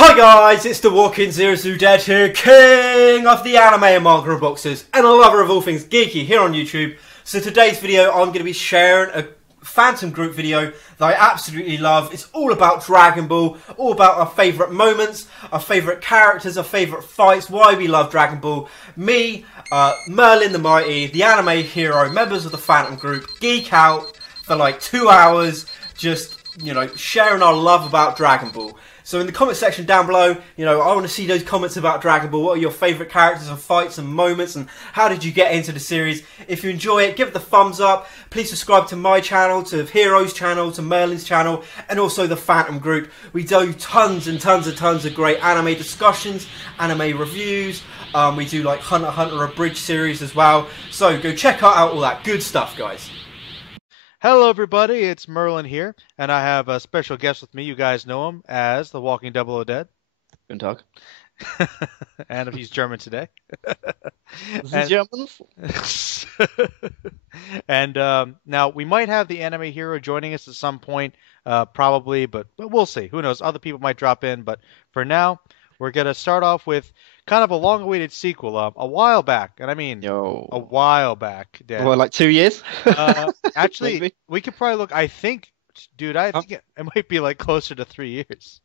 Hi guys, it's the Walking Zero Dead here, king of the anime and manga unboxers, and a lover of all things geeky here on YouTube. So today's video, I'm going to be sharing a Phantom Group video that I absolutely love. It's all about Dragon Ball, all about our favourite moments, our favourite characters, our favourite fights, why we love Dragon Ball. Me, Merlin the Mighty, the anime hero, members of the Phantom Group, geek out for like 2 hours, just, you know, sharing our love about Dragon Ball. So in the comment section down below, you know, I want to see those comments about Dragon Ball. What are your favourite characters and fights and moments, and how did you get into the series? If you enjoy it, give it the thumbs up. Please subscribe to my channel, to Hero's channel, to Merlin's channel, and also the Phantom Group. We do tons and tons of great anime discussions, anime reviews. We do like Hunter x Hunter Abridged series as well. So go check out all that good stuff, guys. Hello everybody, it's Merlin here, and I have a special guest with me. You guys know him as the Walking Double O Dead. Guten Tag. And he's German today. Germans? And now we might have the anime hero joining us at some point, probably, but we'll see. Who knows? Other people might drop in, but for now, we're going to start off with kind of a long-awaited sequel. A while back, and I mean a while back. Dad. Well, like 2 years? Actually, Maybe. we could probably look. I think it might be like closer to 3 years.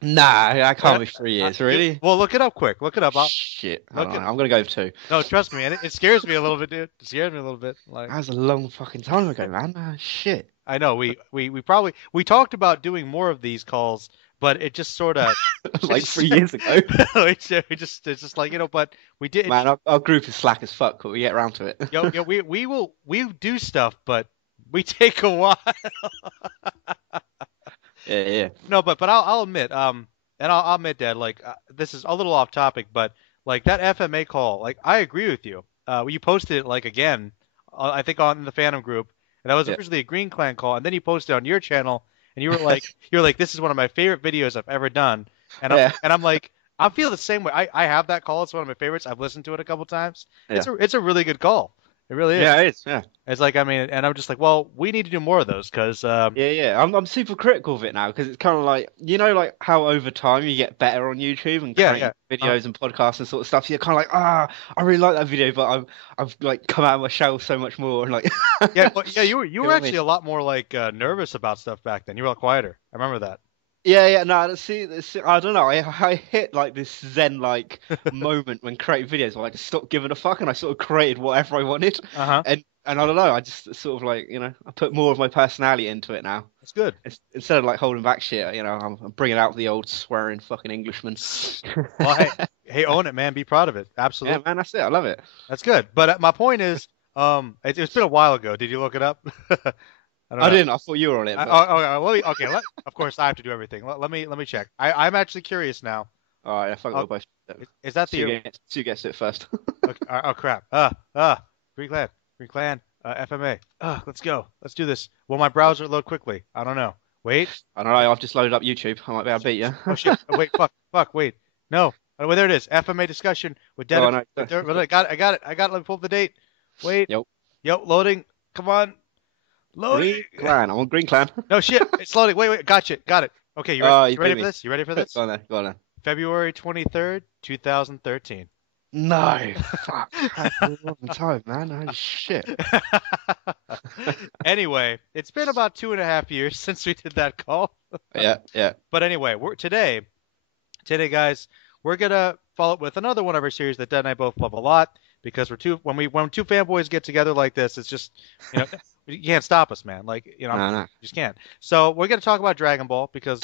Nah, that can't be 3 years, really? Well, look it up quick. Look it up. Shit. I'm going to go with 2. No, trust me, and it scares me a little bit, dude. It scares me a little bit. Like, that was a long fucking time ago, man. Shit. I know. We talked about doing more of these calls, but it just sort of like 3 years ago. it's just like, you know, but we did. Man, our group is slack as fuck, but we get around to it. we do stuff, but we take a while. Yeah. No, but I'll admit, and I'll admit, Dad, like this is a little off topic, but like that FMA call, like I agree with you. You posted it like again, I think on the Phantom Group, and that was originally a Green Clan call, and then you posted on your channel, and you were like, this is one of my favorite videos I've ever done, and I'm like, I feel the same way. I have that call. It's one of my favorites. I've listened to it a couple times. Yeah. It's a really good call. It really is. Yeah, it is. Yeah. It's like, I mean, and I'm just like, well, we need to do more of those because. Yeah. I'm super critical of it now because it's kind of like, you know, like how over time you get better on YouTube and create videos and podcasts and sort of stuff. So you're kind of like, I really like that video, but I've like come out of my shell so much more. And like, you were actually a lot more like nervous about stuff back then. You were a lot quieter. I remember that. Yeah, no, see, I don't know. I hit like this zen like moment when creating videos where I just stopped giving a fuck and I sort of created whatever I wanted. And I don't know, I just sort of like, you know, I put more of my personality into it now. That's good. Instead of like holding back shit, you know, I'm bringing out the old swearing fucking Englishman. Well, hey, own it, man. Be proud of it. Absolutely. Yeah, man, that's it. I love it. That's good. But my point is, it's been a while ago. Did you look it up? I didn't. I thought you were on it. But... Of course, I have to do everything. Let me check. I'm actually curious now. All right, I thought we were both. Is that the? Two gets to it first. Okay, oh crap! Green Clan, FMA. Let's go. Let's do this. Will my browser load quickly? I don't know. Wait. I don't know. I've just loaded up YouTube. I might be able to beat you. Oh shit! Oh, wait, fuck! Wait. No. Oh, well, there it is. FMA discussion with Dead. Oh, no. I got it. Let me pull up the date. Wait. Yep, loading. Come on. Loading. Green Clan. I'm on Green Clan. No shit. It's loading. Wait. Gotcha. Got it. Okay, you ready for this? You ready for this? Go on then. February 23rd, 2013. No. Fuck. That's a long time, man. Holy shit. Anyway, it's been about 2.5 years since we did that call. Yeah. But anyway, today, guys, we're gonna follow up with another one of our series that Dad and I both love a lot because when two fanboys get together like this, it's just, you know, you can't stop us, man. Like, you know, no. You just can't. So we're gonna talk about Dragon Ball because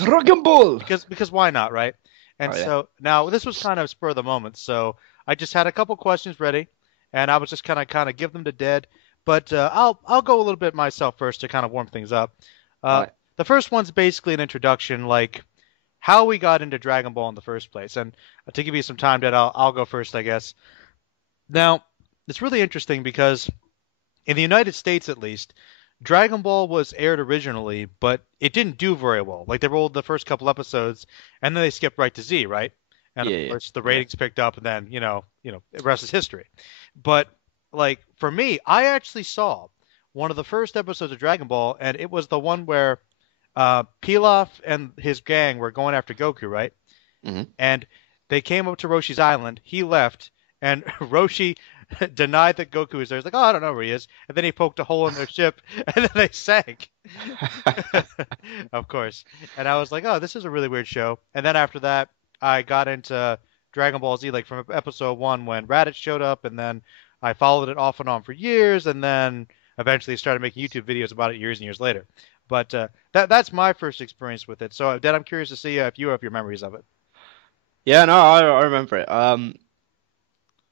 why not, right? And so now this was kind of spur of the moment. So I just had a couple questions ready, and I was just kind of give them to Dad. But I'll go a little bit myself first to kind of warm things up. The first one's basically an introduction, like how we got into Dragon Ball in the first place. And to give you some time, Dad, I'll go first, I guess. Now, it's really interesting because in the United States, at least, Dragon Ball was aired originally, but it didn't do very well. Like, they rolled the first couple episodes, and then they skipped right to Z, right? And of course, the ratings picked up, and then, you know, the rest is history. But, like, for me, I actually saw one of the first episodes of Dragon Ball, and it was the one where Pilaf and his gang were going after Goku, right? and they came up to Roshi's island. He left, and Roshi denied that Goku was there. He's like, oh, I don't know where he is. And then he poked a hole in their ship, and then they sank. Of course. And I was like, oh, this is a really weird show. And then after that, I got into Dragon Ball Z, like from episode 1 when Raditz showed up, and then I followed it off and on for years, and then eventually started making YouTube videos about it years and years later. But that's my first experience with it. So, Dad, I'm curious to see if you have your memories of it. Yeah, no, I remember it.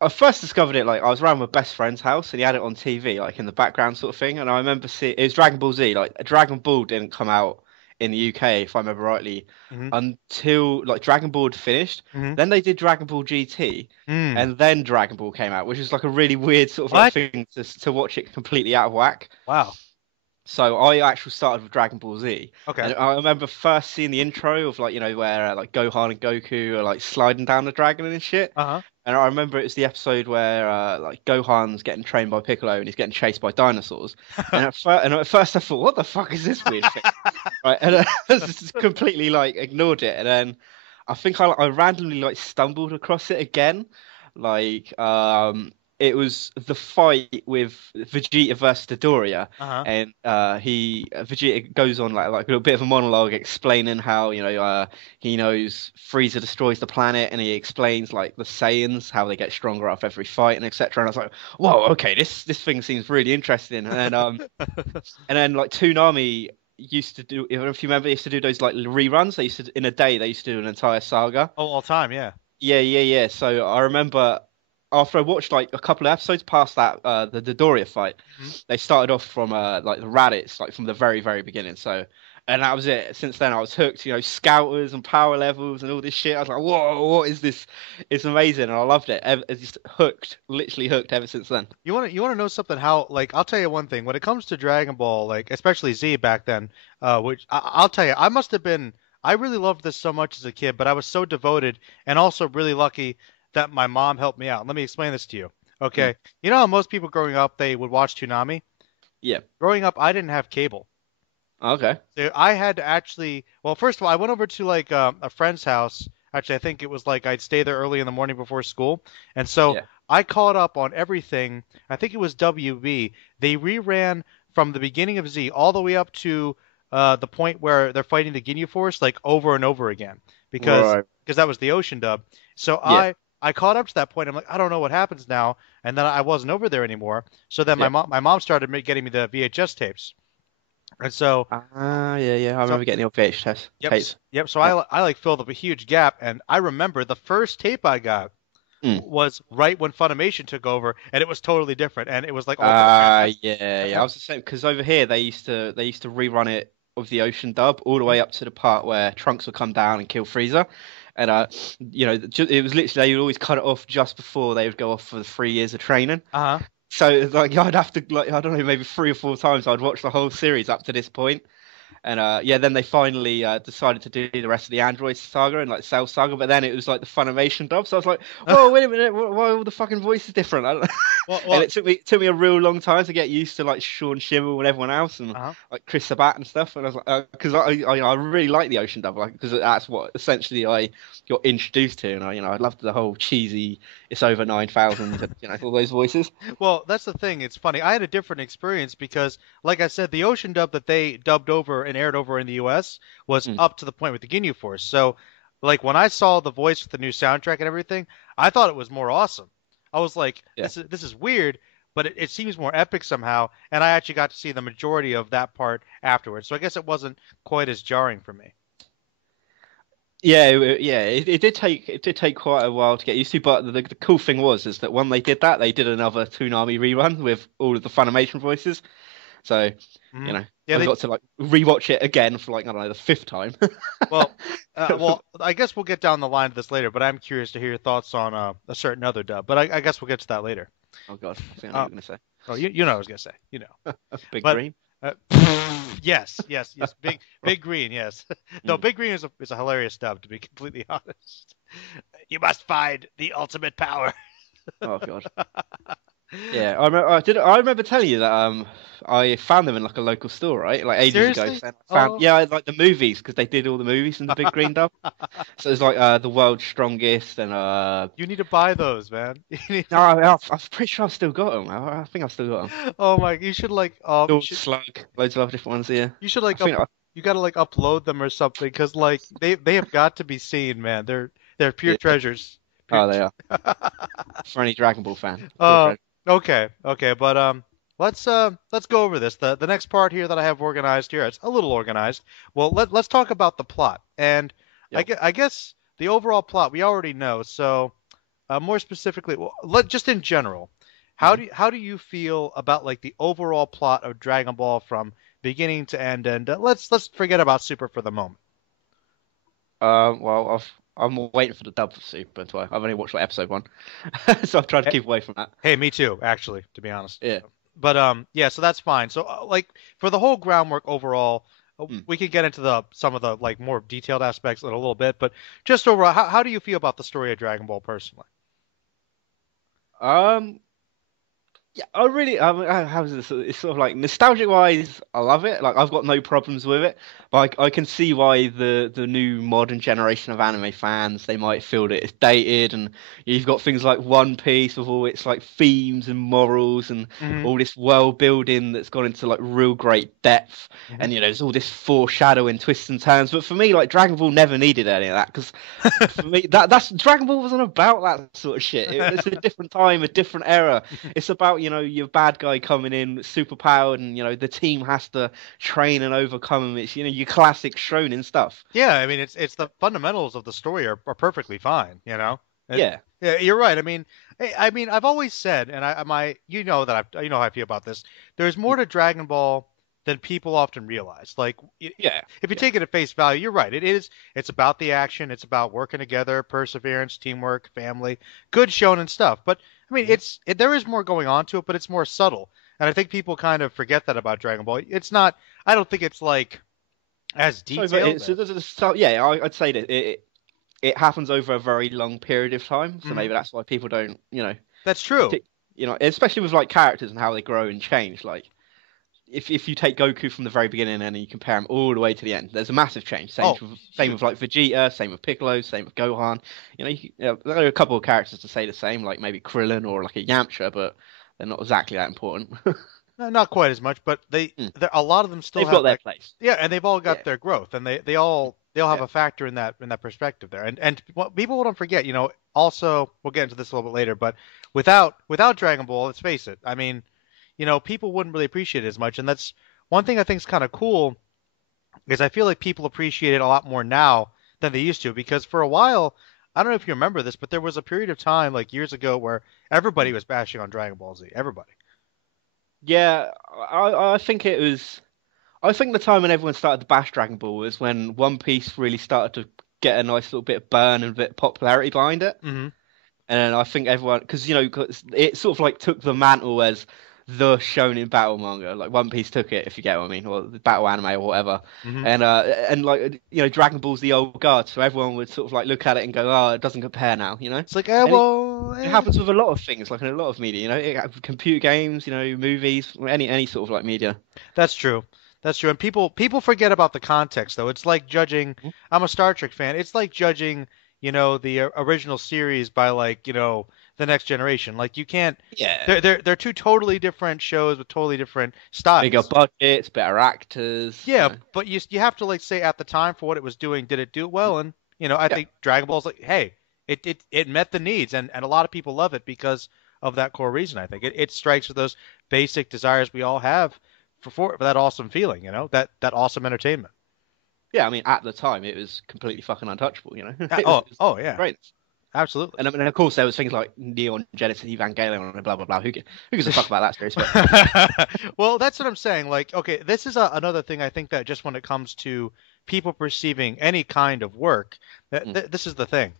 I first discovered it, like, I was around my best friend's house, and he had it on TV, like, in the background sort of thing, and I remember seeing, it was Dragon Ball Z, like, Dragon Ball didn't come out in the UK, if I remember rightly, until, like, Dragon Ball had finished, then they did Dragon Ball GT, and then Dragon Ball came out, which is, like, a really weird sort of like, thing to watch it completely out of whack. Wow. So I actually started with Dragon Ball Z. Okay. And I remember first seeing the intro of, like, you know, where like Gohan and Goku are like sliding down the dragon and shit. And I remember it was the episode where like Gohan's getting trained by Piccolo and he's getting chased by dinosaurs. And at first I thought, what the fuck is this weird shit? Right, and I just completely like ignored it. And then I think I randomly like stumbled across it again, like it was the fight with Vegeta versus Dodoria, and Vegeta goes on like a little bit of a monologue explaining how, you know, he knows Frieza destroys the planet, and he explains like the Saiyans, how they get stronger after every fight, and etc. And I was like, whoa, okay, this thing seems really interesting. And and then like Toonami used to do, if you remember, they used to do those like reruns. They used to, in a day, they used to do an entire saga. Oh, all time, yeah. Yeah. So I remember, after I watched like a couple of episodes past that, the Dodoria fight, they started off from like the Raditz, like from the very, very beginning. So, and that was it. Since then, I was hooked. You know, scouters and power levels and all this shit. I was like, whoa, what is this? It's amazing, and I loved it. It's just hooked, literally hooked ever since then. You want to know something? How, like, I'll tell you one thing. When it comes to Dragon Ball, like especially Z back then, which I'll tell you, I really loved this so much as a kid, but I was so devoted and also really lucky that my mom helped me out. Let me explain this to you. Okay. You know how most people growing up, they would watch Toonami? Yeah. Growing up, I didn't have cable. Okay. So I had to actually, well, first of all, I went over to like a friend's house. Actually, I think it was like I'd stay there early in the morning before school. And so I caught up on everything. I think it was WB. They reran from the beginning of Z all the way up to the point where they're fighting the Ginyu Force, like over and over again, because that was the Ocean dub. So I caught up to that point. I'm like, I don't know what happens now. And then I wasn't over there anymore. So then my mom started getting me the VHS tapes. And so I remember getting the VHS tapes. Yep. So I like filled up a huge gap, and I remember the first tape I got was right when Funimation took over, and it was totally different, and it was like I was the same, because over here they used to rerun it with the Ocean dub all the way up to the part where Trunks would come down and kill Frieza. And you know, it was literally, they would always cut it off just before they would go off for the 3 years of training. So like I'd have to, like, I don't know, maybe 3 or 4 times I'd watch the whole series up to this point. And then they finally decided to do the rest of the Android saga and like Cell saga, but then it was like the Funimation dub. So I was like, whoa, wait a minute, why are all the fucking voices different? And it took me a real long time to get used to like Sean Schimmel and everyone else, and like Chris Sabat and stuff. And I was like, because I really like the Ocean dub, like, because that's what essentially I got introduced to, and I loved the whole cheesy "It's over 9,000," all those voices. Well, that's the thing. It's funny. I had a different experience because, like I said, the Ocean dub that they dubbed over and aired over in the U.S. was up to the point with the Ginyu Force. So, like, when I saw the voice with the new soundtrack and everything, I thought it was more awesome. I was like, this is weird, but it seems more epic somehow. And I actually got to see the majority of that part afterwards. So I guess it wasn't quite as jarring for me. It did take quite a while to get used to, but the cool thing was that when they did that, they did another Toonami rerun with all of the Funimation voices. So I got to like rewatch it again for like, I don't know, the 5th time. well, I guess we'll get down the line to this later, but I'm curious to hear your thoughts on a certain other dub. But I guess we'll get to that later. Oh God, I think I know what you're gonna say. Oh, you know what I was gonna say. You know, Big Green. Yes, big Green, yes. No, Big Green is a hilarious dub, to be completely honest. You must find the ultimate power. Oh God. Yeah, I remember telling you that I found them in like a local store, right? Like ages ago. Seriously? So I found, yeah, like the movies because they did all the movies in the big green dub. So it's like the world's strongest and You need to buy those, man. no, I'm pretty sure I've still got them. I think I've still got them. Oh my, you should like Slug, loads of other different ones. Yeah, you should like you gotta like upload them or something because like they have got to be seen, man. They're pure treasures. Oh, they are. For any Dragon Ball fan. Okay, but let's go over this. The next part here that I have organized here, it's a little organized. Well, let's talk about the plot. And I guess the overall plot we already know. So more specifically, just in general, how do you feel about like the overall plot of Dragon Ball from beginning to end? And let's forget about Super for the moment. Well, I'm waiting for the dub for Super. I've only watched like episode 1, so I've tried to keep away from that. Hey, me too, actually, to be honest. Yeah. But yeah, so that's fine. So like for the whole groundwork overall, we can get into some of the like more detailed aspects in a little bit. But just overall, how do you feel about the story of Dragon Ball personally? Yeah, I really, how is this? It's sort of like nostalgic wise, I love it. Like I've got no problems with it, but I can see why the new modern generation of anime fans they might feel that it's dated, and you've got things like One Piece with all its like themes and morals and all this world building that's gone into like real great depth, and there's all this foreshadowing, twists and turns. But for me, like Dragon Ball never needed any of that because for me that's Dragon Ball wasn't about that sort of shit. It's a different time, a different era. It's about your bad guy coming in super powered and the team has to train and overcome him. It's your classic shonen stuff. Yeah, I mean it's the fundamentals of the story are perfectly fine, Yeah, you're right. I mean I've always said, and you know how I feel about this. There's more to Dragon Ball than people often realize. Like, if you take it at face value, you're right. It's about the action. It's about working together, perseverance, teamwork, family, good shonen stuff. But I mean, there is more going on to it, but it's more subtle. And I think people kind of forget that about Dragon Ball. It's not. I don't think it's like as detailed. I'd say that it happens over a very long period of time. So maybe that's why people don't. That's true. Especially with like characters and how they grow and change. Like, if you take Goku from the very beginning and you compare him all the way to the end, there's a massive change. Same with like Vegeta, same with Piccolo, same with Gohan. There are a couple of characters to say the same, like maybe Krillin or like a Yamcha, but they're not exactly that important. No, not quite as much, but a lot of them still have got their place. Yeah, and they've all got their growth, and they all have a factor in that perspective there. And what people don't forget, also we'll get into this a little bit later, but without Dragon Ball, let's face it, I mean. People wouldn't really appreciate it as much. And that's one thing I think is kind of cool is I feel like people appreciate it a lot more now than they used to. Because for a while, I don't know if you remember this, but there was a period of time like years ago where everybody was bashing on Dragon Ball Z. Everybody. Yeah, I think it was... I think the time when everyone started to bash Dragon Ball was when One Piece really started to get a nice little bit of burn and a bit of popularity behind it. Mm-hmm. And I think everyone... Because, it sort of like took the mantle as... the shonen battle manga, like One Piece took it, if you get what I mean, or the battle anime or whatever, and like Dragon Ball's the old guard, so everyone would sort of like look at it and go, oh, it doesn't compare now, It's like, it happens with a lot of things, like in a lot of media, computer games, movies, any sort of like media. That's true. And people forget about the context though. It's like judging. I'm a Star Trek fan. It's like judging, the original series by like, the Next Generation. Like you can't. Yeah. They're two totally different shows with totally different styles. Bigger budgets, better actors. Yeah, but you have to like say at the time for what it was doing, did it do it well? And I think Dragon Ball's like, hey, it met the needs, and a lot of people love it because of that core reason. I think it strikes with those basic desires we all have for that awesome feeling. That awesome entertainment. Yeah, I mean, at the time it was completely fucking untouchable. Oh yeah, great. Absolutely. And of course there was things like Neon Genesis Evangelion and blah blah blah. Who gives a fuck about that series? Well, that's what I'm saying. Like, okay, this is another thing I think that just when it comes to people perceiving any kind of work, this is the thing.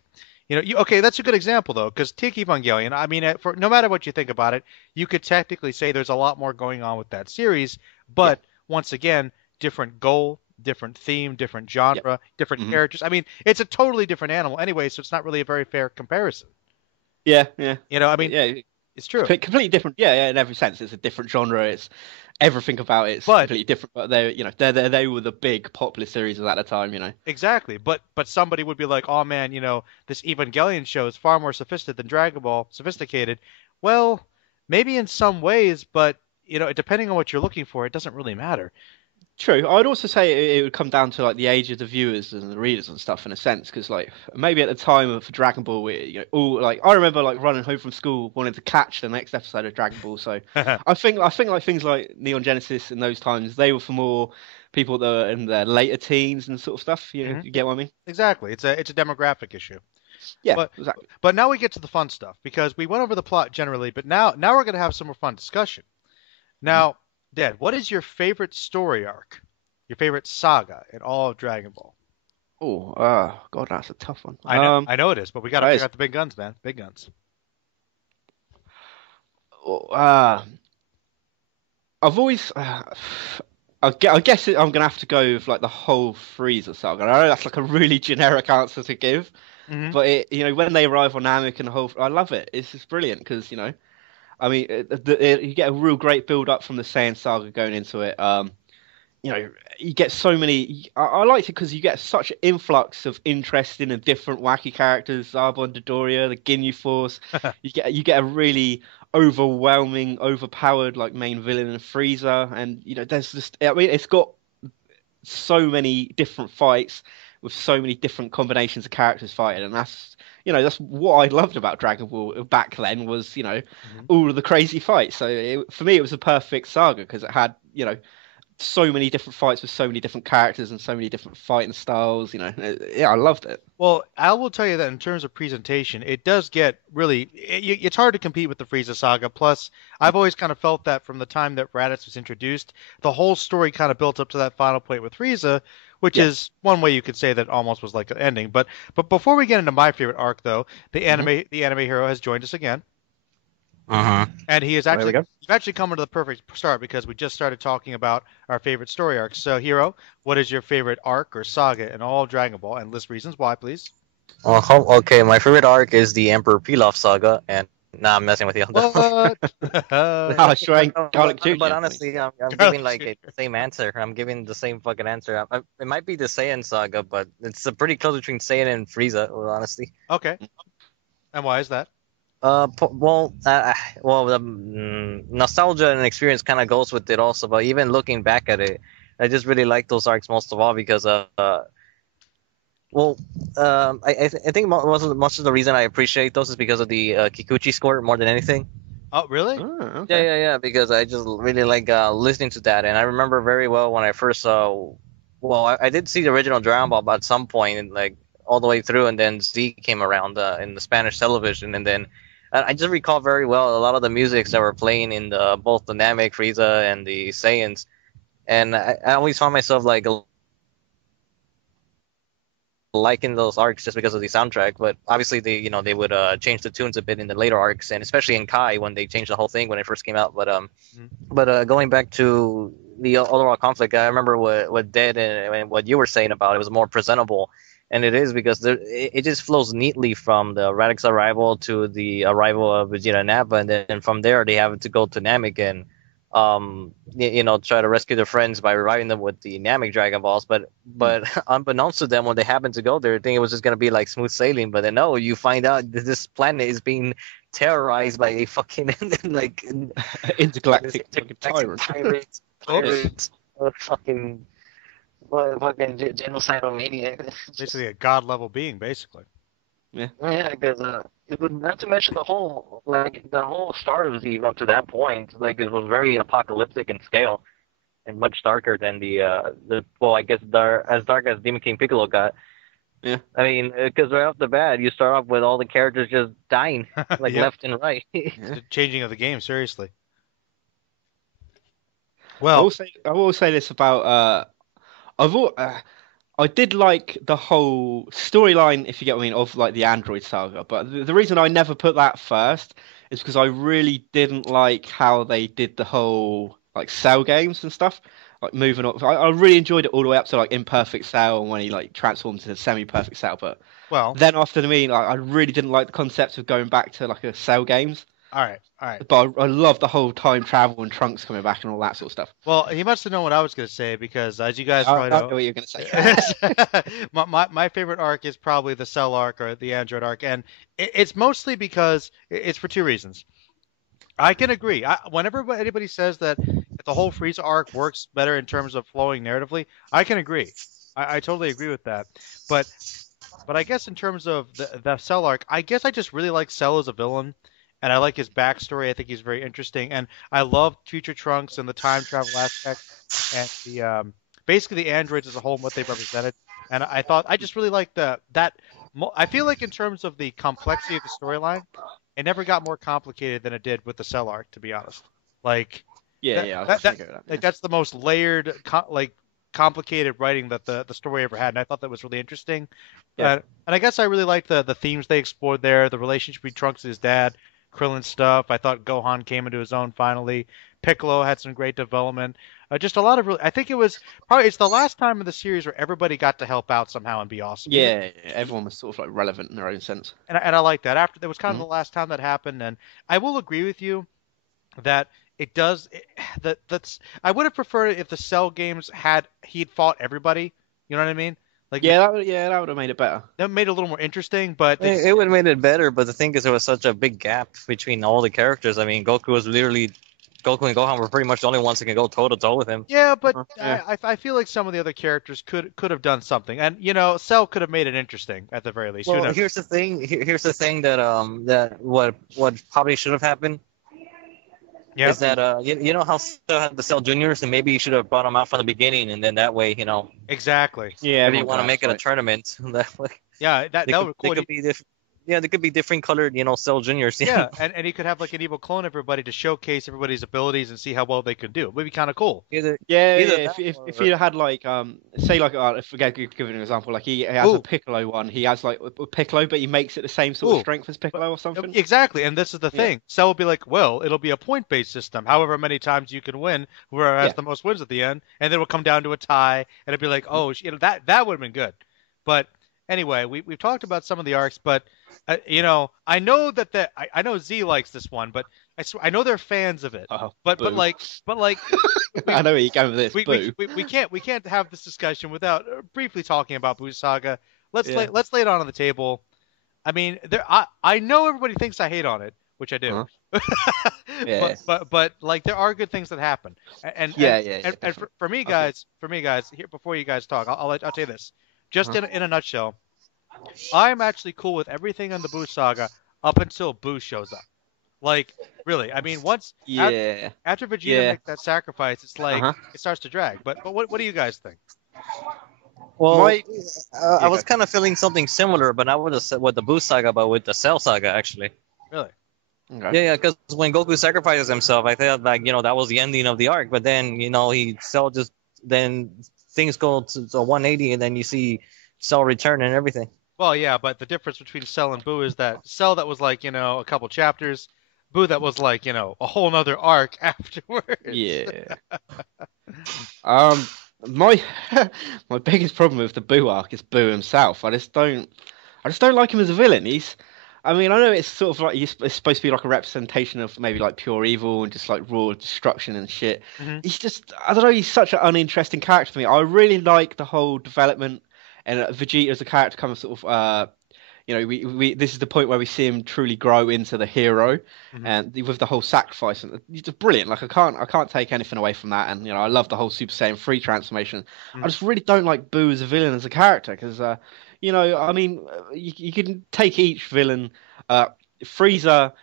Okay, that's a good example though, because take Evangelion. I mean, for no matter what you think about it, you could technically say there's a lot more going on with that series, but once again, different goal. Different theme, different genre, different characters. I mean, it's a totally different animal anyway, so it's not really a very fair comparison. Yeah. I mean, It's true. Completely different. Yeah, in every sense, it's a different genre. It's everything about it's completely different. But they were the big popular series at the time. Exactly. But somebody would be like, oh man, this Evangelion show is far more sophisticated than Dragon Ball. Sophisticated. Well, maybe in some ways, but depending on what you're looking for, it doesn't really matter. True. I'd also say it would come down to like the age of the viewers and the readers and stuff in a sense, because like maybe at the time of Dragon Ball, all like I remember like running home from school wanting to catch the next episode of Dragon Ball. So I think like things like Neon Genesis in those times, they were for more people that were in their later teens and sort of stuff. You get what I mean? Exactly. It's a demographic issue. Yeah, exactly. But now we get to the fun stuff, because we went over the plot generally, but now we're going to have some more fun discussion. Now, Dad, what is your favorite story arc? Your favorite saga in all of Dragon Ball? Oh, God, that's a tough one. I know it is, but we got to figure out the big guns, man. Big guns. I've always... I guess I'm going to have to go with like the whole Frieza saga. I know that's like a really generic answer to give, but when they arrive on Namek and the whole... I love it. It's just brilliant because, I mean, you get a real great build-up from the Saiyan saga going into it. You get so many... I liked it because you get such an influx of interesting and different wacky characters. Zarbon and Dodoria, the Ginyu Force. you get a really overwhelming, overpowered like main villain in Frieza. And, there's just... I mean, it's got so many different fights with so many different combinations of characters fighting. And that's... that's what I loved about Dragon Ball back then was, all of the crazy fights. So for me, it was a perfect saga because it had, so many different fights with so many different characters and so many different fighting styles. I loved it. Well, I will tell you that in terms of presentation, it does get really... It's hard to compete with the Frieza saga. Plus, I've always kind of felt that from the time that Raditz was introduced, the whole story kind of built up to that final point with Frieza, which is one way you could say that almost was like an ending. But before we get into my favorite arc, though, the anime hero has joined us again. And he is actually you've actually come into the perfect start because we just started talking about our favorite story arcs. So, Hero, what is your favorite arc or saga in all of Dragon Ball, and list reasons why, please? Okay, my favorite arc is the Emperor Pilaf saga, and I'm messing with you. What? But honestly, I'm giving like the same answer. I'm giving the same fucking answer. It might be the Saiyan saga, but it's pretty close between Saiyan and Frieza, honestly. Okay. And why is that? The nostalgia and experience kind of goes with it also, but even looking back at it, I just really like those arcs most of all because, I think most of the reason I appreciate those is because of the Kikuchi score more than anything. Oh, really? Oh, okay. Yeah, because I just really like listening to that, and I remember very well when I first I did see the original Dragon Ball at some point, like all the way through, and then Z came around in the Spanish television, and then I just recall very well a lot of the musics that were playing in both the Namek, Frieza, and the Saiyans, and I always found myself like liking those arcs just because of the soundtrack. But obviously they would change the tunes a bit in the later arcs, and especially in Kai when they changed the whole thing when it first came out. But going back to the overall conflict, I remember what Dead and what you were saying about it was more presentable. And it is because it just flows neatly from the Radix arrival to the arrival of Vegeta and Nappa, and then from there they have to go to Namek and try to rescue their friends by reviving them with the Namek Dragon Balls. But unbeknownst to them, when they happen to go there, they think it was just gonna be like smooth sailing. But then no, you find out that this planet is being terrorized by a fucking like intergalactic tyrants. Fucking genocidal maniac. Basically a god level being, basically. Yeah, because not to mention the whole start of Z up to that point, like it was very apocalyptic in scale and much darker than I guess as dark as Demon King Piccolo got. Yeah, I mean, because right off the bat, you start off with all the characters just dying, like left and right. The changing of the game, seriously. Well, I will say this about I did like the whole storyline, if you get what I mean, of like the Android saga. But the reason I never put that first is because I really didn't like how they did the whole like Cell games and stuff. Like moving up, I really enjoyed it all the way up to like Imperfect Cell and when he like transformed into Semi-Perfect Cell. But then after the mean, I really didn't like the concept of going back to like a Cell games. All right, all right. But I love the whole time travel and Trunks coming back and all that sort of stuff. Well, he must have known what I was going to say because, as you guys I probably know know, what you're going to say. my favorite arc is probably the Cell arc or the Android arc, and it's mostly because it's for two reasons. I can agree. Whenever anybody says that the whole Frieza arc works better in terms of flowing narratively, I can agree. I totally agree with that. But I guess in terms of the Cell arc, I guess I just really like Cell as a villain. And I like his backstory. I think he's very interesting, and I love Future Trunks and the time travel aspect, and the basically the androids as a whole and what they represented. And I just really like that. I feel like in terms of the complexity of the storyline, it never got more complicated than it did with the Cell arc. To be honest, like that's the most layered, complicated writing that the story ever had, and I thought that was really interesting. Yeah. And I guess I really liked the themes they explored there, the relationship between Trunks and his dad. Krillin stuff. I thought Gohan came into his own finally. Piccolo had some great development. Just a lot of I think it's the last time in the series where everybody got to help out somehow and be awesome. Yeah, everyone was sort of like relevant in their own sense. And I like that. After that was kind of the last time that happened, and I will agree with you that it does. I would have preferred it if the Cell games he'd fought everybody. You know what I mean? Like, that would have made it better. That made it a little more interesting, but it would have made it better. But the thing is, there was such a big gap between all the characters. I mean, Goku and Gohan were pretty much the only ones that can go toe to toe with him. Yeah, but I feel like some of the other characters could have done something, and Cell could have made it interesting at the very least. Well, here's the thing. Here's the thing that what probably should have happened. Yep. Is that you know how Cell had the Cell Juniors, and maybe you should have brought them out from the beginning, and then that way exactly. Yeah, if you want to make it a tournament, that way. Yeah, that would cool. They could be different. Yeah, they could be different colored, Cell Juniors. Yeah, and he could have like an evil clone of everybody to showcase everybody's abilities and see how well they could do. It would be kind of cool. If you had like say like if we give an example, like he has a Piccolo one, he has like a Piccolo, but he makes it the same sort of strength as Piccolo or something. Exactly, and this is the thing. Cell will be like, well, it'll be a point-based system. However many times you can win, whoever has the most wins at the end, and then it'll come down to a tie, and it'll be like, that would have been good. But anyway, we've talked about some of the arcs, but I know that I know Z likes this one, but I know they're fans of it. But like I know where you're going with this. We can't have this discussion without briefly talking about Buu Saga. Let's lay it on the table. I mean, I know everybody thinks I hate on it, which I do. But like there are good things that happen. And for me guys, here before you guys talk, I'll tell you this. Just in a nutshell, I'm actually cool with everything in the Buu Saga up until Buu shows up. Like, really, I mean, after Vegeta makes that sacrifice, it's like it starts to drag. But what do you guys think? Well, I was kind of feeling something similar, but not with the Buu Saga, but with the Cell Saga, actually. Really? Okay. Yeah, because when Goku sacrifices himself, I thought like that was the ending of the arc. But then then things go to 180, and then you see Cell return and everything. Well, yeah, but the difference between Cell and Buu is that Cell that was like, a couple chapters, Buu that was like, a whole nother arc afterwards. Yeah. My biggest problem with the Buu arc is Buu himself. I just don't like him as a villain. I know it's sort of like it's supposed to be like a representation of maybe like pure evil and just like raw destruction and shit. Mm-hmm. He's just, I don't know, he's such an uninteresting character for me. I really like the whole development and Vegeta as a character kind of sort of, we this is the point where we see him truly grow into the hero, and with the whole sacrifice, and he's just brilliant. Like I can't take anything away from that, and I love the whole Super Saiyan 3 transformation. I just really don't like Buu as a villain as a character because. You can take each villain. Frieza,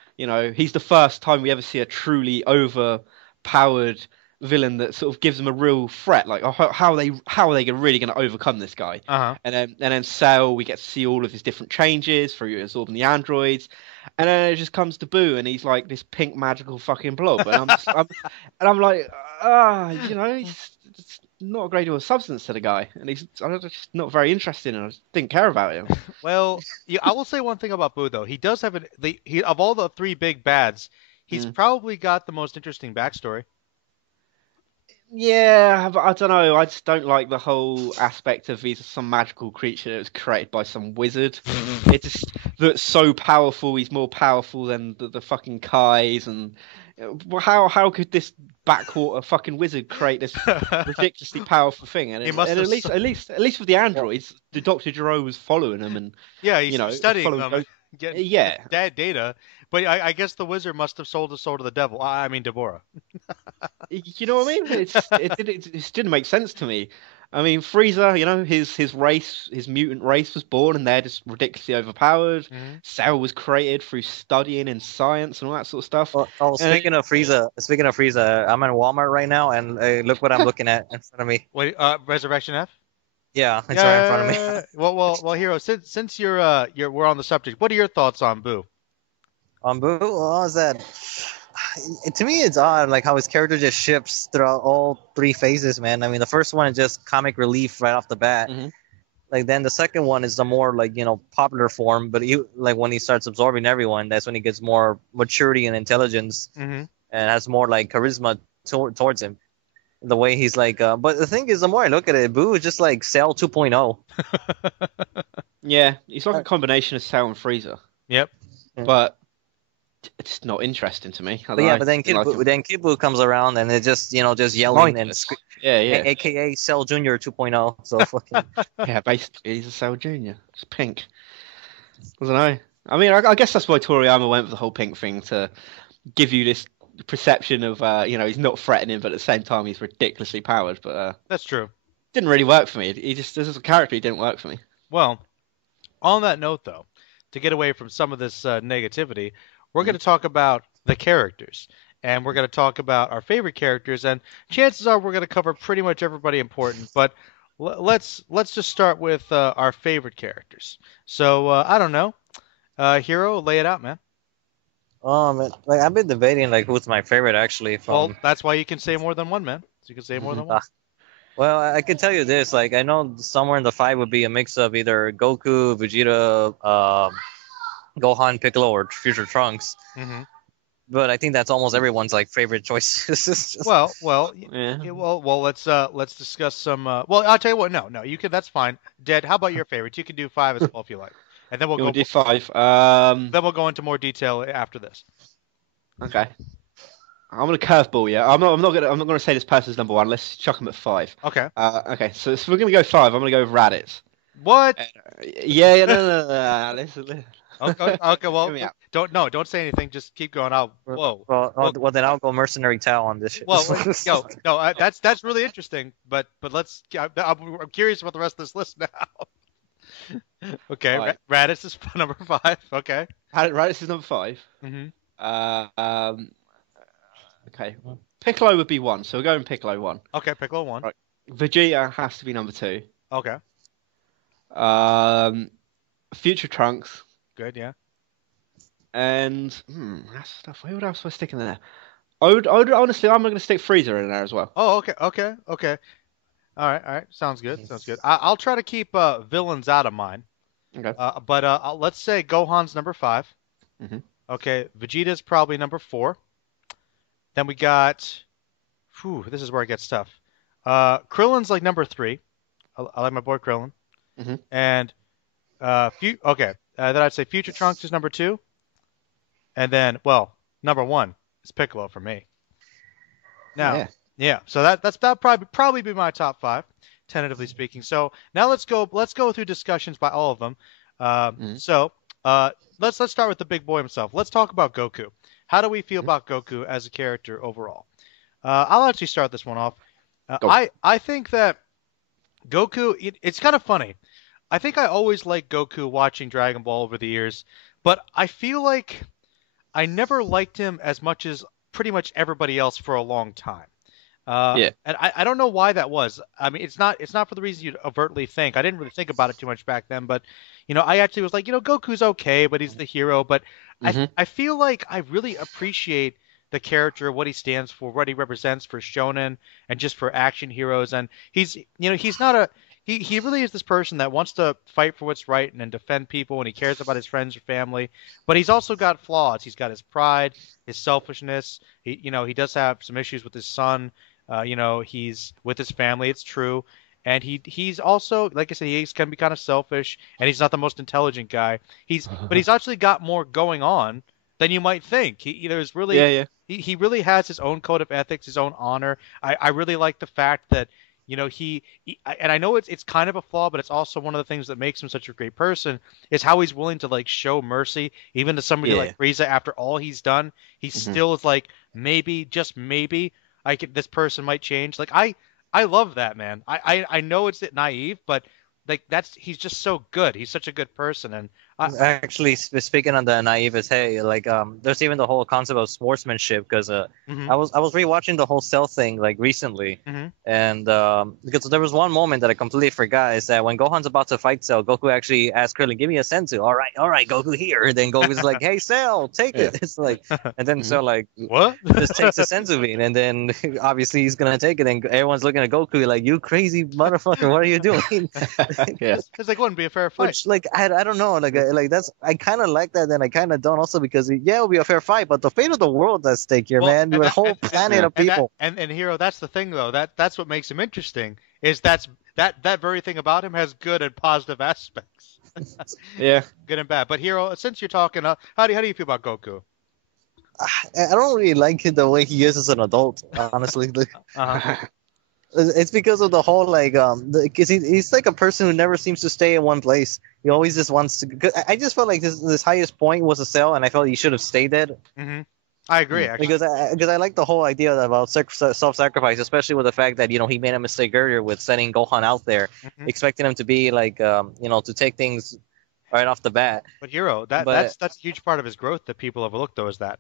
he's the first time we ever see a truly overpowered villain that sort of gives them a real threat. Like, how are they really going to overcome this guy? And then Cell, we get to see all of his different changes through absorbing the androids, and then it just comes to Buu, and he's like this pink magical fucking blob, and I'm like, he's not a great deal of substance to the guy, and he's just not very interesting, and I just didn't care about him. Well, I will say one thing about Buu though. He does have of all the three big bads, he's probably got the most interesting backstory. Yeah, but I don't know. I just don't like the whole aspect of he's some magical creature that was created by some wizard. It just that's so powerful. He's more powerful than the fucking Kais, and how could this backwater fucking wizard create this ridiculously powerful thing? And, at least with the androids, the Dr. Gero was following them, and yeah, he's studying them, getting data. But I guess the wizard must have sold his soul to the devil. I mean, Deborah. You know what I mean? It just didn't make sense to me. I mean, Frieza, his race, his mutant race was born, and they're just ridiculously overpowered. Mm-hmm. Cell was created through studying in science and all that sort of stuff. Speaking of Frieza, I'm in Walmart right now, and look what I'm looking at in front of me. Wait, Resurrection F? Yeah, it's right in front of me. Well, Hero, since we're on the subject, what are your thoughts on Boo? On Boo, what was that? To me, it's odd, like how his character just shifts throughout all three phases, man. I mean, the first one is just comic relief right off the bat. Mm-hmm. Like then the second one is the more popular form, but when he starts absorbing everyone, that's when he gets more maturity and intelligence, and has more like charisma towards him. The way he's like, but the thing is, the more I look at it, Boo is just like Cell 2.0. Yeah, he's like a combination of Cell and Frieza. Yep, but it's not interesting to me. But then Kid Buu comes around and it just yelling and AKA Cell Junior 2.0. So fucking yeah, basically he's a Cell Junior. It's pink. I don't know. I mean, I guess that's why Toriyama went with the whole pink thing, to give you this perception of he's not threatening, but at the same time he's ridiculously powered. But that's true. Didn't really work for me. He just, as a character, he didn't work for me. Well, on that note, though, to get away from some of this negativity, we're going to talk about the characters, and we're going to talk about our favorite characters, and chances are we're going to cover pretty much everybody important, but let's just start with our favorite characters. So, I don't know. Hero, lay it out, man. Man, I've been debating who's my favorite actually. Well, that's why you can say more than one, man. So you can say more than one. Well, I can tell you this, I know somewhere in the 5 would be a mix of either Goku, Vegeta, Gohan, Piccolo, or Future Trunks. Mm-hmm. But I think that's almost everyone's favorite choices. Well, let's discuss some. Well, I'll tell you what. No, you can. That's fine. Dead. How about your favorites? You can do 5 as well if you like, and then we'll do 5. Then we'll go into more detail after this. Okay. I'm gonna curveball you. I'm not gonna say this person's number 1. Let's chuck him at 5. Okay. Okay. So we're gonna go 5. I'm gonna go with Raditz. What? No. Listen. Okay. Well, don't say anything. Just keep going. Well, then I'll go Mercenary Tao on this shit. Well, that's really interesting. But let's. I'm curious about the rest of this list now. Okay, right. Raditz is number 5. Okay. Raditz is number 5. Mm-hmm. Okay. Piccolo would be 1, so we're going Piccolo 1. Okay, Piccolo 1. Right. Vegeta has to be number 2. Okay. Future Trunks. Good, yeah. And that's stuff. What else was I sticking in there? Honestly, I'm going to stick Frieza in there as well. Oh, okay. All right. Sounds good. I'll try to keep villains out of mine. Okay. But let's say Gohan's number 5. Mm-hmm. Okay, Vegeta's probably number 4. Then we got, this is where it gets tough. Krillin's number 3. I like my boy Krillin. Mm-hmm. And then I'd say Future Trunks is number 2. And then, number 1 is Piccolo for me. Now, yeah. So that'll probably be my top 5, tentatively speaking. So now let's go through discussions by all of them. So let's start with the big boy himself. Let's talk about Goku. How do we feel about Goku as a character overall? I'll actually start this one off. I think that Goku, it's kind of funny. I think I always liked Goku watching Dragon Ball over the years, but I feel like I never liked him as much as pretty much everybody else for a long time. And I don't know why that was. I mean, it's not for the reason you'd overtly think. I didn't really think about it too much back then, but I actually was like, Goku's okay, but he's the hero. But I feel like I really appreciate the character, what he stands for, what he represents for shonen and just for action heroes. And he's not he really is this person that wants to fight for what's right and defend people, and he cares about his friends or family. But he's also got flaws. He's got his pride, his selfishness. He does have some issues with his son. He's with his family. It's true. And he's also, like I said, he can be kind of selfish, and he's not the most intelligent guy. But he's actually got more going on than you might think. There's really he really has his own code of ethics, his own honor. I really like the fact that and I know it's kind of a flaw, but it's also one of the things that makes him such a great person is how he's willing to like show mercy even to somebody like Frieza after all he's done. He still is like, maybe, just maybe, this person might change. Like I love that, man. I know it's naive, but like he's just so good. He's such a good person, and actually speaking on the naivete, like there's even the whole concept of sportsmanship because I was rewatching the whole Cell thing like recently, and because there was one moment that I completely forgot is that when Gohan's about to fight Cell, Goku actually asked Krillin, "Give me a senzu." All right, Goku here. And then Goku's like, "Hey, Cell, take it." It's like, and then Cell like, "What?" Just takes the senzu bean, and then obviously he's gonna take it, and everyone's looking at Goku like, "You crazy motherfucker, what are you doing?" It's like, wouldn't be a fair fight. Which, like, I don't know, like that's, I kind of like that, and I kind of don't also because it'll be a fair fight, but the fate of the world is at stake here, man. You're a whole planet of people. And Hero, that's the thing though. That's what makes him interesting. Is that very thing about him has good and positive aspects. Yeah, good and bad. But Hero, since you're talking, how do you feel about Goku? I don't really like it the way he is as an adult, honestly. It's because of the whole because he's like a person who never seems to stay in one place. He always just wants to. I just felt like this highest point was a Cell, and I felt he should have stayed dead. I agree, actually. Because I like the whole idea about self-sacrifice, especially with the fact that he made a mistake earlier with sending Gohan out there, expecting him to be like to take things right off the bat. But Hero, that's a huge part of his growth that people overlook, though, is that.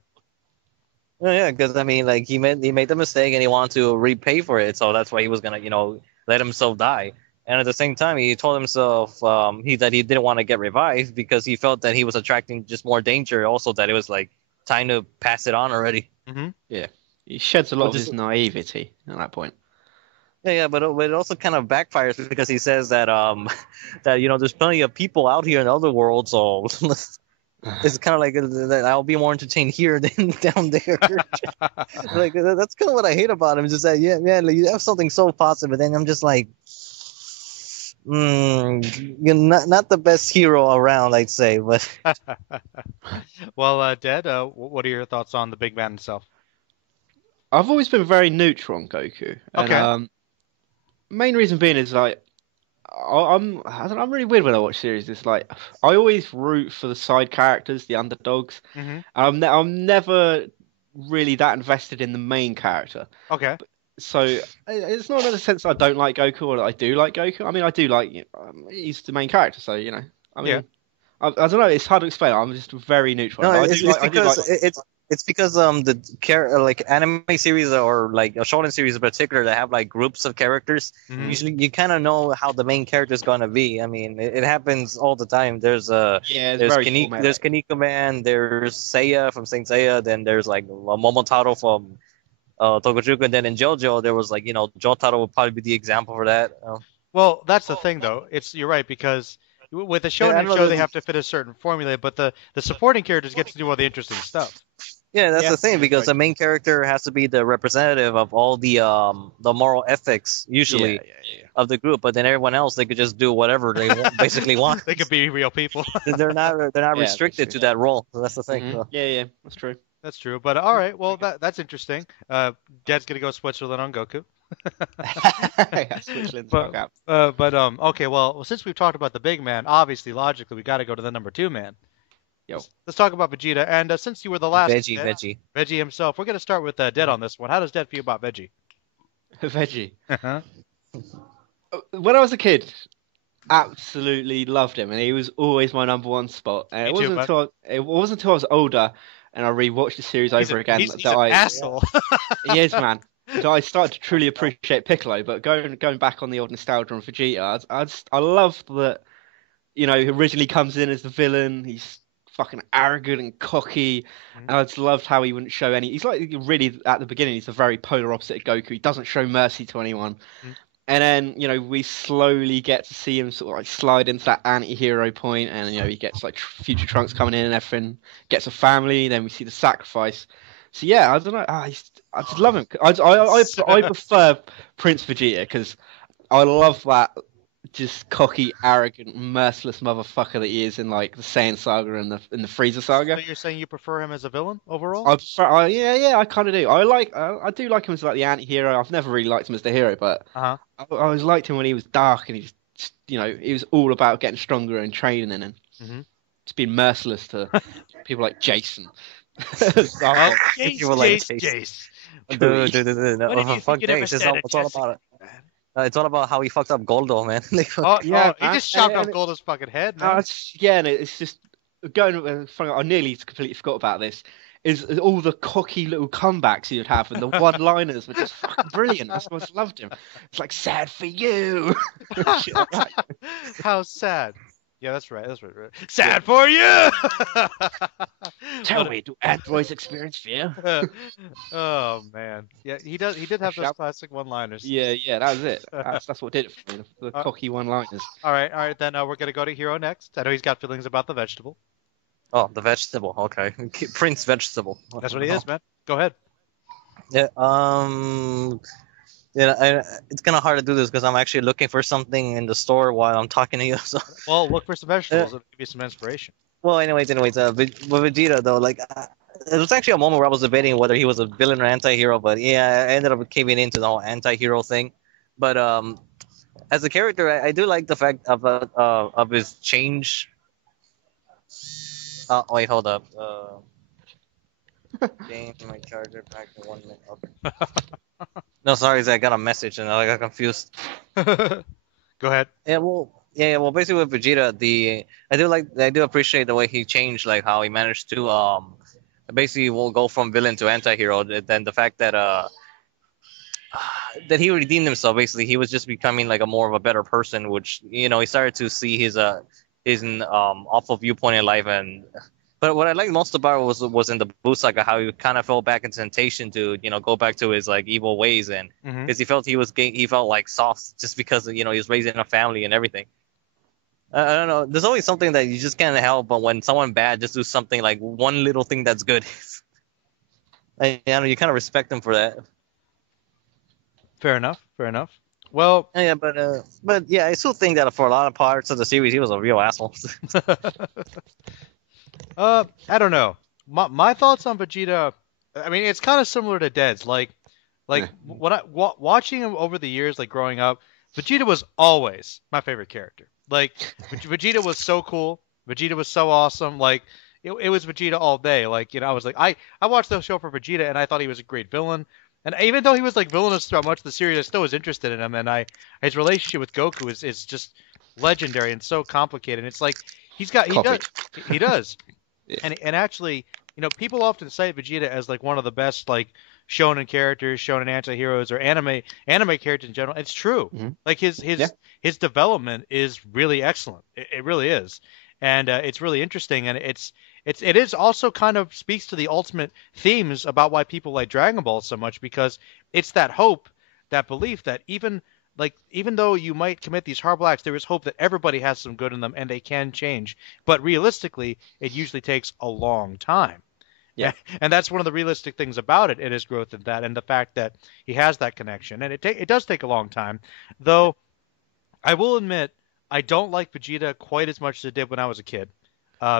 Oh, yeah, because I mean, like he made the mistake and he wanted to repay for it, so that's why he was gonna, let himself die. And at the same time, he told himself that he didn't want to get revived because he felt that he was attracting just more danger. Also, that it was like time to pass it on already. Yeah, he sheds a lot of his naivety at that point. Yeah, but it also kind of backfires because he says that that there's plenty of people out here in other worlds, so. It's kind of like I'll be more entertained here than down there. Like that's kind of what I hate about him. Is just that like, you have something so positive, but then I'm just like, you're not the best hero around, I'd say. But well, Dad, what are your thoughts on the big man himself? I've always been very neutral on Goku. And, okay. Main reason being is like. I'm really weird when I watch series. It's like I always root for the side characters, the underdogs. I'm never really that invested in the main character. Okay. So it's not in the sense that I don't like Goku or that I do like Goku. I mean, I do like he's the main character, so I mean, I don't know. It's hard to explain. I'm just very neutral. No, it's because the anime series or like a shonen series in particular that have like groups of characters. Usually, you kind of know how the main character is going to be. I mean, it happens all the time. There's Kaneko Man, there's Seiya from Saint Seiya, then there's like Momotaro from Tokujuku, and then in JoJo there was like Jotaro would probably be the example for that. Well, that's the thing though. You're right because. With a shonen show, they have to fit a certain formula, but the supporting characters get to do all the interesting stuff. Yeah, that's the thing, because the main character has to be the representative of all the moral ethics, usually, of the group. But then everyone else, they could just do whatever they basically want. They could be real people. They're not restricted to that role. So that's the thing. So. Yeah, that's true. That's true. But all right, well, that's interesting. Dad's gonna go Switzerland on Goku. Okay, well, since we've talked about the big man, obviously, logically, we got to go to the number 2 man. Let's talk about Vegeta. And since you were the last Veggie himself, we're going to start with Dead on this one. How does Dead feel about Veggie? Veggie. When I was a kid, absolutely loved him, and he was always my number one spot. And it wasn't until I was older and I rewatched the series over again he's an asshole. He is, man. So I started to truly appreciate Piccolo, but going back on the old nostalgia on Vegeta, I love that. He originally comes in as the villain. He's fucking arrogant and cocky, and I just loved how he wouldn't show any. He's like really at the beginning. He's the very polar opposite of Goku. He doesn't show mercy to anyone, and then we slowly get to see him sort of like slide into that anti-hero point, and he gets like future Trunks coming in and everything. Gets a family. Then we see the sacrifice. So yeah, I don't know. I just love him. I prefer Prince Vegeta because I love that just cocky, arrogant, merciless motherfucker that he is in like the Saiyan Saga and the Frieza Saga. So you're saying you prefer him as a villain overall? I kind of do. I do like him as like the anti-hero. I've never really liked him as the hero, but I always liked him when he was dark and he just, he was all about getting stronger and training and just being merciless to people like Jason. Jace. Dude, no, fuck Jace. It's all about it. It's all about how he fucked up Goldo, man. He just chopped off Goldo's fucking head, man. And it's just going. I nearly completely forgot about this. Is all the cocky little comebacks he would have, and the one-liners were just fucking brilliant. That's why I loved him. It's like sad for you. How sad. Yeah, that's right. Sad for you. Tell me, do androids experience fear? Oh man, yeah, he does. He did have those classic one-liners. Yeah, that was it. That's what did it for me. The cocky one-liners. All right. Then we're gonna go to Hero next. I know he's got feelings about the vegetable. Oh, the vegetable. Okay, Prince Vegetable. That's what he is, man. Go ahead. Yeah. Yeah, it's kind of hard to do this because I'm actually looking for something in the store while I'm talking to you. So. Well, look for some vegetables. It'll give you some inspiration. Well, anyways, with Vegeta though, like it was actually a moment where I was debating whether he was a villain or anti-hero, but yeah, I ended up caving into the whole anti-hero thing. But as a character, I do like the fact of his change. Oh wait, hold up. Change my charger back in 1 minute. Okay. No, sorry, I got a message and I got confused. Go ahead. Well, basically with Vegeta, I do appreciate the way he changed, like how he managed to basically will go from villain to anti-hero. Then the fact that that he redeemed himself. Basically, he was just becoming like a more of a better person, which he started to see his awful viewpoint in life. But what I liked most about it was in the Buu Saga, how he kind of fell back into temptation to go back to his like evil ways, and because he felt like soft just because he was raised in a family and everything. I don't know. There's always something that you just can't help, but when someone bad just do something like one little thing that's good, you kind of respect them for that. Fair enough. Well, yeah, but yeah, I still think that for a lot of parts of the series, he was a real asshole. I don't know. My thoughts on Vegeta, I mean, it's kind of similar to Dead's. Like when watching him over the years, like growing up, Vegeta was always my favorite character. Like Vegeta was so cool. Vegeta was so awesome. Like it was Vegeta all day. Like I was like I watched the show for Vegeta and I thought he was a great villain. And even though he was like villainous throughout much of the series, I still was interested in him. And his relationship with Goku is just legendary and so complicated. It's like he does. Yeah. And actually, people often cite Vegeta as like one of the best like shonen characters, shonen anti-heroes, or anime characters in general. It's true. Mm-hmm. Like his development is really excellent. It really is, and it's really interesting. And it is also kind of speaks to the ultimate themes about why people like Dragon Ball so much, because it's that hope, that belief that even though you might commit these horrible acts, there is hope that everybody has some good in them and they can change. But realistically, it usually takes a long time. Yeah. And that's one of the realistic things about it, his growth in that, and the fact that he has that connection. And it does take a long time. Though, I will admit, I don't like Vegeta quite as much as I did when I was a kid.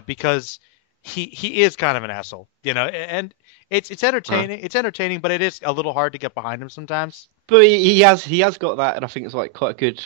Because he is kind of an asshole, and it's entertaining. It's entertaining, but it is a little hard to get behind him sometimes. But he has got that, and I think it's like quite a good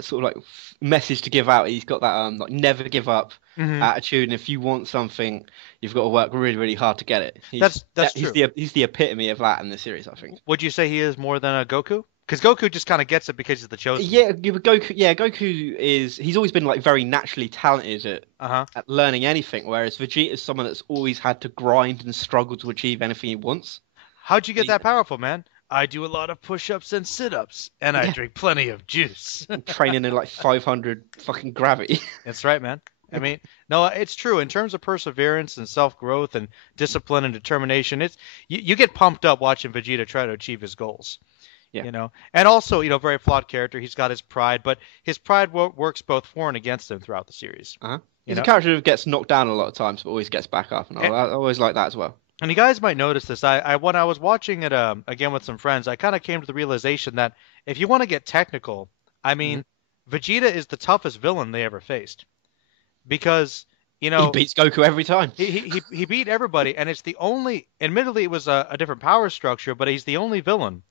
sort of like message to give out. He's got that like never give up attitude, and if you want something, you've got to work really, really hard to get it. That's true. He's the epitome of that in the series, I think. Would you say he is more than a Goku? Because Goku just kind of gets it because he's the chosen. Yeah, Goku he's always been like very naturally talented at learning anything, whereas Vegeta is someone that's always had to grind and struggle to achieve anything he wants. How'd you get that powerful, man? I do a lot of push-ups and sit-ups, and I drink plenty of juice. Training in like 500 fucking gravity. That's right, man. I mean, no, it's true. In terms of perseverance and self-growth and discipline and determination, you get pumped up watching Vegeta try to achieve his goals. Yeah. And also, very flawed character. He's got his pride, but his pride works both for and against him throughout the series. He's a character who gets knocked down a lot of times, but always gets back up, and I always like that as well. And you guys might notice this. I when I was watching it again with some friends, I kind of came to the realization that if you want to get technical, I mean, Vegeta is the toughest villain they ever faced because you know he beats Goku every time. He beat everybody, and it's the only. Admittedly, it was a different power structure, but he's the only villain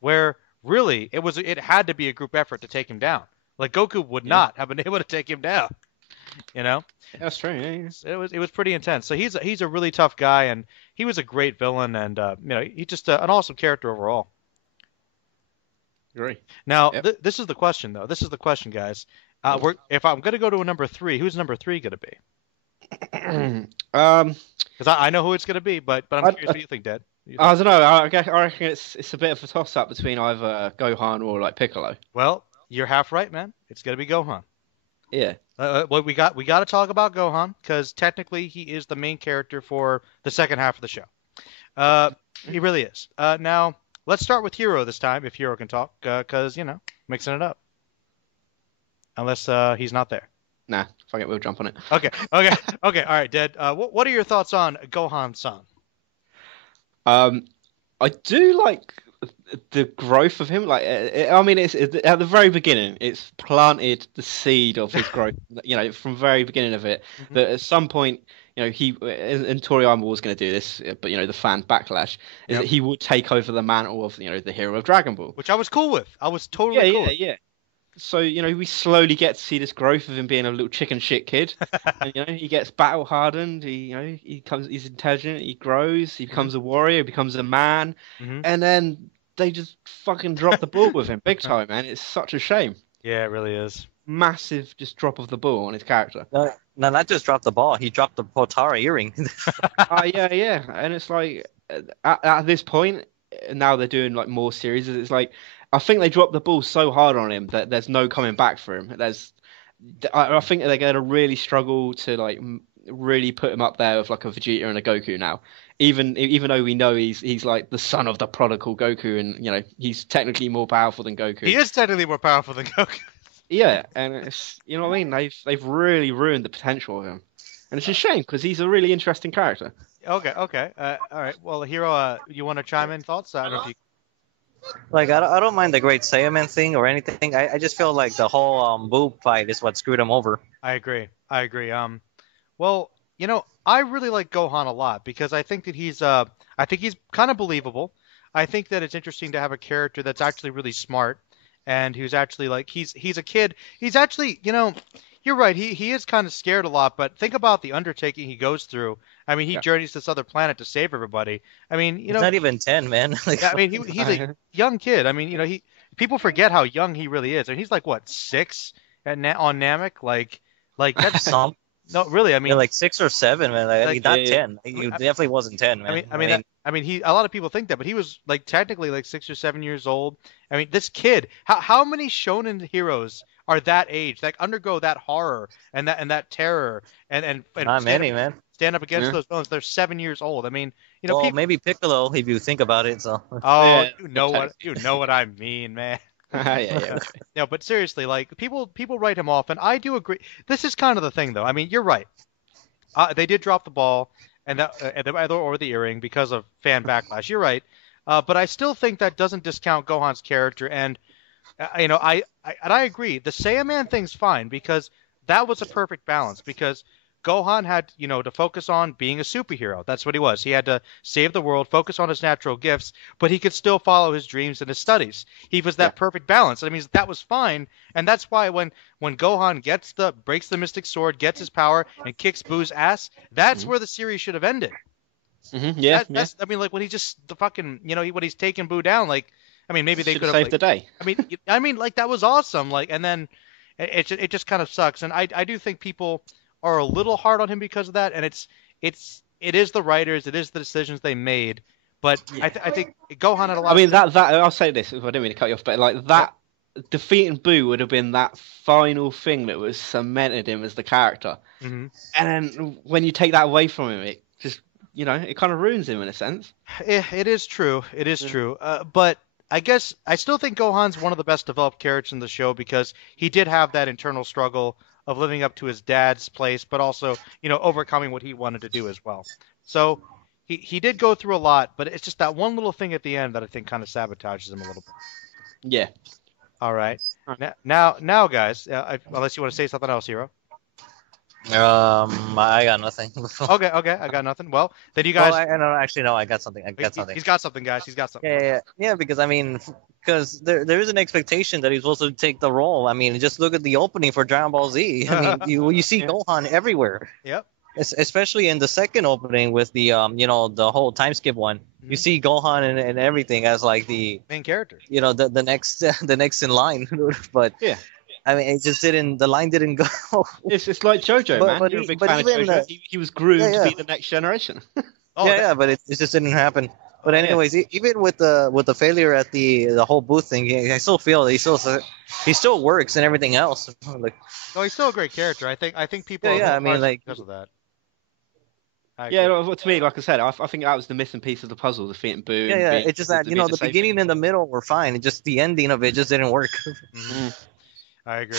where really it had to be a group effort to take him down. Like Goku would not have been able to take him down. You know. That's true. Yeah. It was pretty intense. So he's a really tough guy, and he was a great villain, and you know he's just an awesome character overall. Agree. Now this is the question though. This is the question, guys. If I'm gonna go to a number 3, who's number 3 gonna be? Because I know who it's gonna be, but I'm curious what you think, Dad. I don't know. I reckon it's a bit of a toss up between either Gohan or like Piccolo. Well, you're half right, man. It's gonna be Gohan. Yeah. Well, we got to talk about Gohan because technically he is the main character for the second half of the show. He really is. Now let's start with Hero this time, if Hero can talk, because you know, mixing it up. Unless he's not there. Nah, fuck it, we'll jump on it. Okay. All right, Dad. What are your thoughts on Gohan-san? I do like the growth of him. Like, I mean, it's at the very beginning, it's planted the seed of his growth. You know, from the very beginning of it, that at some point, you know, he and Toriyama was going to do this, but you know, the fan backlash is that he would take over the mantle of the hero of Dragon Ball, which I was cool with. I was totally cool. Yeah. So, you know, we slowly get to see this growth of him being a little chicken shit kid. And, you know, he gets battle hardened. He's intelligent. He grows. He becomes a warrior. He becomes a man. And then they just fucking drop the ball with him big time, man. It's such a shame. Yeah, it really is. Massive just drop of the ball on his character. No, not just dropped the ball. He dropped the Potara earring. Yeah. And it's like, at this point, now they're doing like more series. It's like, I think they dropped the ball so hard on him that there's no coming back for him. I think they're going to really struggle to like really put him up there with like a Vegeta and a Goku now. Even though we know he's like the son of the prodigal Goku, and you know he's technically more powerful than Goku. He is technically more powerful than Goku. Yeah, and it's what I mean. They've really ruined the potential of him, and it's a shame because he's a really interesting character. Okay. All right. Well, Hero, you want to chime in thoughts? I don't know if you... Like, I don't mind the Great Saiyaman thing or anything. I just feel like the whole boob fight is what screwed him over. I agree. Well, you know, I really like Gohan a lot because I think that he's kind of believable. I think that it's interesting to have a character that's actually really smart and who's actually like he's a kid. He's actually, you know, you're right. He is kind of scared a lot, but think about the undertaking he goes through. I mean, he journeys to this other planet to save everybody. I mean, you know, he's not even 10, man. Like, I mean, he's a young kid. I mean, you know, people forget how young he really is. And he's like what, 6 on Namek? Like that's some. No, really. I mean, like 6 or 7, man. Like, not 10. He definitely wasn't 10, man. I mean, a lot of people think that, but he was like technically like 6 or 7 years old. I mean, this kid. How many shonen heroes are that age that undergo that horror and that terror and not many, man. Stand up against those villains. They're 7 years old. I mean, you know, well, maybe Piccolo if you think about it. So. Oh, you know what I mean, man. Yeah. No, but seriously, like people write him off, and I do agree. This is kind of the thing, though. I mean, you're right. They did drop the ball and or the earring because of fan backlash. You're right, but I still think that doesn't discount Gohan's character, and you know, I agree. The Saiyaman thing's fine because that was a perfect balance because Gohan had, you know, to focus on being a superhero. That's what he was. He had to save the world, focus on his natural gifts, but he could still follow his dreams and his studies. He was that perfect balance. I mean, that was fine, and that's why when Gohan breaks the Mystic Sword, gets his power, and kicks Boo's ass, that's where the series should have ended. Yeah. I mean, like when he just when he's taking Boo down, like, I mean, maybe they could have saved the day. I mean, like that was awesome. Like, and then it just kind of sucks, and I do think people are a little hard on him because of that, and it is the writers, it is the decisions they made, but I think Gohan had a lot. I mean, that I'll say this, I don't mean to cut you off, but like that defeating Boo would have been that final thing that was cemented him as the character, and then when you take that away from him, it just it kind of ruins him in a sense. It is true. It is true. But I guess I still think Gohan's one of the best developed characters in the show because he did have that internal struggle of living up to his dad's place, but also, overcoming what he wanted to do as well. So, he did go through a lot, but it's just that one little thing at the end that I think kind of sabotages him a little bit. Yeah. All right. Now, guys, unless you want to say something else, Hero. I got nothing. Okay, I got nothing. Well, then you guys. No, I got something. He's got something, guys. He's got something. Yeah. Because I mean, because there is an expectation that he's supposed to take the role. I mean, just look at the opening for Dragon Ball Z. I mean, you see Gohan everywhere. Yep. Especially in the second opening with the the whole time skip one. Mm-hmm. You see Gohan and everything as like the main character. The next in line. But yeah. I mean, it just didn't. The line didn't go. It's like JoJo, man. You're a big fan of JoJo. He was groomed to be the next generation. But it just didn't happen. But anyways, even with the failure at the whole booth thing, I still feel that he still works and everything else. Like, he's still a great character. I think people. I mean, like because of that. To me, like I said, I think that was the missing piece of the puzzle, defeating Boo. Yeah, it's just that the beginning and the middle were fine. It just the ending of it just didn't work. Mm-hmm. I agree.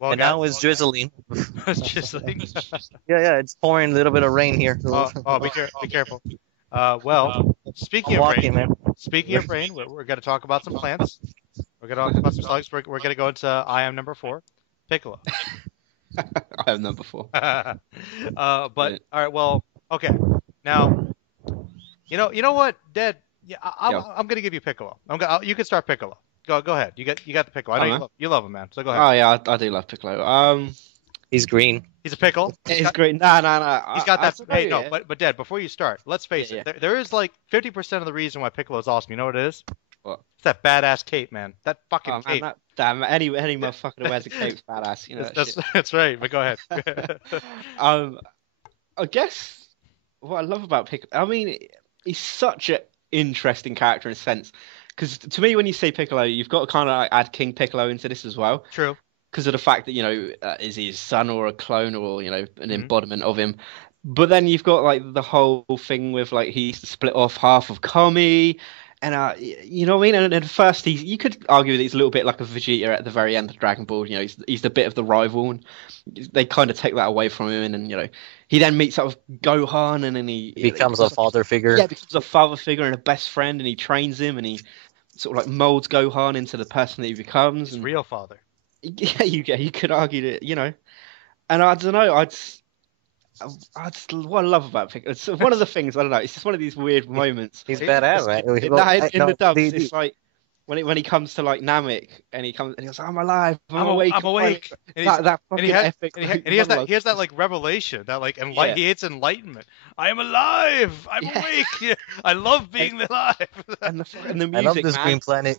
Well, and now it's drizzling. It's drizzling. It's pouring a little bit of rain here. Be careful. Well, speaking of rain, we're going to talk about some plants. We're going to talk about some slugs. We're going to go into I am number 4, Piccolo. I am number 4. But all right, well, okay. Now, you know what, Dad? Yeah, I'm going to give you Piccolo. You can start Piccolo. Go ahead. You got the Piccolo. I know you love him, man. So go ahead. Oh yeah, I do love Piccolo. He's green. He's a pickle. He's green. No. He's got that. Hey, no, but Dad, before you start, let's face it. There is like 50% of the reason why Piccolo is awesome. You know what it is? What? It's that badass cape, man. That fucking cape. Man, damn, any motherfucker who wears a cape's badass. You know that's right. But go ahead. I guess what I love about Piccolo. I mean, he's such an interesting character in a sense. Because to me, when you say Piccolo, you've got to kind of add King Piccolo into this as well. True. Because of the fact that, is he his son or a clone or, an embodiment of him. But then you've got, like, the whole thing with, like, he used to split off half of Kami. And, you know what I mean? And at first, you could argue that he's a little bit like a Vegeta at the very end of Dragon Ball. He's the bit of the rival. And they kind of take that away from him. And, he then meets up with Gohan and then he becomes a father figure. Yeah, becomes a father figure and a best friend. And he trains him and he sort of like molds Gohan into the person that he becomes. And real father. Yeah, you could argue that, and I don't know, what I love about Piccolo, it's one of the things, I don't know, it's just one of these weird moments. He's badass, right? In the dubs, it's like, when he comes to like Namek and he goes, I'm alive, I'm awake. And he has that like revelation, that like he hits enlightenment. I am alive. I'm awake. I love being alive. and the music. I love this green planet.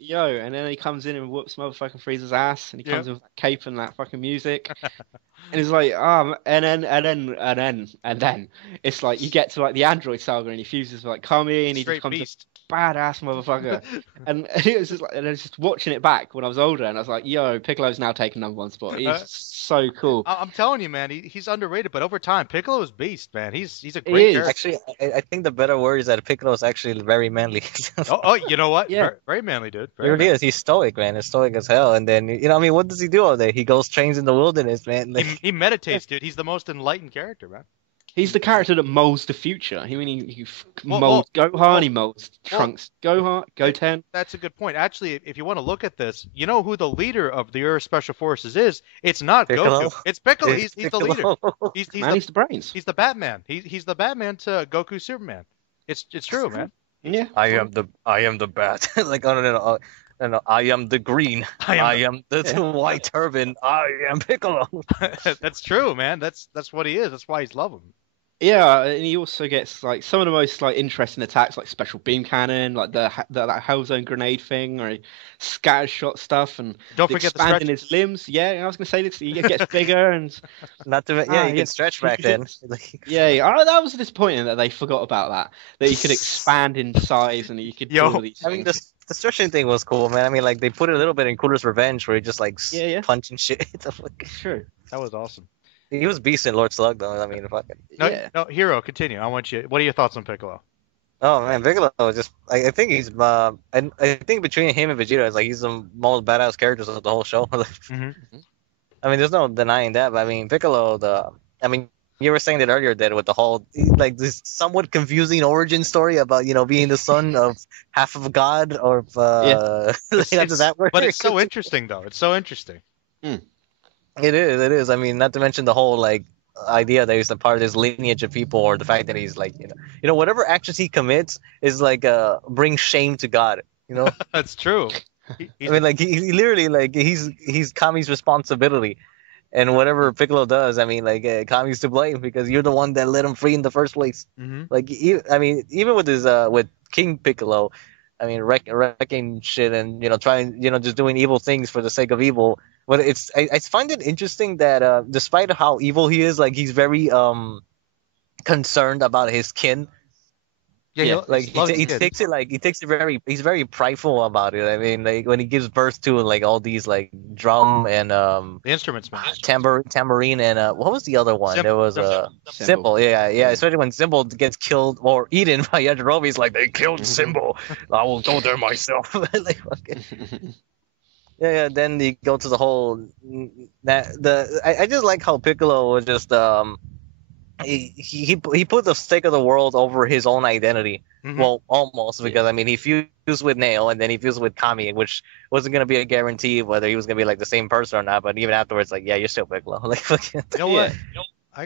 And then he comes in and whoops motherfucking Frieza's ass, and he comes in with that cape and that fucking music, and it's like, and then it's like you get to like the Android saga and he fuses with like Kami and he becomes a badass motherfucker. And it was just like, and I was just watching it back when I was older, and I was like, Piccolo's now taking #1 spot. He's so cool. I'm telling you, man, he's underrated, but over time, Piccolo is beast, man. He's a great character. Actually, I think the better word is that Piccolo is actually very manly. You know what? Yeah. Very manly, dude. He really is. He's stoic, man. He's stoic as hell. And then, what does he do all day? He goes trains in the wilderness, man. Like, he meditates, dude. He's the most enlightened character, man. He's the character that molds the future. He molds Gohan, he molds Trunks Goten. That's a good point. Actually, if you want to look at this, you know who the leader of the Earth Special Forces is? It's not Piccolo. Goku. It's Piccolo. He's the leader. He's the brains. He's the Batman. He's the Batman to Goku Superman. It's true, man. Yeah. I am the bat. Like, no. I am the green. I am the white turban. I am Piccolo. That's true, man. That's what he is. That's why he's loved him. Yeah, and he also gets like some of the most like interesting attacks, like special beam cannon, like that Hell Zone grenade thing, or scatter shot stuff, and don't forget expanding his limbs. Yeah, I was gonna say this. He gets bigger and he can stretch back then. That was disappointing that they forgot about that he could expand in size and he could do all these things. I mean, the stretching thing was cool, man. I mean, like they put it a little bit in Cooler's Revenge, where he just like punching shit. Sure, that was awesome. He was beast in Lord Slug, though. I mean, fucking. No, Hero, continue. What are your thoughts on Piccolo? Oh man, Piccolo just. I think he's. I think between him and Vegeta, it's like he's the most badass characters of the whole show. I mean, there's no denying that. But I mean, Piccolo. You were saying that earlier, that with the whole like this somewhat confusing origin story about being the son of half of God or like, how does that work? But it's so interesting though. It's so interesting. It is. It is. I mean, not to mention the whole like idea that he's a part of this lineage of people, or the fact that he's like whatever actions he commits is like brings shame to God. That's true. I mean, like he literally like he's Kami's responsibility. And whatever Piccolo does, I mean, like Kami's to blame because you're the one that let him free in the first place. Mm-hmm. Like, I mean, even with his with King Piccolo, I mean, wrecking shit and trying, just doing evil things for the sake of evil. But I find it interesting that despite how evil he is, like he's very concerned about his kin. Yeah, like he takes it very. He's very prideful about it. I mean, like when he gives birth to like all these like drum and the instruments, man. Tambourine and what was the other one? Cymbal. There was Cymbal. Yeah. Especially when Cymbal gets killed or eaten by Yajirobe, he's like, they killed Cymbal. I will go there myself. Like, fucking. Yeah. Then you go to the whole I just like how Piccolo was just he put the stake of the world over his own identity. Mm-hmm. Well, almost, because I mean he fused with Nail and then he fused with Kami, which wasn't gonna be a guarantee whether he was gonna be like the same person or not. But even afterwards, like, yeah, you're still Piccolo. Like, what?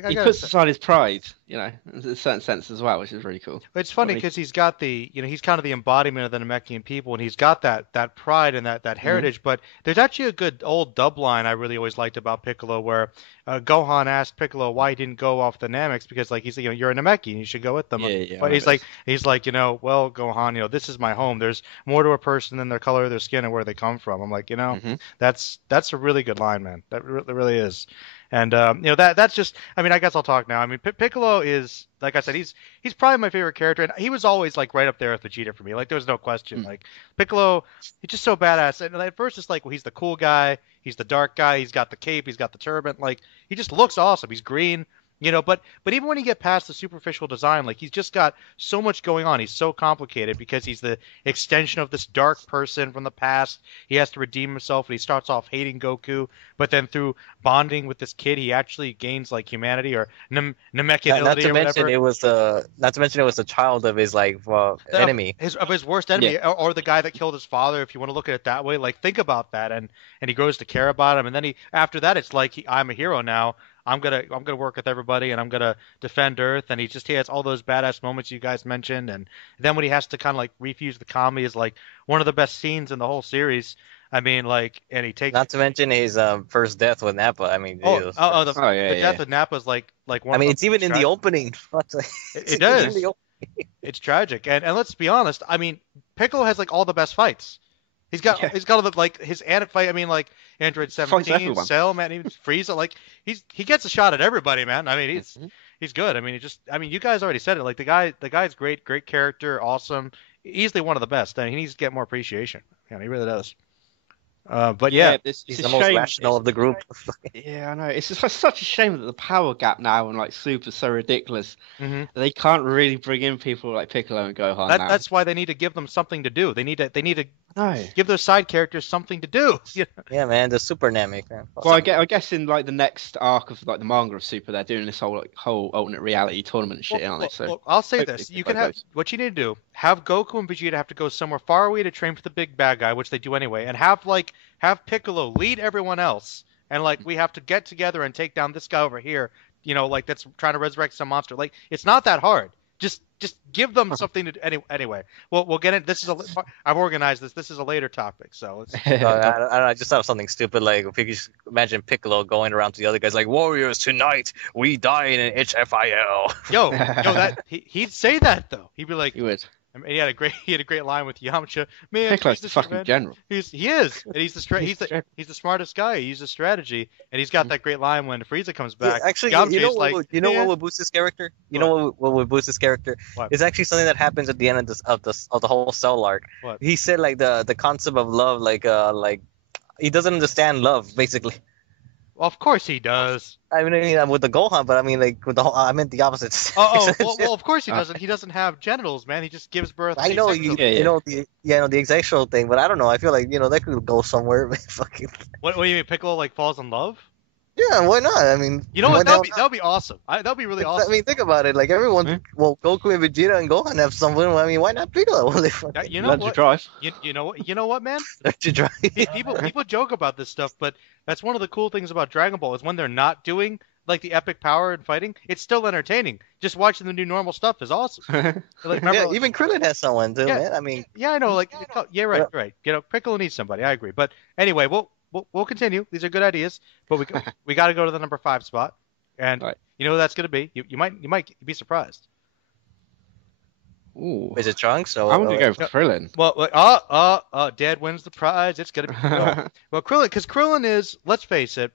He puts aside his pride, in a certain sense as well, which is really cool. But it's funny because he's got he's kind of the embodiment of the Namekian people, and he's got that pride and that heritage. Mm-hmm. But there's actually a good old dub line I really always liked about Piccolo, where Gohan asked Piccolo why he didn't go off the Namecs, because like he's you're a Namekian, you should go with them. Yeah, but he's like well, Gohan, this is my home. There's more to a person than their color of their skin and where they come from. I'm like, mm-hmm. that's a really good line, man. That really is. And that's just, I mean, I guess I'll talk now. I mean, Piccolo is, like I said, he's probably my favorite character, and he was always like right up there with Vegeta for me. Like there was no question. Like Piccolo, he's just so badass. And at first it's like, well, he's the cool guy, he's the dark guy, he's got the cape, he's got the turban. Like he just looks awesome. He's green. But even when you get past the superficial design, like he's just got so much going on. He's so complicated because he's the extension of this dark person from the past. He has to redeem himself, and he starts off hating Goku, but then through bonding with this kid, he actually gains like humanity or Namekianity or whatever. Not to mention it was the child of his like enemy, his worst enemy, or the guy that killed his father. If you want to look at it that way, like think about that, and he grows to care about him, and then after that, it's like I'm a hero now. I'm gonna work with everybody, and I'm gonna defend Earth. And he has all those badass moments you guys mentioned. And then when he has to kind of like refuse the Kami is like one of the best scenes in the whole series. I mean, like, and he takes. Not to mention his first death with Nappa. I mean, the death with Nappa is like one. I mean, it's even in the opening. It does. It's tragic, and let's be honest. I mean, Piccolo has like all the best fights. He's got all the like his fight. I mean, like Android 17, Cell, man, even Frieza. Like he gets a shot at everybody, man. I mean, he's good. I mean, you guys already said it. Like the guy's great character, awesome, easily one of the best. I mean, he needs to get more appreciation. Yeah, he really does. But he's the most rational of the group. Yeah, I know. It's just such a shame that the power gap now and like Super's so ridiculous. Mm-hmm. They can't really bring in people like Piccolo and Gohan now. That's why they need to give them something to do. They need to give their side characters something to do. Yeah, man, the Super Namek, man. Well, I guess in like the next arc of like the manga of Super, they're doing this whole alternate reality tournament shit, aren't they? So I'll say this: you can have what you need to do. Have Goku and Vegeta have to go somewhere far away to train for the big bad guy, which they do anyway, and have Piccolo lead everyone else, and like we have to get together and take down this guy over here. Like that's trying to resurrect some monster. Like it's not that hard. Just give them something to do. Anyway, we'll get it. I've organized this. This is a later topic, so let's. I just have something stupid like if you could imagine Piccolo going around to the other guys like, "Warriors, tonight we dine in HFIL." Yo, that he'd say that though. He'd be like, he would. I mean, he had a great line with Yamcha. Man, Piccolo's the fucking general. He is, and he's the smartest guy. He uses strategy, and he's got that great line when Frieza comes back. Yeah, actually, what would boost his character? What would boost his character? What? It's actually something that happens at the end of the whole Cell arc. What? He said like the concept of love, like he doesn't understand love basically. Well, of course he does. I mean, with the Gohan, but I mean, like with the whole, I meant the opposite. Well, of course he doesn't. He doesn't have genitals, man. He just gives birth. I know the asexual thing, but I don't know. I feel like that could go somewhere. Fucking. What do you mean? Piccolo like falls in love? Yeah, why not? I mean, you know what? That'd be awesome. That'd be really awesome. I mean, think about it. Like everyone, well, Goku and Vegeta and Gohan have someone. I mean, why not Piccolo? You know what? You know what, man? To drive. People joke about this stuff, but that's one of the cool things about Dragon Ball is when they're not doing like the epic power and fighting, it's still entertaining. Just watching them do normal stuff is awesome. Remember, even Krillin has someone too, man. I mean, I know. Like, yeah, right. You know, Piccolo needs somebody. I agree. But anyway, we'll continue. These are good ideas, but we got to go to the number 5 spot, and you know who that's going to be. You might be surprised. Ooh. Is it Trunks? I'm going to go with Krillin. Well, Dad wins the prize. It's going to be well, Krillin, because Krillin is, let's face it,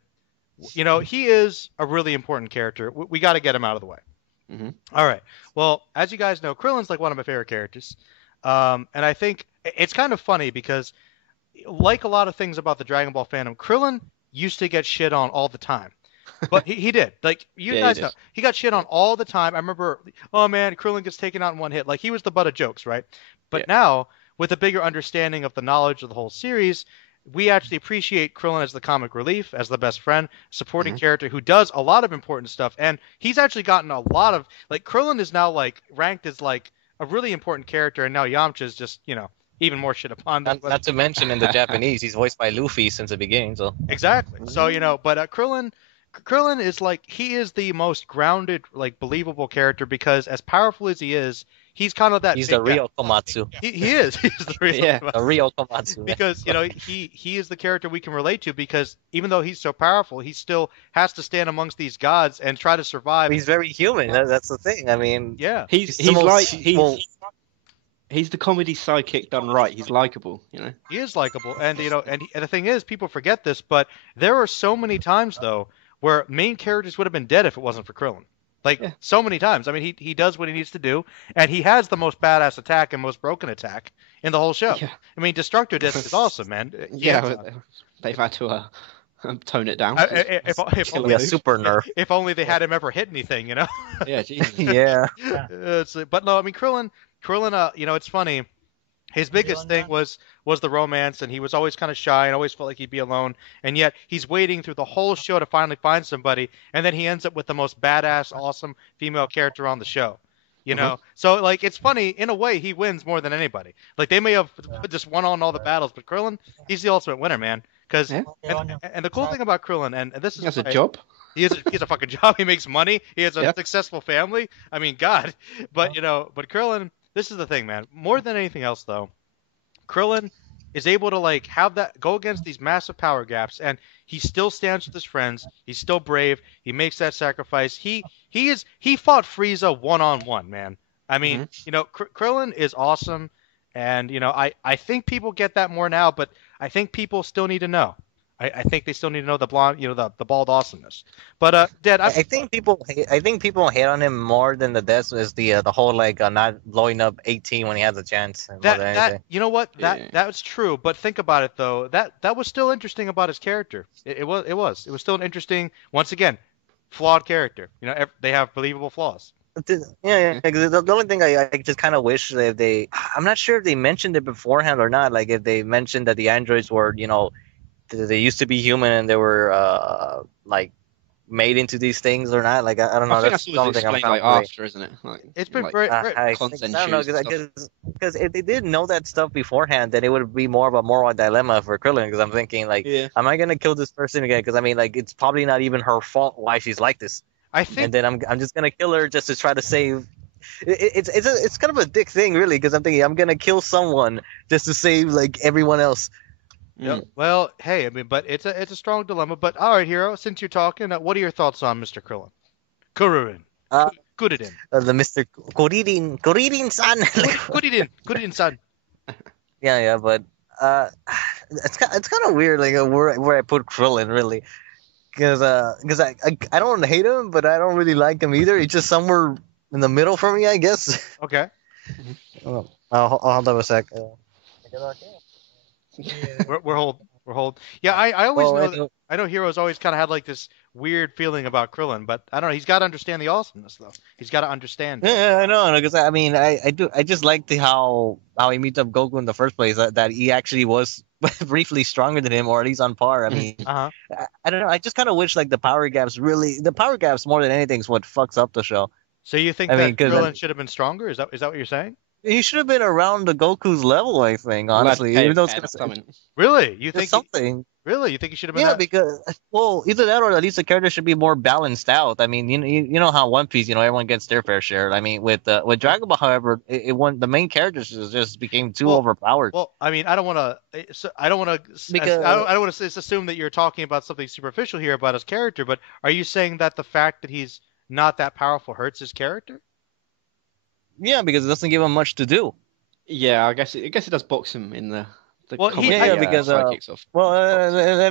you know, he is a really important character. We got to get him out of the way. Mm-hmm. All right. Well, as you guys know, Krillin's like one of my favorite characters, and I think it's kind of funny because, like a lot of things about the Dragon Ball fandom, Krillin used to get shit on all the time. But he did. Like, you guys know, he got shit on all the time. I remember, oh man, Krillin gets taken out in one hit. Like, he was the butt of jokes, right? But now, with a bigger understanding of the knowledge of the whole series, we actually appreciate Krillin as the comic relief, as the best friend, supporting character who does a lot of important stuff. And he's actually gotten a lot of, like, Krillin is now, like, ranked as, like, a really important character, and now Yamcha's just, you know, even more shit upon them. Not to mention in the Japanese, he's voiced by Luffy since the beginning, so. Exactly. So, you know, but Krillin is like, he is the most grounded, like, believable character because as powerful as he is, he's kind of that. He's the real Komatsu. He is. He's the real Komatsu. The real Komatsu. Because, you know, he is the character we can relate to because even though he's so powerful, he still has to stand amongst these gods and try to survive. He's very human. That's the thing. I mean, he's the comedy sidekick done right. He's likable, you know. He is likable, and you know, and the thing is, people forget this, but there are so many times though where main characters would have been dead if it wasn't for Krillin. Like, so many times. I mean, he does what he needs to do, and he has the most badass attack and most broken attack in the whole show. Yeah. I mean, Destructor Disc is awesome, man. They've had to tone it down. If only a super nerf. If only they had him ever hit anything, you know? Yeah, geez. Yeah. But no, I mean, Krillin, you know, it's funny. His biggest thing was the romance, and he was always kind of shy and always felt like he'd be alone. And yet he's waiting through the whole show to finally find somebody, and then he ends up with the most badass, awesome female character on the show. You know, so like it's funny in a way. He wins more than anybody. Like they may have just won on all the battles, but Krillin, he's the ultimate winner, man. Because and the cool thing about Krillin, and this is he has a job. He has a fucking job. He makes money. He has a successful family. I mean, God. But you know, but Krillin. This is the thing, man. More than anything else, though, Krillin is able to like have that go against these massive power gaps, and he still stands with his friends. He's still brave. He makes that sacrifice. He fought Frieza one-on-one, man. I mean, you know, Krillin is awesome, and you know, I think people get that more now, but I think people still need to know. I think they still need to know the blonde, you know, the bald awesomeness. But Dad, I think people hate on him more than the death is the whole like not blowing up 18 when he has a chance. That you know what that's true. But think about it though. That was still interesting about his character. It was still an interesting, once again, flawed character. You know, they have believable flaws. Yeah. The only thing I just kind of wish that I'm not sure if they mentioned it beforehand or not. Like if they mentioned that the androids were, you know, they used to be human and they were like made into these things or not. Like I don't know. I think that's the only thing I'm like after, isn't it? Like, it's been very. I don't know because if they didn't know that stuff beforehand, then it would be more of a moral dilemma for Krillin. Because I'm thinking like, am I gonna kill this person again? Because I mean, like it's probably not even her fault why she's like this. I think, and then I'm just gonna kill her just to try to save. It's kind of a dick thing, really, because I'm thinking I'm gonna kill someone just to save like everyone else. Yeah. Well, hey, I mean, but it's a strong dilemma. But all right, Hero, since you're talking, what are your thoughts on Mr. Krillin? Kuririn. Kuririn. The Mr. Kuririn-san. Kuririn-san. Yeah, but it's kind of weird, like where I put Krillin, really, because I don't hate him, but I don't really like him either. He's just somewhere in the middle for me, I guess. Okay. I'll hold on a sec. We're We're holding. Yeah, I always I know Hero's always kind of had like this weird feeling about Krillin, but I don't know. He's got to understand the awesomeness, though. He's got to understand. Yeah, I know, because I mean, I do. I just liked how he meets up Goku in the first place. That he actually was briefly stronger than him, or at least on par. I mean, I don't know. I just kind of wish like the power gaps more than anything is what fucks up the show. So you think that Krillin should have been stronger? Is that what you're saying? He should have been around the Goku's level, I think. Honestly, even though really, you think something? Really, you think he should have been? Yeah, because either that or at least the character should be more balanced out. I mean, you know how One Piece, everyone gets their fair share. I mean, with Dragon Ball, however, the main characters just became too overpowered. Well, I mean, I don't want to assume that you're talking about something superficial here about his character, but are you saying that the fact that he's not that powerful hurts his character? Yeah, because it doesn't give him much to do. Yeah, I guess it does box him in the. Let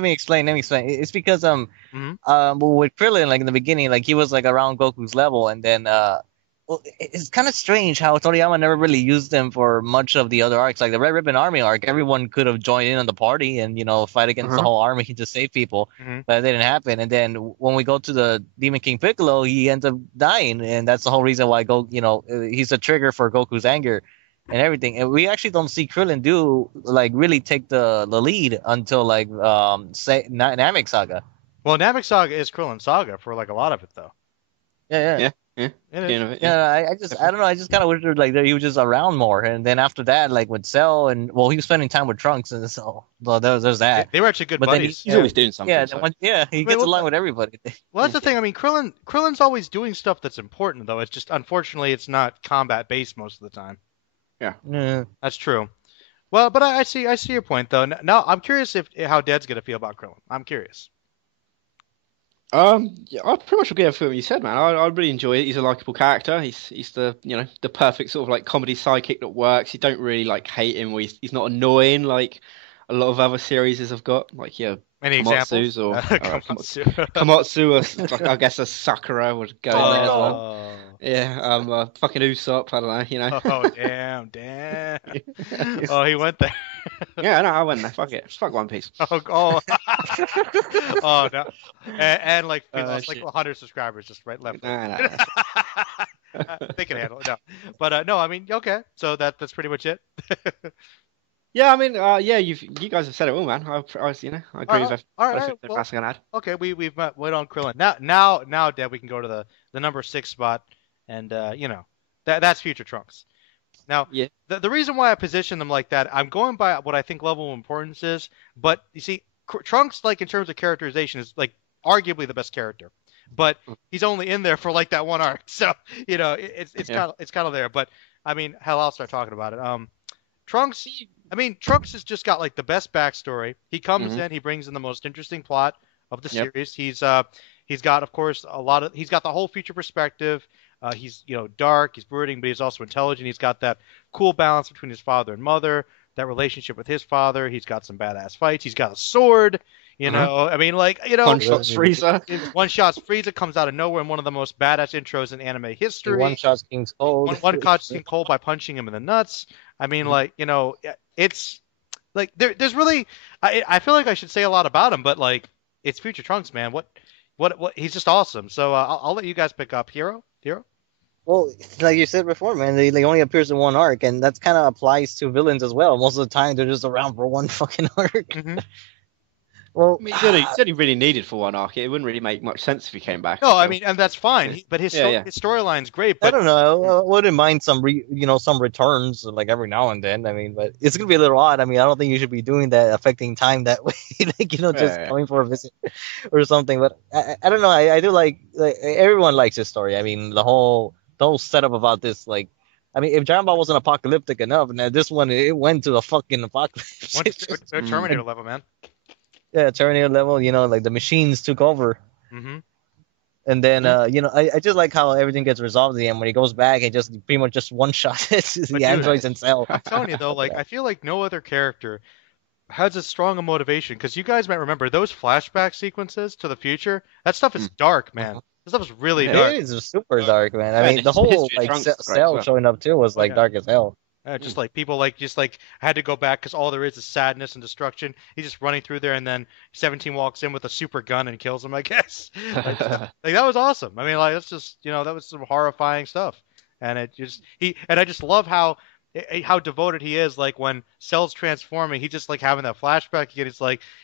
me explain. It's because with Krillin, like in the beginning, like he was like around Goku's level, and then it's kind of strange how Toriyama never really used him for much of the other arcs. Like the Red Ribbon Army arc, everyone could have joined in on the party and fight against the whole army to save people, but it didn't happen. And then when we go to the Demon King Piccolo, he ends up dying, and that's the whole reason why he's a trigger for Goku's anger and everything. And we actually don't see Krillin really take the lead until like Namek Saga. Well, Namek Saga is Krillin Saga for like a lot of it though. Yeah. I don't know. I just kind of wish he was just around more. And then after that, like with Cell he was spending time with Trunks, and so there's that. They were actually good buddies. He's always doing something. He gets along with everybody. Well, that's the thing. I mean, Krillin's always doing stuff that's important, though. It's just unfortunately it's not combat based most of the time. Yeah, that's true. Well, but I see your point though. Now I'm curious how Dead's gonna feel about Krillin. I'm curious. I pretty much agree with what you said, man. I really enjoy it. He's a likable character. He's the the perfect sort of like comedy sidekick that works. You don't really like hate him. He's not annoying like a lot of other series have got. Like any examples? Komatsu or like, I guess a Sakura would go there as well. Yeah, fucking Usopp. I don't know. Oh damn. Oh, he went there. Yeah, no, I went there. Fuck it. Fuck One Piece. Oh no. And like 100 subscribers just left. No. They can handle it. No, but no. I mean, okay. So that's pretty much it. Yeah, I mean, you guys have said it all, man. I agree with everything. All right. Okay, we've went on Krillin. Now, Deb, we can go to the number 6 spot, and that's Future Trunks. Now, the reason why I position them like that, I'm going by what I think level of importance is. But you see, Trunks, like in terms of characterization, is like arguably the best character. But he's only in there for like that one arc, so it's kind of there. But I mean, hell, I'll start talking about it. Trunks has just got like the best backstory. He comes in, he brings in the most interesting plot of the series. He's got, of course, he's got the whole future perspective. He's dark, he's brooding, but he's also intelligent. He's got that cool balance between his father and mother, that relationship with his father. He's got some badass fights. He's got a sword. I mean, like one shots Frieza. One shots Frieza comes out of nowhere in one of the most badass intros in anime history. One shots King Cold. One shots King Cold by punching him in the nuts. I mean, it's like there's really. I feel like I should say a lot about him, but like it's Future Trunks, man. What? He's just awesome. So I'll let you guys pick up. Hero. Well, like you said before, man, they only appears in one arc, and that kind of applies to villains as well. Most of the time, they're just around for one fucking arc. Well, I mean, he's only really needed for one arc. It wouldn't really make much sense if he came back. No, I mean, and that's fine. But his storyline's great. But I don't know. I wouldn't mind some returns like every now and then. I mean, but it's gonna be a little odd. I mean, I don't think you should be doing that, affecting time that way. Going for a visit or something. But I don't know. I do like everyone likes his story. I mean, the whole setup about this, like. I mean, if Dragon Ball wasn't apocalyptic enough, and this one it went to the fucking apocalypse. Terminator level, man. Yeah, Terminator level, like the machines took over. And then, I just like how everything gets resolved at the end. When he goes back, and just pretty much just one-shot the androids and Cell. I'm telling you, though, I feel like no other character has as strong a motivation. Because you guys might remember, those flashback sequences to the future, that stuff is dark, man. That stuff is really dark. It is super dark, man. I mean, the whole, Cell showing up, too, was, dark as hell. Just like people just had to go back because all there is sadness and destruction. He's just running through there, and then 17 walks in with a super gun and kills him. I guess like that was awesome. I mean, like that's just that was some horrifying stuff, and I just love how devoted he is. Like when Cell's transforming, he just like having that flashback again.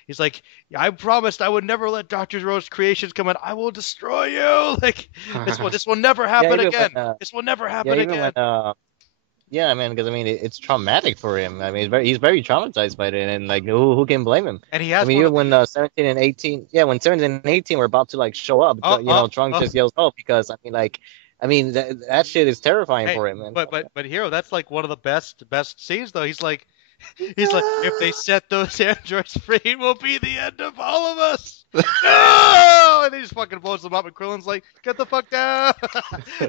He's like, I promised I would never let Dr. Rose's creations come in. I will destroy you. Like this will never happen again. This will never happen again. Yeah, I mean, because I mean, it's traumatic for him. I mean, he's very traumatized by it, and like, who can blame him? And he has. I mean, even when 17 and 18, when 17 and 18 were about to like show up, Trunks just yells, "Oh!" Because I mean, that shit is terrifying for him. Man. But Hero, that's like one of the best scenes though. He's like, if they set those androids free, it will be the end of all of us. No! And he just fucking blows them up, and Krillin's like, get the fuck down.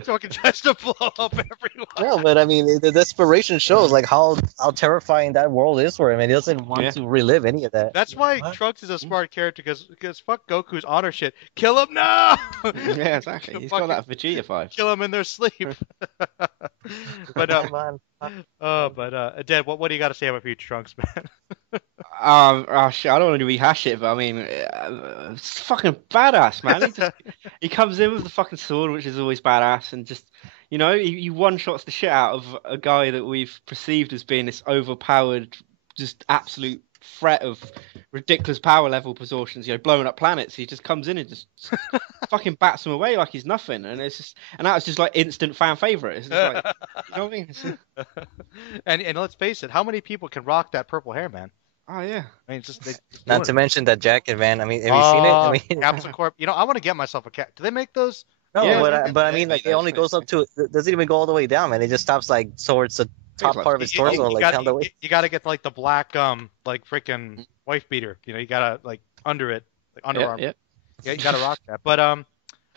Fucking tries to blow up everyone. No, but I mean, the desperation shows like how terrifying that world is for him, and he doesn't want to relive any of that. That's why Trunks is a smart character, because fuck Goku's honor shit. Kill him now! Yeah, exactly. He's got that Vegeta vibe. Kill him in their sleep. But Dad, what do you got to say about future Trunks, man? Shit, I don't want to rehash it, but I mean, it's fucking badass, man. He comes in with the fucking sword, which is always badass, and just, he one-shots the shit out of a guy that we've perceived as being this overpowered, just absolute threat of ridiculous power level proportions, blowing up planets. He just comes in and just fucking bats him away like he's nothing, and that was just like instant fan favorite. It's just like, you know what I mean? And let's face it, how many people can rock that purple hair, man? Oh yeah, I mean, just not to mention that jacket, man. I mean, have you seen it? I mean, Capsule Corp. I want to get myself a cat. Do they make those? No, yeah, but I mean, like, it only goes up to. Doesn't even go all the way down, man. It just stops like towards the top part of his torso, like down the way. You gotta get like the black, like freaking wife beater. You gotta like under it, like underarm. Yeah, you gotta rock that. But all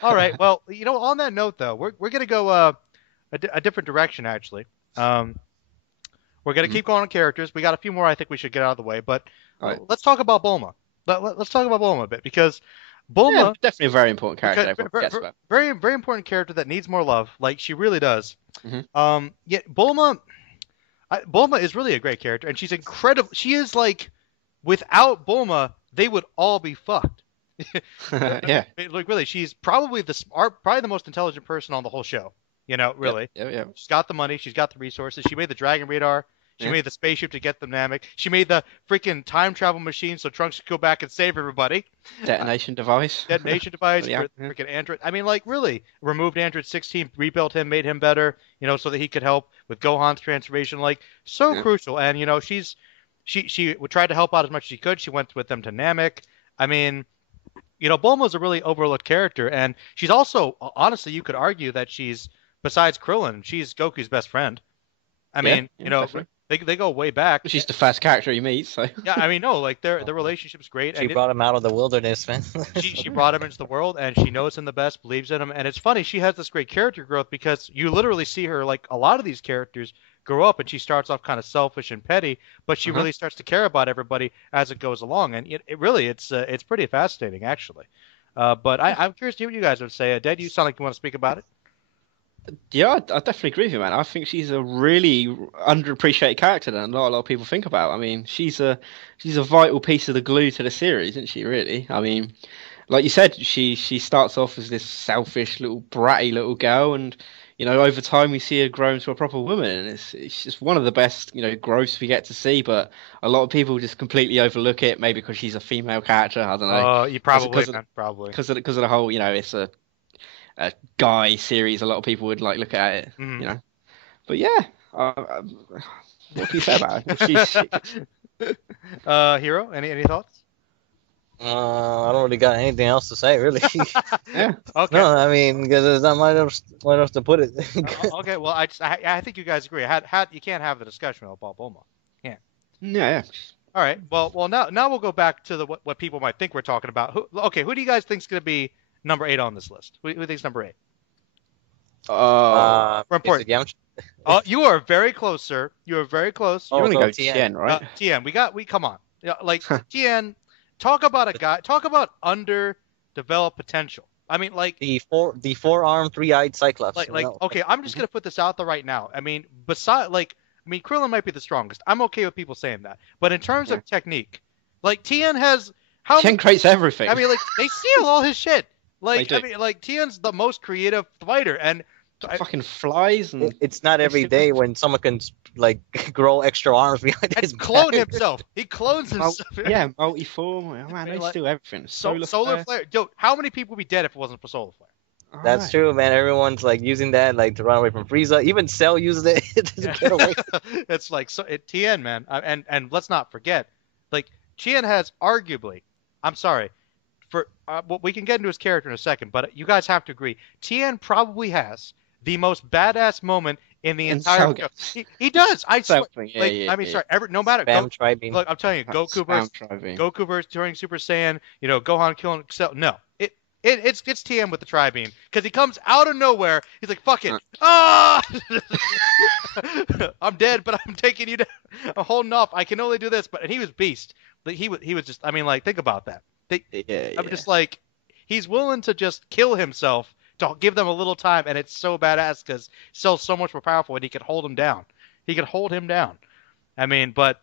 right. Well, on that note though, we're gonna go a different direction actually. We're going to keep going on characters. We got a few more I think we should get out of the way, but let's talk about Bulma. Let's talk about Bulma a bit, because Bulma... definitely a very important character. Very, very important character that needs more love, like she really does. Mm-hmm. Bulma is really a great character, and she's incredible. She is like, without Bulma, they would all be fucked. Yeah. Like, really, she's probably the most intelligent person on the whole show. Really. Yeah. She's got the money. She's got the resources. She made the Dragon Radar. She made the spaceship to get the Namek. She made the freaking time travel machine so Trunks could go back and save everybody. Detonation device. Freaking Android. I mean, like, really. Removed Android 16, rebuilt him, made him better, so that he could help with Gohan's transformation. Like, so crucial. And, she tried to help out as much as she could. She went with them to Namek. I mean, Bulma's a really overlooked character. And she's also, honestly, you could argue that besides Krillin, she's Goku's best friend. I mean, they go way back. She's the first character he meets, so. Yeah, I mean, no, like their relationship's great. She brought him out of the wilderness, man. she brought him into the world, and she knows him the best, believes in him, and it's funny. She has this great character growth because you literally see her, like a lot of these characters, grow up, and she starts off kind of selfish and petty, but she really starts to care about everybody as it goes along, and it's pretty fascinating actually. But I'm curious to hear what you guys would say. Dad, you sound like you want to speak about it. Yeah, I definitely agree with you, man. I think she's a really underappreciated character that not a lot of people think about. I mean, she's a vital piece of the glue to the series, isn't she, really? I mean, like you said, she starts off as this selfish little bratty little girl, and over time we see her grow into a proper woman, and it's just one of the best growths we get to see. But a lot of people just completely overlook it, maybe because she's a female character. I don't know. You probably because of the whole it's a guy series. A lot of people would look at it, But yeah, what can you say about her? Hero, any thoughts? I don't really got anything else to say, really. Yeah. Okay. No, I mean, because there's not much else to put it. Okay. Well, I think you guys agree. You can't have the discussion about Bulma. You can't. Yeah. All right. Well, now we'll go back to what people might think we're talking about. Who do you guys think is going to be number 8 on this list? Who thinks number 8? We're important. You are very close, sir. You are very close. You're gonna go Tien, right? Tien. We come on. Tien. Talk about a guy. Talk about underdeveloped potential. I mean, like the 4-armed, 3-eyed Cyclops. Okay, I'm just gonna put this out there right now. I mean, mean, Krillin might be the strongest. I'm okay with people saying that. But in terms of technique, like Tien has Tien creates everything. I mean, like they steal all his shit. Like I mean, like Tien's the most creative fighter, and fucking flies. And it's not every day when someone can like grow extra arms behind his clone himself. He clones himself. Yeah, multi-form. Oh, man, they do everything. Solar flare. Yo, how many people would be dead if it wasn't for solar flare? That's true, man. Everyone's like using that like to run away from Frieza. Even Cell uses it to get away. It's like Tien, man, and let's not forget, like Tien has arguably, I'm sorry, for well, we can get into his character in a second, but you guys have to agree, Tien probably has the most badass moment in the entire show. He does. I swear. I mean, sorry. No matter. Look, I'm telling you, Goku versus during Super Saiyan. You know, Gohan killing Cell. No, it's Tien with the Tri-Beam because he comes out of nowhere. He's like, "Fuck it, ah! I'm dead, but I'm taking you down. I'm holding off. I can only do this." But and he was beast. He was just. I mean, like, think about that. I'm just like, he's willing to just kill himself to give them a little time, and it's so badass because Cell's so much more powerful, and he can hold him down. He can hold him down. I mean, but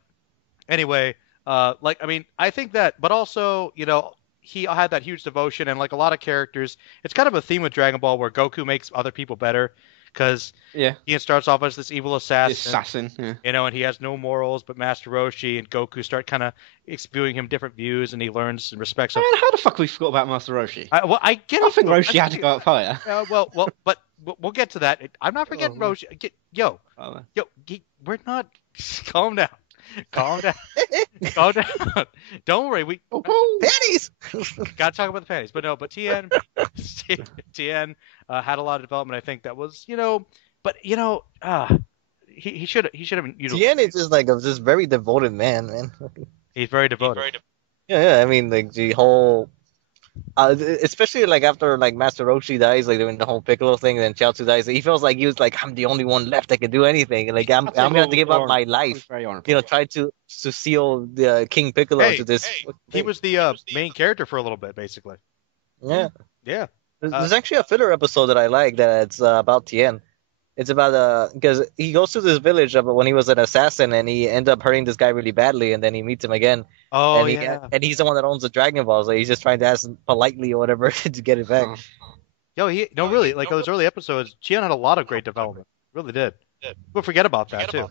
anyway, like, I mean, I think that, but also, you know, he had that huge devotion, and like a lot of characters, it's kind of a theme with Dragon Ball where Goku makes other people better. Because he starts off as this evil assassin, you know, and he has no morals. But Master Roshi and Goku start kind of spewing him different views, and he learns and respects. Man, how the fuck we forgot about Master Roshi? I think Roshi had to go up higher. But we'll get to that. I'm not forgetting Roshi. We're not. Calm down. Calm down. Calm down. Don't worry. Panties. Gotta talk about the panties. But no, but Tien had a lot of development. I think that was, you know, but you know, he should have been. Tien is just like this very devoted man. He's very devoted. Yeah. I mean, like the whole. Especially like after like Master Roshi dies, like doing the whole Piccolo thing, and then Chaozu dies, he feels like he was like, I'm the only one left that can do anything. Like I'm gonna have to give up my life. You know, try to seal the King Piccolo to this. He was the main character for a little bit, basically. Yeah. There's actually a filler episode that I like that's about Tien. It's about because he goes to this village when he was an assassin, and he ends up hurting this guy really badly, and then he meets him again. Oh, and he's the one that owns the Dragon Ball, so he's just trying to ask him politely or whatever to get it back. Really, like those early episodes, Tien had a lot of great development. Really did. We'll forget about that too.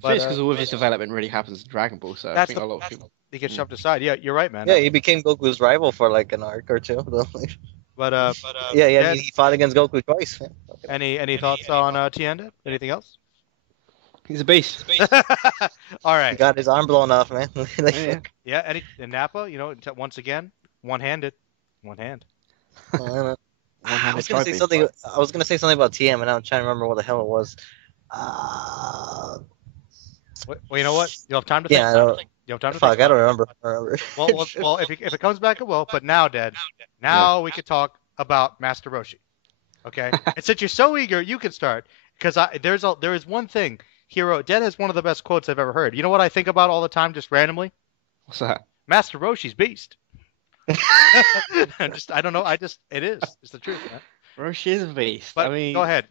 But because all of his development really happens in Dragon Ball, so I think a lot of people. He gets shoved aside. Yeah, you're right, man. Yeah, he became Goku's rival for like an arc or two. Yeah, he fought against Goku twice. Any thoughts on Tien? Anything else? He's a beast. All right. He got his arm blown off, man. And Nappa, you know, once again, one-handed. One hand. I was gonna say something about Tien, and I'm trying to remember what the hell it was. Well, you know what? You'll have time to think. You have time to think. I don't remember. Well, if it comes back, it will. But now, Dad, we could talk about Master Roshi. Okay? And since you're so eager, you can start. Because there is one thing. Dad has one of the best quotes I've ever heard. You know what I think about all the time, just randomly? What's that? Master Roshi's beast. I don't know. It is. It's the truth, man. Roshi is a beast. But I mean, go ahead.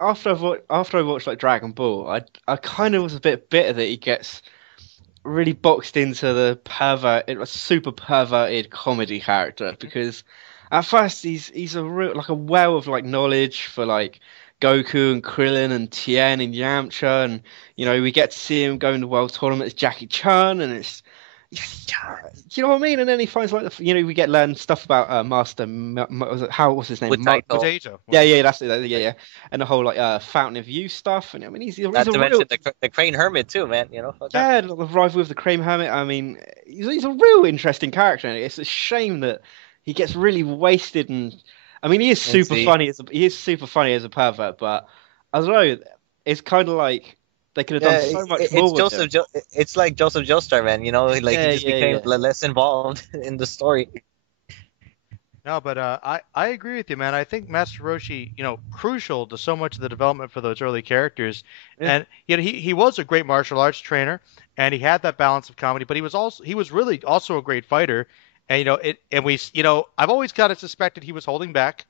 After I watched like Dragon Ball, I kind of was a bit bitter that he gets really boxed into the super perverted comedy character, because at first he's a real like a well of like knowledge for like Goku and Krillin and Tien and Yamcha, and you know we get to see him go in the world tournament as Jackie Chan, and it's you know what I mean? And then he finds like we get learn stuff about Master what's his name? Potato. Yeah, that's it. Yeah. And the whole like Fountain of Youth stuff, and I mean he's a mention the Crane Hermit too, man. You know. Yeah, the rival with the Crane Hermit. I mean, he's a real interesting character, and it's a shame that he gets really wasted. And I mean, he is super funny. He is super funny as a pervert, but I don't know. It's kind of like. They could have done so much more with him. It's like Joseph Joestar, man. You know, like he just became less involved in the story. No, but I agree with you, man. I think Master Roshi, you know, crucial to so much of the development for those early characters. Yeah. And you know, he was a great martial arts trainer, and he had that balance of comedy. But he was really also a great fighter. And I've always kind of suspected he was holding back,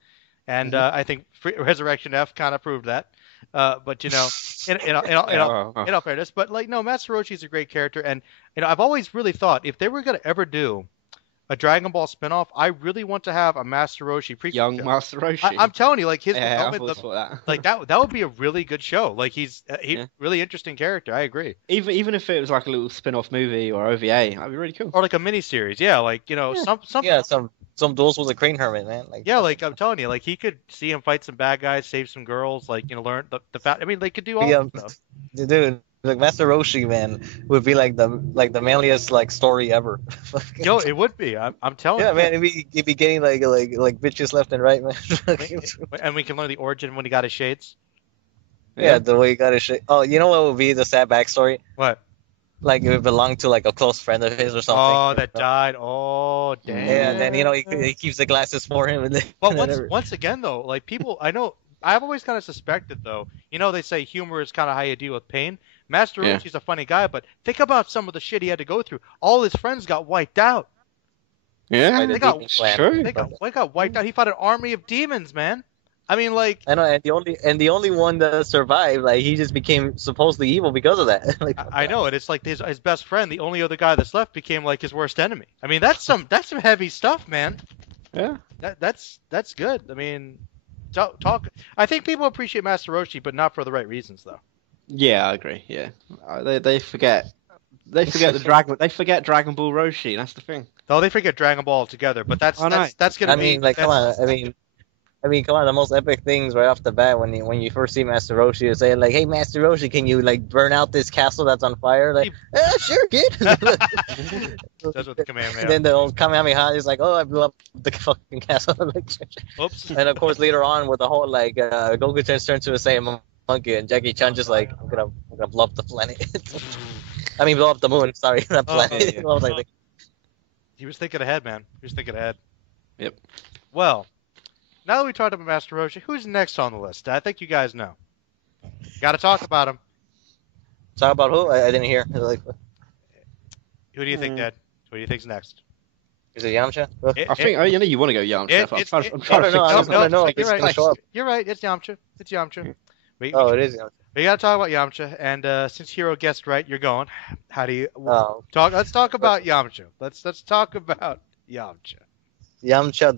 and I think Resurrection F kind of proved that. But in all fairness, but like no, Master Roshi's a great character, and I've always really thought if they were gonna ever do a Dragon Ball spinoff, I really want to have a Master Roshi prequel. Young show. Master Roshi. I'm telling you, like his that would be a really good show. Like he's really interesting character. I agree. Even if it was like a little spin-off movie or OVA, that'd be really cool. Or like a mini series, yeah. Like some duels with a crane hermit, man. Like like I'm telling you, like he could see him fight some bad guys, save some girls, like learn the fact. I mean, they could do all that stuff. Dude. Like Master Roshi, man, would be like the manliest like story ever. Yo, it would be. I'm telling you. Yeah, man, it'd be getting like bitches left and right, man. And we can learn the origin when he got his shades. Yeah, the way he got his shade. Oh, you know what would be the sad backstory? What? Like it would belong to like a close friend of his or something. Oh, that died. Oh, damn. Yeah, and then he keeps the glasses for him. And then, but once again though, like people, I know. I've always kind of suspected though. They say humor is kind of how you deal with pain. Master Roshi's a funny guy, but think about some of the shit he had to go through. All his friends got wiped out. Yeah, they got wiped out. He fought an army of demons, man. I mean, like I know, and the only one that survived, like he just became supposedly evil because of that. Like, I know, and it's like his best friend, the only other guy that's left, became like his worst enemy. I mean, that's some heavy stuff, man. Yeah, that's good. I mean, talk. I think people appreciate Master Roshi, but not for the right reasons, though. Yeah, I agree. Yeah, they forget the Dragon. They forget Dragon Ball Roshi. That's the thing. Oh, they forget Dragon Ball altogether. But that's gonna be. I mean, like, come on. I mean, come on. The most epic things right off the bat when you first see Master Roshi is saying like, "Hey, Master Roshi, can you like burn out this castle that's on fire?" Like, sure, kid. That's what the Kamehameha. Then the old Kamehameha is like, "Oh, I blew up the fucking castle." Like, oops. And of course, later on with the whole like Goku turns into a Saiyan monkey, and Jackie Chan just like, I'm gonna blow up the planet. I mean, blow up the moon. Sorry, not planet. I was like, he was thinking ahead, man. He was thinking ahead. Yep. Well, now that we talked about Master Roshi, who's next on the list? I think you guys know. Got to talk about him. Talk about who? I didn't hear. Like, who do you think, Dad? Who do you think's next? Is it Yamcha? I think you want to go Yamcha. I'm trying to no, you're right. It's Yamcha. It's Yamcha. It is Yamcha. We got to talk about Yamcha, and since Hiro guessed right, you're going. How do you talk? Let's talk about Yamcha. Let's talk about Yamcha. Yamcha,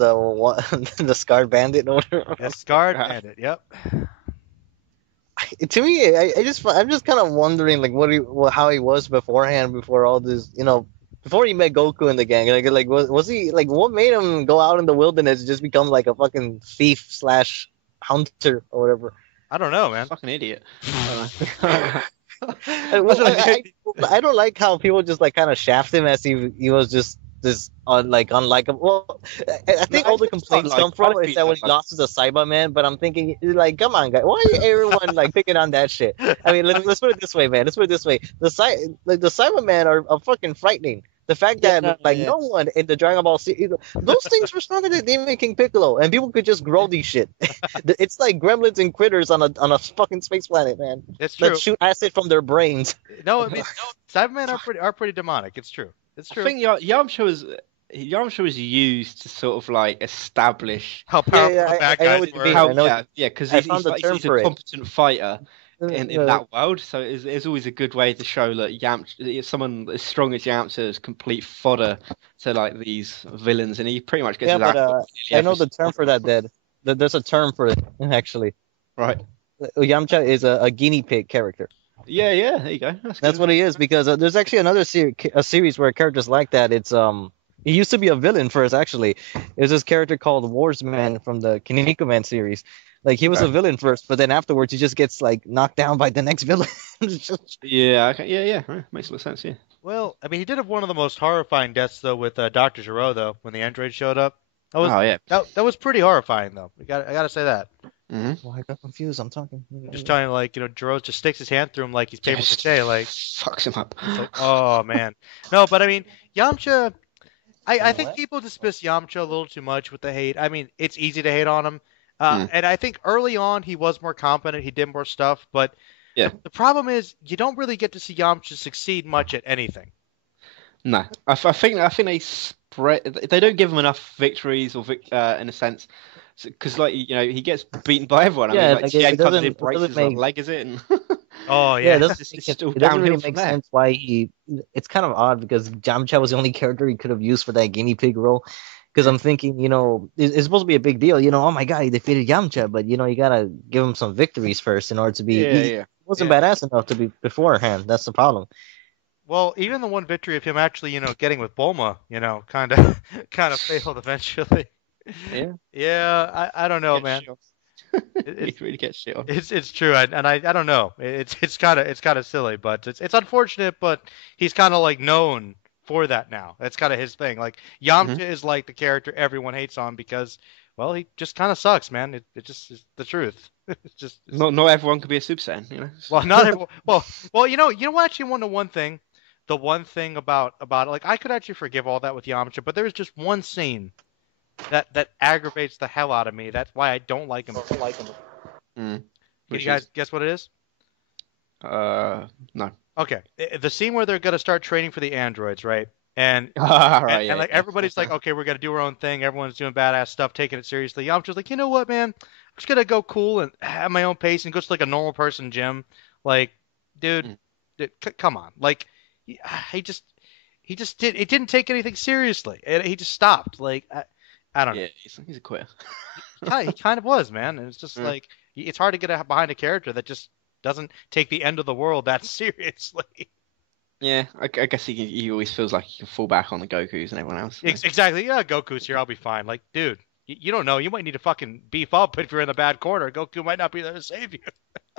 the scarred bandit, or whatever. The scarred bandit. Yep. To me, I'm just kind of wondering, like, how he was beforehand, before all this, before he met Goku and the gang. Like, was he like, what made him go out in the wilderness and just become like a fucking thief / hunter or whatever? I don't know, man. Fucking idiot. I don't like how people just like kind of shaft him as he was just this unlikable. Well, I think all the complaints come from is that when he lost to the Cyberman. But I'm thinking, like, come on, guys, why is everyone like picking on that shit? I mean, let's put it this way, man. Let's put it this way: the Cybermen are fucking frightening. The fact that no one in the Dragon Ball Z, those things were stronger than Demon King Piccolo, and people could just grow these shit. It's like gremlins and critters on a fucking space planet, man. It's true. That shoot acid from their brains. No, I mean, Cybermen are pretty demonic. It's true. It's true. I think Yamcha was used to sort of like establish how powerful the bad guys were. Because he's a competent fighter. In that world, so it's always a good way to show that Yamcha, someone as strong as Yamcha, is complete fodder to like these villains, and he pretty much gets. I know the term for that. There's a term for it actually. Right. Yamcha is a guinea pig character. Yeah, there you go. That's what he is, because there's actually another series where characters like that. It's he used to be a villain first. Actually, there's this character called Warsman from the Kinnikuman series. Like, he was a villain first, but then afterwards he just gets like knocked down by the next villain. Yeah, makes a lot of sense. Yeah. Well, I mean, he did have one of the most horrifying deaths though with Dr. Gero though, when the android showed up. That was pretty horrifying though. I gotta say that. Mm-hmm. Well, I got confused. I'm talking. Just telling you, like, Gero just sticks his hand through him like he's paper mache, like fucks him up. Like, oh man, no, but I mean, Yamcha. I think people dismiss Yamcha a little too much with the hate. I mean, it's easy to hate on him. And I think early on he was more competent. He did more stuff, but the problem is you don't really get to see Yamcha succeed much at anything. No, I think they spread. They don't give him enough victories or in a sense because like he gets beaten by everyone. I mean, like Tien comes in, breaks his leg, is it? And oh yeah, it doesn't really make sense why he. It's kind of odd because Yamcha was the only character he could have used for that guinea pig role. Because I'm thinking, it's supposed to be a big deal. Oh my god, he defeated Yamcha, but you gotta give him some victories first in order to be. He wasn't badass enough to be beforehand. That's the problem. Well, even the one victory of him actually, getting with Bulma, kind of failed eventually. Yeah. Yeah, I don't know, man. It really gets shit on. It's true, and I don't know. It's kind of silly, but it's unfortunate. But he's kind of like known for that now. That's kind of his thing. Like Yamcha is like the character everyone hates on because, well, he just kind of sucks, man. It just is the truth. It's not everyone could be a Super Saiyan, Well, not everyone. Well, you know what? Actually, one thing. The one thing about it, like I could actually forgive all that with Yamcha, but there's just one scene that aggravates the hell out of me. That's why I don't like him. Can you guys guess what it is? No. Okay, the scene where they're gonna start training for the androids, right? And like everybody's like, okay, we're gonna do our own thing. Everyone's doing badass stuff, taking it seriously. Yamcha's like, you know what, man? I'm just gonna go cool and have my own pace and go to like a normal person gym. Like, dude, come on, like. He just did. It didn't take anything seriously. He just stopped. Like I don't know. Yeah, he's a quitter. He kind of was, man. And it's just like it's hard to get behind a character that just doesn't take the end of the world that seriously. Yeah, I guess he always feels like he can fall back on the Gokus and everyone else. Exactly. Yeah, Goku's here. I'll be fine. Like, dude, you don't know. You might need to fucking beef up if you're in the bad corner. Goku might not be there to save you.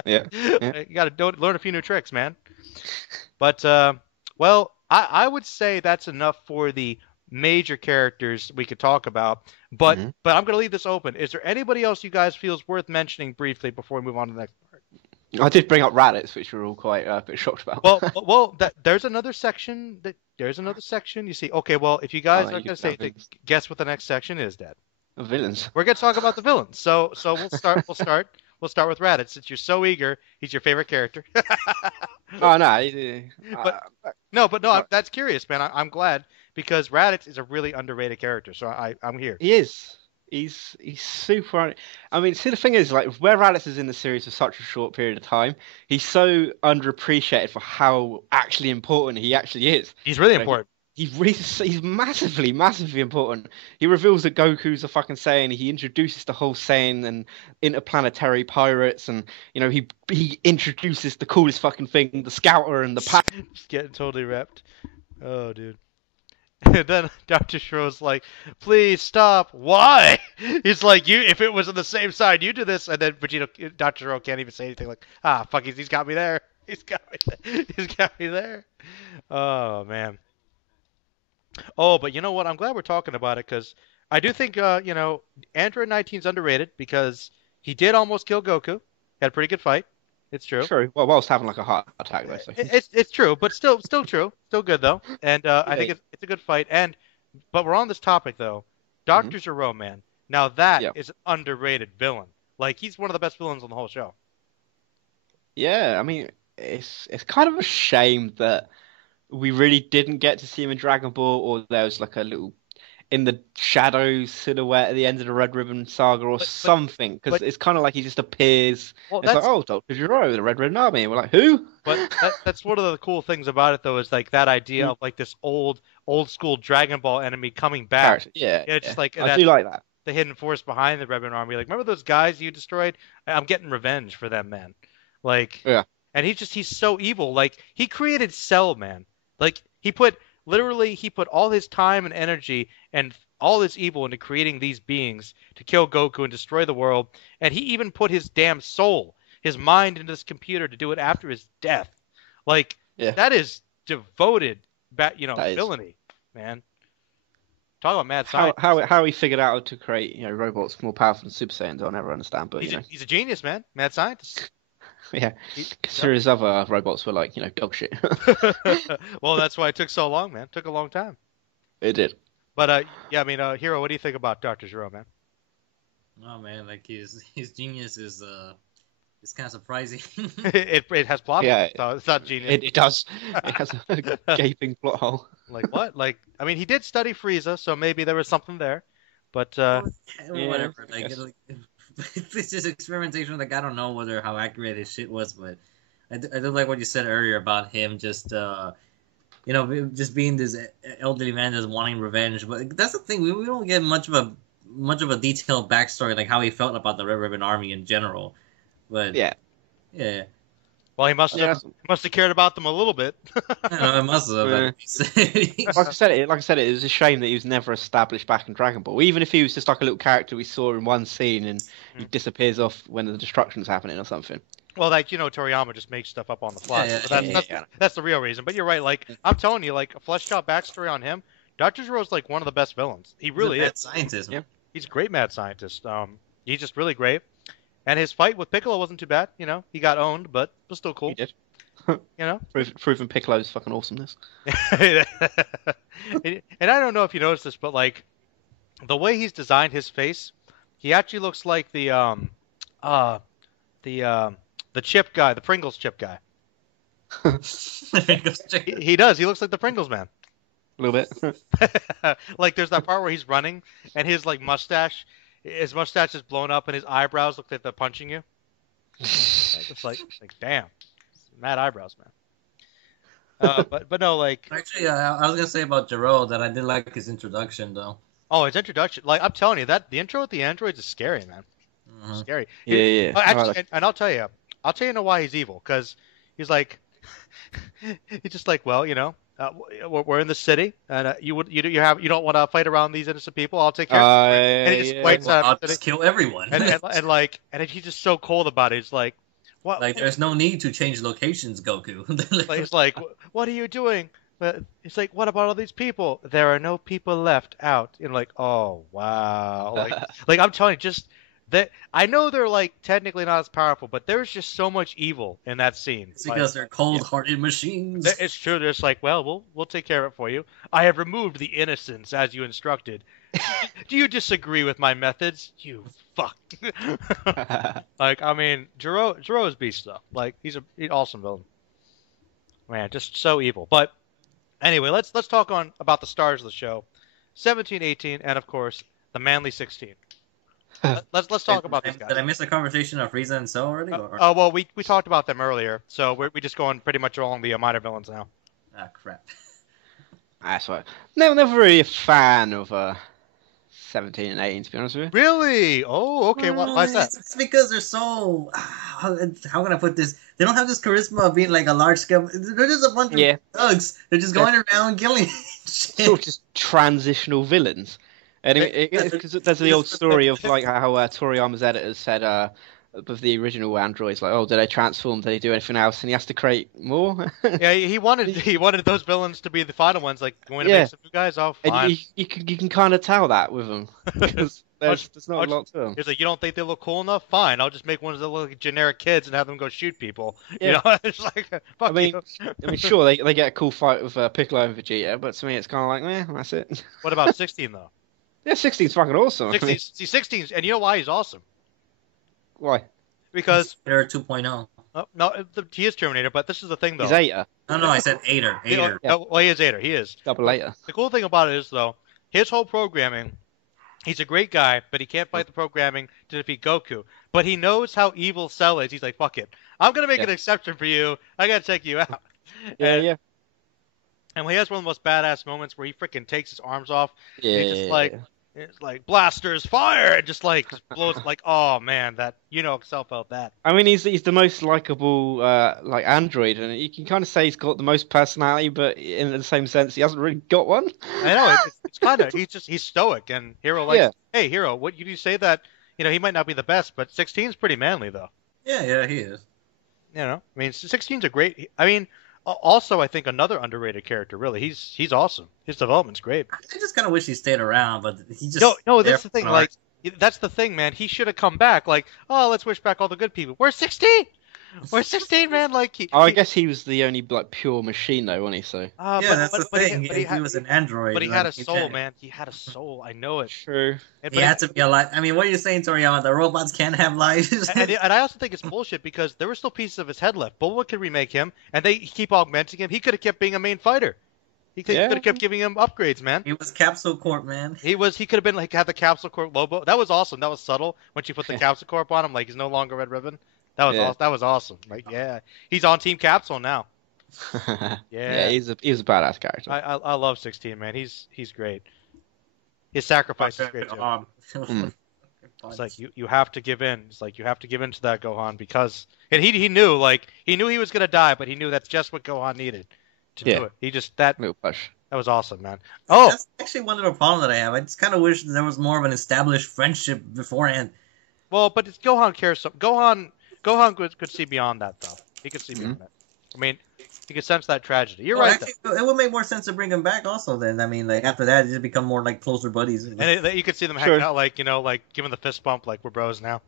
Yeah. You got to learn a few new tricks, man. But well, I would say that's enough for the major characters we could talk about. But but I'm going to leave this open. Is there anybody else you guys feel is worth mentioning briefly before we move on to the next part? I did bring up Raditz, which we're all quite a bit shocked about. Well, there's another section. There's another section. You see, okay, well, if you guys are going to say, guess what the next section is, Dad? The villains. We're going to talk about the villains. So we'll start. We'll start with Raditz. Since you're so eager, he's your favorite character. Oh no, no. That's curious, man. I'm glad because Raditz is a really underrated character. So I'm here. He is. He's super. I mean, see, the thing is, like, where Raditz is in the series for such a short period of time, he's so underappreciated for how actually important he actually is. He's really important. He's massively, massively important. He reveals that Goku's a fucking Saiyan. He introduces the whole Saiyan and interplanetary pirates, and he introduces the coolest fucking thing, the Scouter and the pack. Just getting totally repped. Oh, dude. And then Dr. Schro's like, please stop. Why? He's like, if it was on the same side, you do this. And then Dr. Schro can't even say anything like, fuck, he's got me there. He's got me there. Oh, man. Oh, but you know what? I'm glad we're talking about it because I do think, Android 19 is underrated because he did almost kill Goku. Had a pretty good fight. It's true. True. Well, whilst having like a heart attack, though. So. It's true, but still true. Still good though. And I think it's a good fight. But we're on this topic though. Dr. Gero, man. Now that is an underrated villain. Like he's one of the best villains on the whole show. Yeah, I mean, it's kind of a shame that we really didn't get to see him in Dragon Ball, or there was like a little in the shadows silhouette at the end of the Red Ribbon Saga or something, because it's kind of like he just appears. Well, it's like, oh, Dr. Gero, the Red Ribbon Army, and we're like, who? But that's one of the cool things about it, though, is like that idea of like this old school Dragon Ball enemy coming back. Yeah, just like I do like that. The hidden force behind the Red Ribbon Army. Like, remember those guys you destroyed? I'm getting revenge for them, man. Like, yeah. And he's so evil. Like, he created Cell, man. Like, he put all his time and energy and all his evil into creating these beings to kill Goku and destroy the world. And he even put his damn soul, his mind, into this computer to do it after his death. Like, that is villainy, man. Talk about mad science. How he figured out to create robots more powerful than Super Saiyans, I'll never understand. But he's a genius, man. Mad scientist. Yeah, consider his other robots were like, dog shit. Well, that's why it took so long, man. It took a long time. It did. But, Hero, what do you think about Dr. Gero, man? Oh, man, like, his genius is kind of surprising. it has plot holes, so it's not genius. It does. It has a gaping plot hole. Like what? Like, I mean, he did study Frieza, so maybe there was something there. But whatever. Like it's just experimentation. Like I don't know how accurate his shit was, but I do like what you said earlier about him just just being this elderly man that's wanting revenge. But that's the thing, we don't get much of a detailed backstory, like how he felt about the Red Ribbon Army in general. But yeah. Well, he must have cared about them a little bit. It must have. Like I said, it was a shame that he was never established back in Dragon Ball. Even if he was just like a little character we saw in one scene and he disappears off when the destruction's happening or something. Well, like, Toriyama just makes stuff up on the fly. That's the real reason. But you're right. Like, I'm telling you, like, a fleshed out backstory on him, Dr. Gero's like one of the best villains. He really is. Mad scientist. Yeah. He's a great mad scientist. He's just really great. And his fight with Piccolo wasn't too bad. He got owned, but it was still cool. He did. Proving Piccolo's fucking awesomeness. And I don't know if you noticed this, but like the way he's designed his face, he actually looks like the chip guy, the Pringles chip guy. He does. He looks like the Pringles man. A little bit. Like there's that part where he's running and his mustache is blown up and his eyebrows look like they're punching you. It's like damn, mad eyebrows, man. But no, like actually, I was gonna say about Gero that I did like his introduction though. Oh, his introduction! Like I'm telling you, that the intro with the androids is scary, man. Scary. Yeah. Actually, and I'll tell you why he's evil. Because he's like, he's just like, well, we're in the city, and you don't want to fight around these innocent people. I'll take care of it. And he just waits I'll just kill everyone. and he's just so cold about it. He's like, what? Like, there's no need to change locations, Goku. He's like, what are you doing? But it's like, what about all these people? There are no people left out. And like, oh wow, like I'm telling you, just that I know they're like technically not as powerful, but there's just so much evil in that scene. It's because they're cold-hearted machines. It's true. They're just like, well, we'll take care of it for you. I have removed the innocents as you instructed. Do you disagree with my methods? You fuck. Like, I mean, Gero is beast though. Like, he's an awesome villain. Man, just so evil. But anyway, let's talk about the stars of the show, 17, 18, and of course the manly 16. Let's talk about these guys. Did I miss a conversation of Frieza and Cell already? Well, we talked about them earlier, so we just going pretty much along the minor villains now. Ah, crap. That's right. No, never really a fan of 17 and 18, to be honest with you. Really? Oh, okay. Why is that? It's because they're so... How can I put this? They don't have this charisma of being like a large scale... They're just a bunch of thugs. They're just going around killing shit. Sort of just transitional villains. And because there's the old story of like how Toriyama's editors said with the original androids, like, oh, did they transform? Did they do anything else? And he has to create more. Yeah, he wanted those villains to be the final ones, like going to make some new guys. Oh, fine. And you can kind of tell that with them because there's not a lot to them. He's like, you don't think they look cool enough? Fine, I'll just make ones that look like generic kids and have them go shoot people. Yeah. It's like, fuck I mean, you. Sure, they get a cool fight with Piccolo and Vegeta, but to me, it's kind of like, that's it. What about 16 though? Yeah, 16's fucking awesome. 16's, and you know why he's awesome? Why? Because they're 2.0. No, he is Terminator, but this is the thing though. He's Ater. No, I said Ater. Yeah. Well, he is Ater. He is. Double Ater. The cool thing about it is though, his whole programming. He's a great guy, but he can't fight the programming to defeat Goku. But he knows how evil Cell is. He's like, fuck it. I'm going to make an exception for you. I got to take you out. Yeah. And when he has one of the most badass moments where he freaking takes his arms off. Yeah. He's just it's like, blasters, fire! And just blows, like, oh man, Cell felt that. I mean, he's the most likable, android, and you can kind of say he's got the most personality, but in the same sense, he hasn't really got one. I know, it's kind of, he's stoic, and Hero hey, Hero, what you say that, he might not be the best, but 16's pretty manly, though. Yeah, he is. I mean, 16's a great, also, I think another underrated character. Really, he's awesome. His development's great. I just kind of wish he stayed around, but he just no. That's the thing. Like, that's the thing, man. He should have come back. Like, oh, let's wish back all the good people. We're 16. We're 16, man. Like, I guess he was the only pure machine, though, wasn't he? So that's the thing. He was an android, but he had a soul, man. He had a soul. I know it. True. He had to be alive. I mean, what are you saying, Toriyama? The robots can't have lives. and I also think it's bullshit because there were still pieces of his head left. Bulma could remake him, and they keep augmenting him. He could have kept being a main fighter. He could have kept giving him upgrades, man. He was Capsule Corp, man. He could have been like had the Capsule Corp logo. That was awesome. That was subtle when she put the Capsule Corp on him. Like he's no longer Red Ribbon. That was awesome. Like he's on Team Capsule now. He's a badass character. I love 16, man. He's great. His sacrifice is great too. It's like you have to give in. It's like you have to give in to that Gohan because he knew he was gonna die, but he knew that's just what Gohan needed to do it. He just little push. That was awesome, man. Oh, that's actually one little problem that I have. I just kind of wish there was more of an established friendship beforehand. Well, but Gohan cares. Gohan could see beyond that, though. He could see beyond that. I mean, he could sense that tragedy. You're right. Actually, it would make more sense to bring him back also then. I mean, like, after that, it just become more like closer buddies. And you could see them hanging out, like, giving the fist bump, like, we're bros now.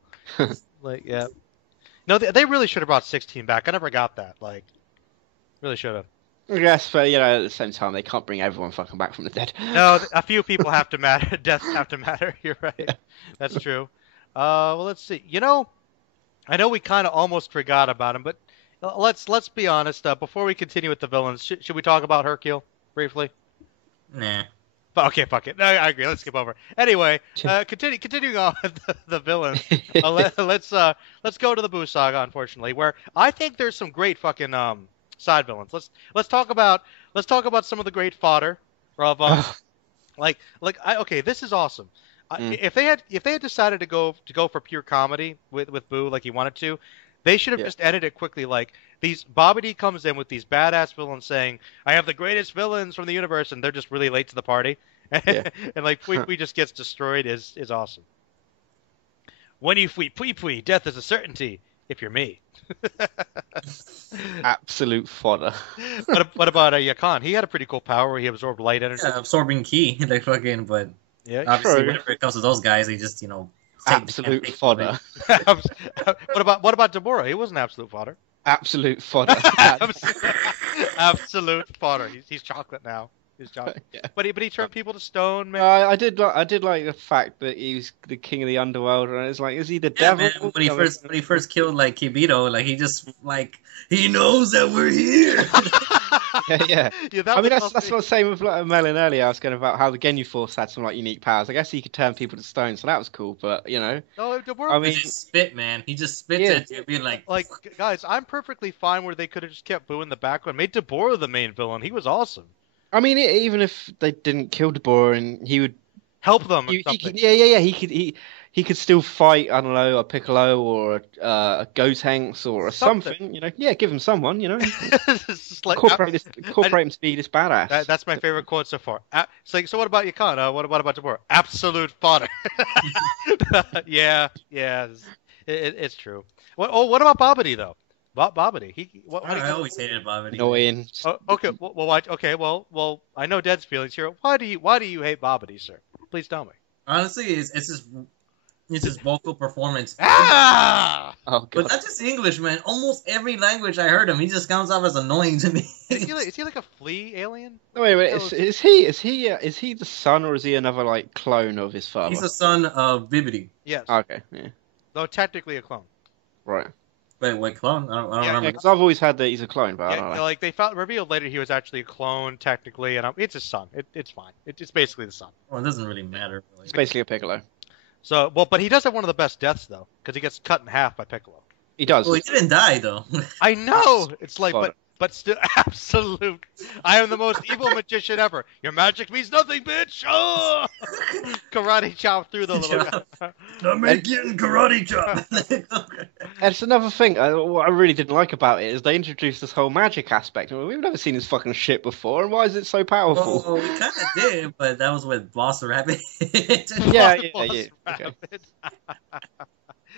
No, they really should have brought 16 back. I never got that. Like, really should have. Yes, but, at the same time, they can't bring everyone fucking back from the dead. No, a few people have to matter. Deaths have to matter. You're right. That's true. Well, let's see. I know we kind of almost forgot about him, but let's be honest. Before we continue with the villains, should we talk about Hercule briefly? Nah. Okay, fuck it. No, I agree. Let's skip over. Anyway, continuing on with the villains. Let's go to the Buu Saga. Unfortunately, where I think there's some great fucking side villains. Let's talk about some of the great fodder of okay, this is awesome. If they had decided to go for pure comedy with Buu like he wanted to, they should have just edited it quickly. Like these Babidi comes in with these badass villains saying, "I have the greatest villains from the universe," and they're just really late to the party, and like Pui just gets destroyed is awesome. When you fui Pui, death is a certainty. If you're me. Absolute fodder. What about Yakan? He had a pretty cool power where he absorbed light energy. Yeah, absorbing ki, like fucking, but obviously whenever it comes to those guys, they just, absolute fodder. What about Deborah? He wasn't absolute fodder. Absolute fodder. Absolute fodder. He's chocolate now. He's chocolate. But he turned people to stone, man. I did like the fact that he was the king of the underworld, and it's like, is he the devil? Man, when he first killed like Kibito, like he just he knows that we're here. I mean, that's what I was saying with Melon earlier. I was going about how the Ginyu Force had some unique powers. I guess he could turn people to stone, so that was cool. But no, he just spit, man. He just spits at you, being like, guys, I'm perfectly fine where they could have just kept Boo in the background, made Deborah the main villain. He was awesome. I mean, even if they didn't kill Deborah, and he would help them. He could still fight. I don't know, a Piccolo or a Gotenks or something. Give him someone. Incorporate him to be this badass. That's my favorite quote so far. So what about Yakan? What about Deborah? Absolute fodder. It's true. What about Babidi though? Babidi. I always hated Babidi. Annoying. Okay. Well, I know Dead's feelings here. Why do you hate Babidi, sir? Please tell me. Honestly, it's his vocal performance. Ah! Oh, God. But not just English, man. Almost every language I heard him, he just comes off as annoying to me. Is he like a flea alien? No, wait. Is he the son, or is he another clone of his father? He's the son of Bibidi. Yes. Okay. Yeah. Though technically a clone. Right. Wait, what clone? I don't remember. Because I've always had that he's a clone, but I don't know. They revealed later he was actually a clone technically, and it's his son. It's fine. It's basically the son. Well, it doesn't really matter. Really. It's basically a Piccolo. So, but he does have one of the best deaths though, because he gets cut in half by Piccolo. He does. Well, he didn't die though. I know. It's like, but still, absolute. I am the most evil magician ever. Your magic means nothing, bitch. Oh! Karate chop through the little guy. I'm making karate chop. That's another thing. What I really didn't like about it is they introduced this whole magic aspect. We've never seen this fucking shit before, and why is it so powerful? Well, we kind of did, but that was with Boss Rabbit. Okay.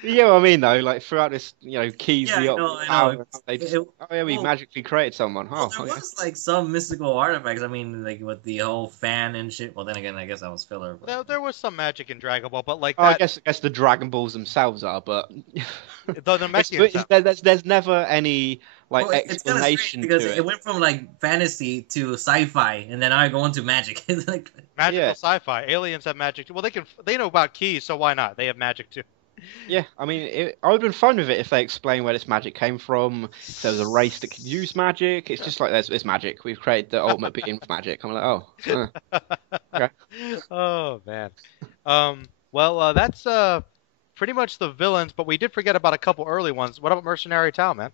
Yeah, what I mean though, throughout this, keys, I know. They just, we magically created someone. There was some mystical artifacts. I mean, with the whole fan and shit. Well, then again, I guess that was filler. There was some magic in Dragon Ball, but I guess the Dragon Balls themselves are, but there's never any explanation because to it. It went from fantasy to sci-fi, and then I go into magic. Magical sci-fi. Aliens have magic too. Well, they know about keys, so why not? They have magic too. Yeah, I mean, I would have been fine with it if they explained where this magic came from. If there was a race that could use magic. It's just like there's magic. We've created the ultimate being with magic. I'm like, oh, okay. Oh man. Well, that's pretty much the villains, but we did forget about a couple early ones. What about Mercenary Tao, man?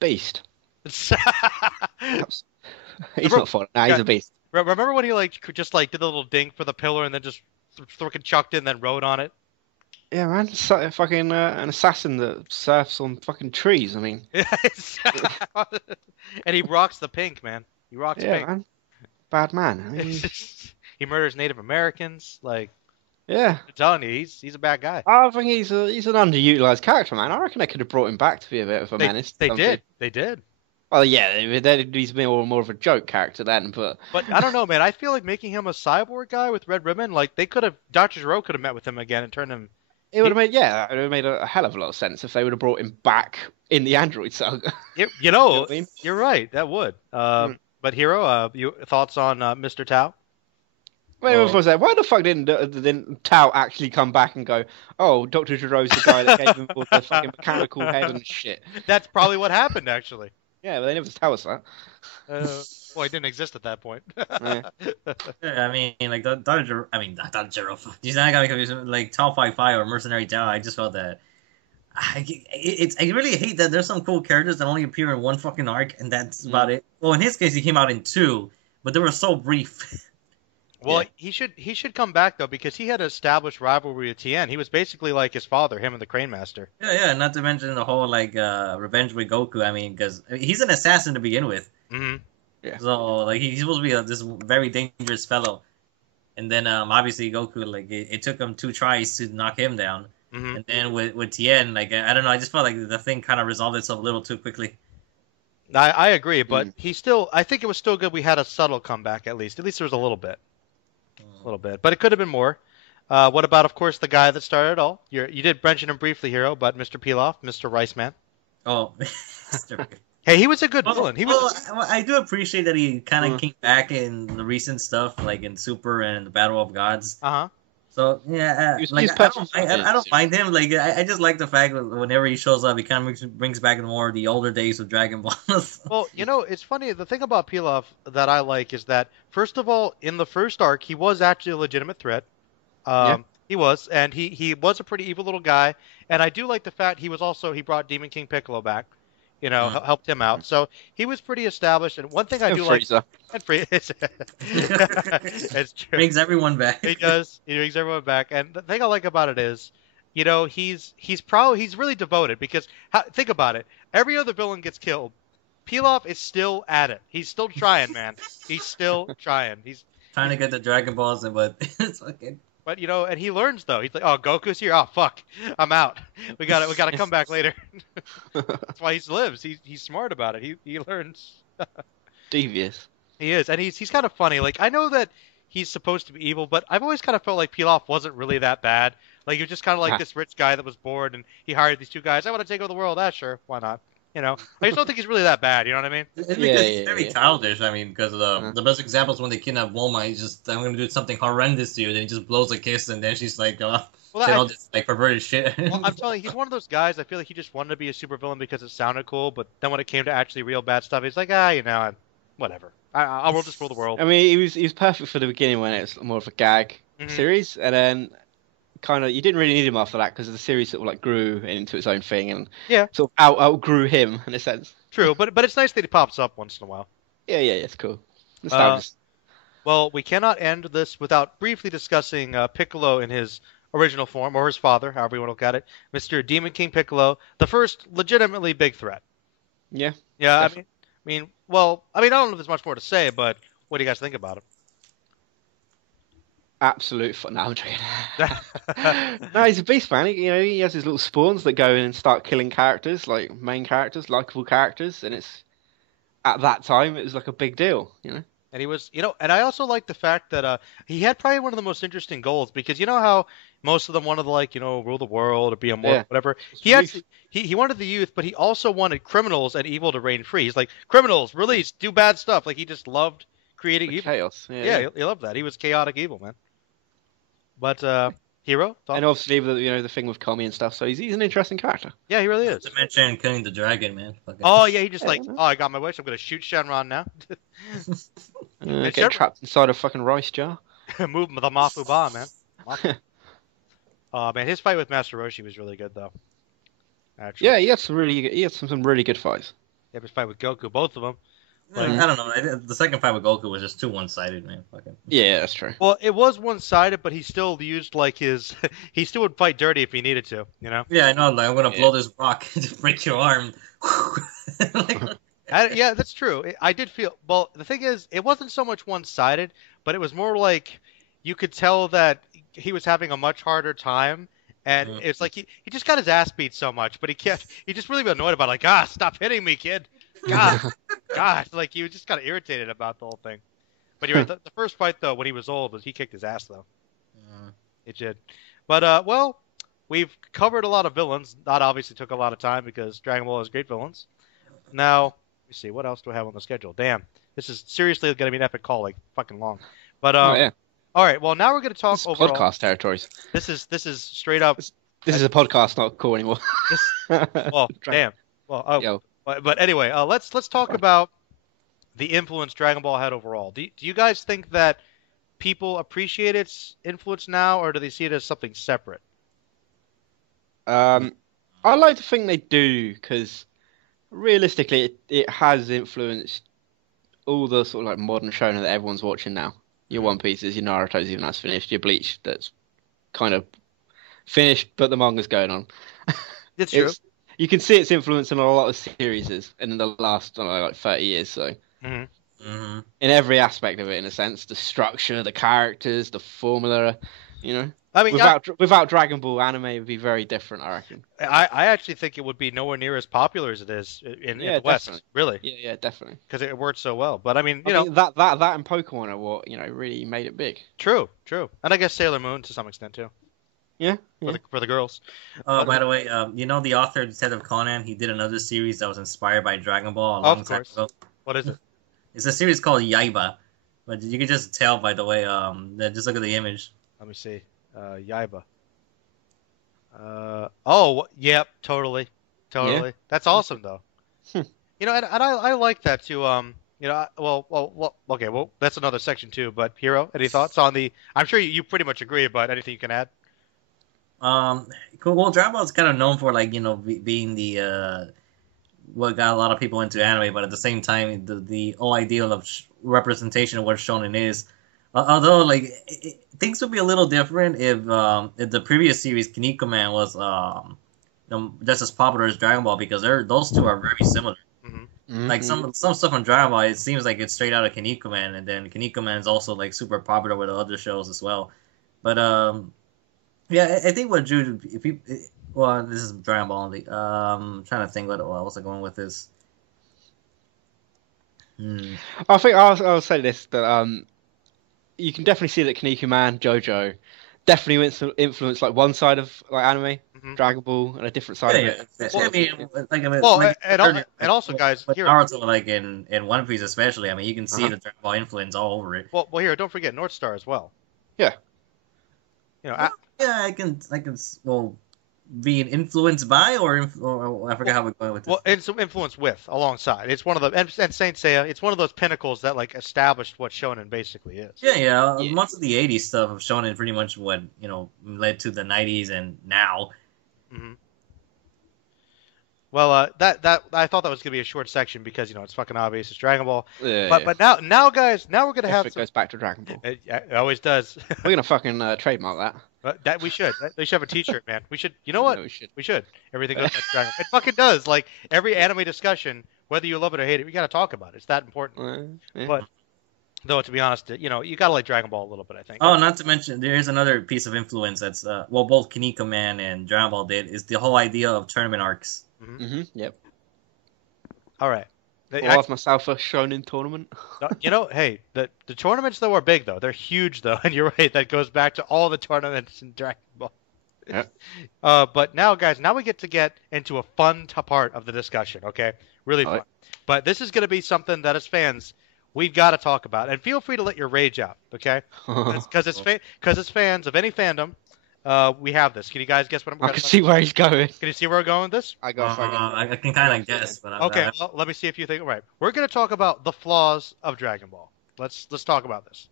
Beast. He's not fun. Nah, he's a beast. Remember when he just did the little dink for the pillar and then just fucking chucked it and then rode on it? Yeah, man. Fucking an assassin that surfs on fucking trees. I mean. And he rocks the pink, man. He rocks pink. Man. Bad man. I mean... He murders Native Americans. Yeah. I'm telling you, he's a bad guy. I think he's an underutilized character, man. I reckon they could have brought him back to be a bit of a menace. They did. Well, yeah, he's more of a joke character then, but I don't know, man. I feel like making him a cyborg guy with red ribbon, they could have. Dr. Gero could have met with him again and turned him. It would have made a hell of a lot of sense if they would have brought him back in the Android saga. You know what I mean? You're right. That would. But Hero, your thoughts on Mr. Tao? Why the fuck didn't Tao actually come back and go, oh, Dr. Gero's the guy that gave him all the fucking mechanical head and shit? That's probably what happened, actually. Yeah, but they never tell us that. Well, he didn't exist at that point. Yeah, I mean, Dr. Gero, not Gero. He's not gonna be confused. Tao 5 or Mercenary Tao. I just felt that. I really hate that there's some cool characters that only appear in one fucking arc, and that's about it. Well, in his case, he came out in 2, but they were so brief. Well, he should come back though, because he had an established rivalry with Tien. He was basically like his father, him and the Crane Master. Yeah. Not to mention the whole revenge with Goku. I mean, because he's an assassin to begin with. Mm-hmm. Yeah. So he's supposed to be this very dangerous fellow, and then obviously Goku it took him 2 tries to knock him down, and then with Tien, I don't know, I just felt like the thing kind of resolved itself a little too quickly. I agree, but I think it was still good. We had a subtle comeback at least. At least there was a little bit. But it could have been more. What about, of course, the guy that started it all? You did mention him briefly, Hero, but Mr. Pilaf, Mr. Rice Man. Oh, hey, he was a good villain. I do appreciate that he kind of came back in the recent stuff, like in Super and the Battle of Gods. So yeah, I don't mind him. I just like the fact that whenever he shows up, he kind of brings back more of the older days of Dragon Ball. Well, it's funny. The thing about Pilaf that I like is that, first of all, in the first arc, he was actually a legitimate threat. He was, and he was a pretty evil little guy. And I do like the fact he brought Demon King Piccolo back. Helped him out. So he was pretty established. And one thing I do Frieza. It's true. Brings everyone back. He does. He brings everyone back. And the thing I like about it is, he's really devoted, because think about it. Every other villain gets killed. Pilaf is still at it. He's still trying, man. He's still trying. He's trying to get the Dragon Balls, but it's fucking. But and he learns though. He's like, "Oh, Goku's here. Oh, fuck, I'm out. We got to come back later." That's why he lives. He's smart about it. He learns. Devious. He is, and he's kind of funny. I know that he's supposed to be evil, but I've always kind of felt like Pilaf wasn't really that bad. He was just kind of this rich guy that was bored, and he hired these 2 guys. I want to take over the world. Sure, why not? I just don't think he's really that bad. You know what I mean? It's because he's very childish. I mean, because the best example is when they kidnap Bulma. He's just, I'm going to do something horrendous to you. Then he just blows a kiss, and then she's like, all this perverted shit. Well, I'm telling you, he's one of those guys. I feel like he just wanted to be a supervillain because it sounded cool. But then when it came to actually real bad stuff, he's like, whatever. I'll just rule the world. I mean, he was perfect for the beginning when it's more of a gag series, and then you didn't really need him after that, because the series sort of grew into its own thing and sort of outgrew him in a sense. True, but it's nice that he pops up once in a while. Yeah, it's cool. Well, we cannot end this without briefly discussing Piccolo in his original form, or his father, however you want to look at it, Mr. Demon King Piccolo, the first legitimately big threat. Yeah. Yeah, definitely. I don't know if there's much more to say, but what do you guys think about him? Absolute fun. No, I'm joking. No, he's a beast, man. He has his little spawns that go in and start killing characters, main characters, likable characters, and it's at that time it was a big deal, And he was, and I also like the fact that he had probably one of the most interesting goals, because you know how most of them wanted to rule the world or be immortal, whatever. He actually he wanted the youth, but he also wanted criminals and evil to reign free. He's like, criminals, release, do bad stuff. He just loved creating evil. Chaos. Yeah, he loved that. He was chaotic evil, man. But Hero? And obviously, the thing with Kami and stuff. So he's an interesting character. Yeah, he really is. Not to mention killing the dragon, man. Fucking... Oh yeah, he just I got my wish. I'm gonna shoot Shenron now. Get trapped inside a fucking rice jar. Move the Mafu Ba, man. Oh man, his fight with Master Roshi was really good though. Actually. Yeah, he had some really good fights. Yeah, his fight with Goku, both of them. Like, I don't know. The second fight with Goku was just too one-sided, man. Fucking. Yeah, that's true. Well, it was one-sided, but he still used he still would fight dirty if he needed to, you know? Yeah, I know. Like, I'm gonna blow this rock to break your arm. Yeah, that's true. I did feel. Well, the thing is, it wasn't so much one-sided, but it was more like you could tell that he was having a much harder time, and it's like he just got his ass beat so much, but he just really annoyed about it, like, stop hitting me, kid. God, like he was just kind of irritated about the whole thing. But you're right, the first fight though, when he was old, he kicked his ass though. It did. But well, we've covered a lot of villains. That obviously took a lot of time because Dragon Ball has great villains. Now, let me see, what else do I have on the schedule? Damn, this is seriously going to be an epic call, like fucking long. But yeah. All right, well now we're going to talk overall. Podcast territories. This is straight up. This is a podcast, not a call anymore. Well, damn. Well, But anyway, let's talk about the influence Dragon Ball had overall. Do you guys think that people appreciate its influence now, or do they see it as something separate? I like to think they do, because realistically, it has influenced all the sort of like modern shonen that everyone's watching now. Your One Pieces, your Naruto's even that's finished, your Bleach that's kind of finished, but the manga's going on. It's true. You can see its influence in a lot of series in the last, 30 years. So, in every aspect of it, in a sense, the structure, the characters, the formula, I mean, without Dragon Ball, anime would be very different, I reckon. I actually think it would be nowhere near as popular as it is in the West. Definitely. Really? Yeah, definitely. Because it worked so well. But I mean, that and Pokemon are what really made it big. True, and I guess Sailor Moon to some extent too. Yeah. For the girls. By the way, the author Detective Conan, he did another series that was inspired by Dragon Ball. Of course. What is it? It's a series called Yaiba, but you can just tell by the way. Just look at the image. Let me see. Yaiba. Yep, totally. Yeah. That's awesome though. And I like that too. Okay. Well, that's another section too. But Hiro, any thoughts on the? I'm sure you pretty much agree, but anything you can add? Cool. Well, Dragon Ball is kind of known for being the what got a lot of people into anime, but at the same time, the whole ideal of representation of what shonen is. Although things would be a little different if the previous series Kinnikuman was just as popular as Dragon Ball, because those two are very similar. Like some stuff on Dragon Ball, it seems like it's straight out of Kinnikuman, and then Kinnikuman is also super popular with the other shows as well. But yeah, I think what drew this is Dragon Ball only. I'm trying to think what was I going with this. I think I'll say this, that you can definitely see that Kinnikuman, JoJo, definitely influenced one side of anime, Dragon Ball, and a different side of it. And also, guys, here Naruto, in One Piece especially, I mean, you can see the Dragon Ball influence all over it. Well, here, don't forget North Star as well. Yeah. I can being influenced by or I forget how we're going with this. Well, it's influence with alongside. It's one of the and Saint Seiya. It's one of those pinnacles that established what shonen basically is. Yeah. Much of the '80s stuff of shonen pretty much what led to the '90s and now. Well, that I thought that was gonna be a short section because it's fucking obvious it's Dragon Ball. Yeah, but now guys, we're gonna have. It goes back to Dragon Ball. It always does. We're gonna fucking trademark that. That we should. They should have a T-shirt, man. We should. You know what? No, we should. We should. Everything goes back to Dragon Ball. It fucking does. Every anime discussion, whether you love it or hate it, we gotta talk about it. It's that important. Yeah. But though, to be honest, you gotta like Dragon Ball a little bit, I think. Oh, not to mention, there is another piece of influence that's both Kinnikuman and Dragon Ball did is the whole idea of tournament arcs. Yep. All right. I have myself a shonen tournament. Hey, the tournaments though are big though. They're huge though, and you're right. That goes back to all the tournaments in Dragon Ball. Yeah. But now, guys, we get into a fun part of the discussion. Okay, really fun. Right. But this is going to be something that as fans we've got to talk about, and feel free to let your rage out. Okay, because as fans of any fandom, we have this. Can you guys guess what I'm? I can see where he's going. Can you see where we're going with this? I can kind of guess, but okay. Well, let me see if you think right. We're going to talk about the flaws of Dragon Ball. Let's talk about this.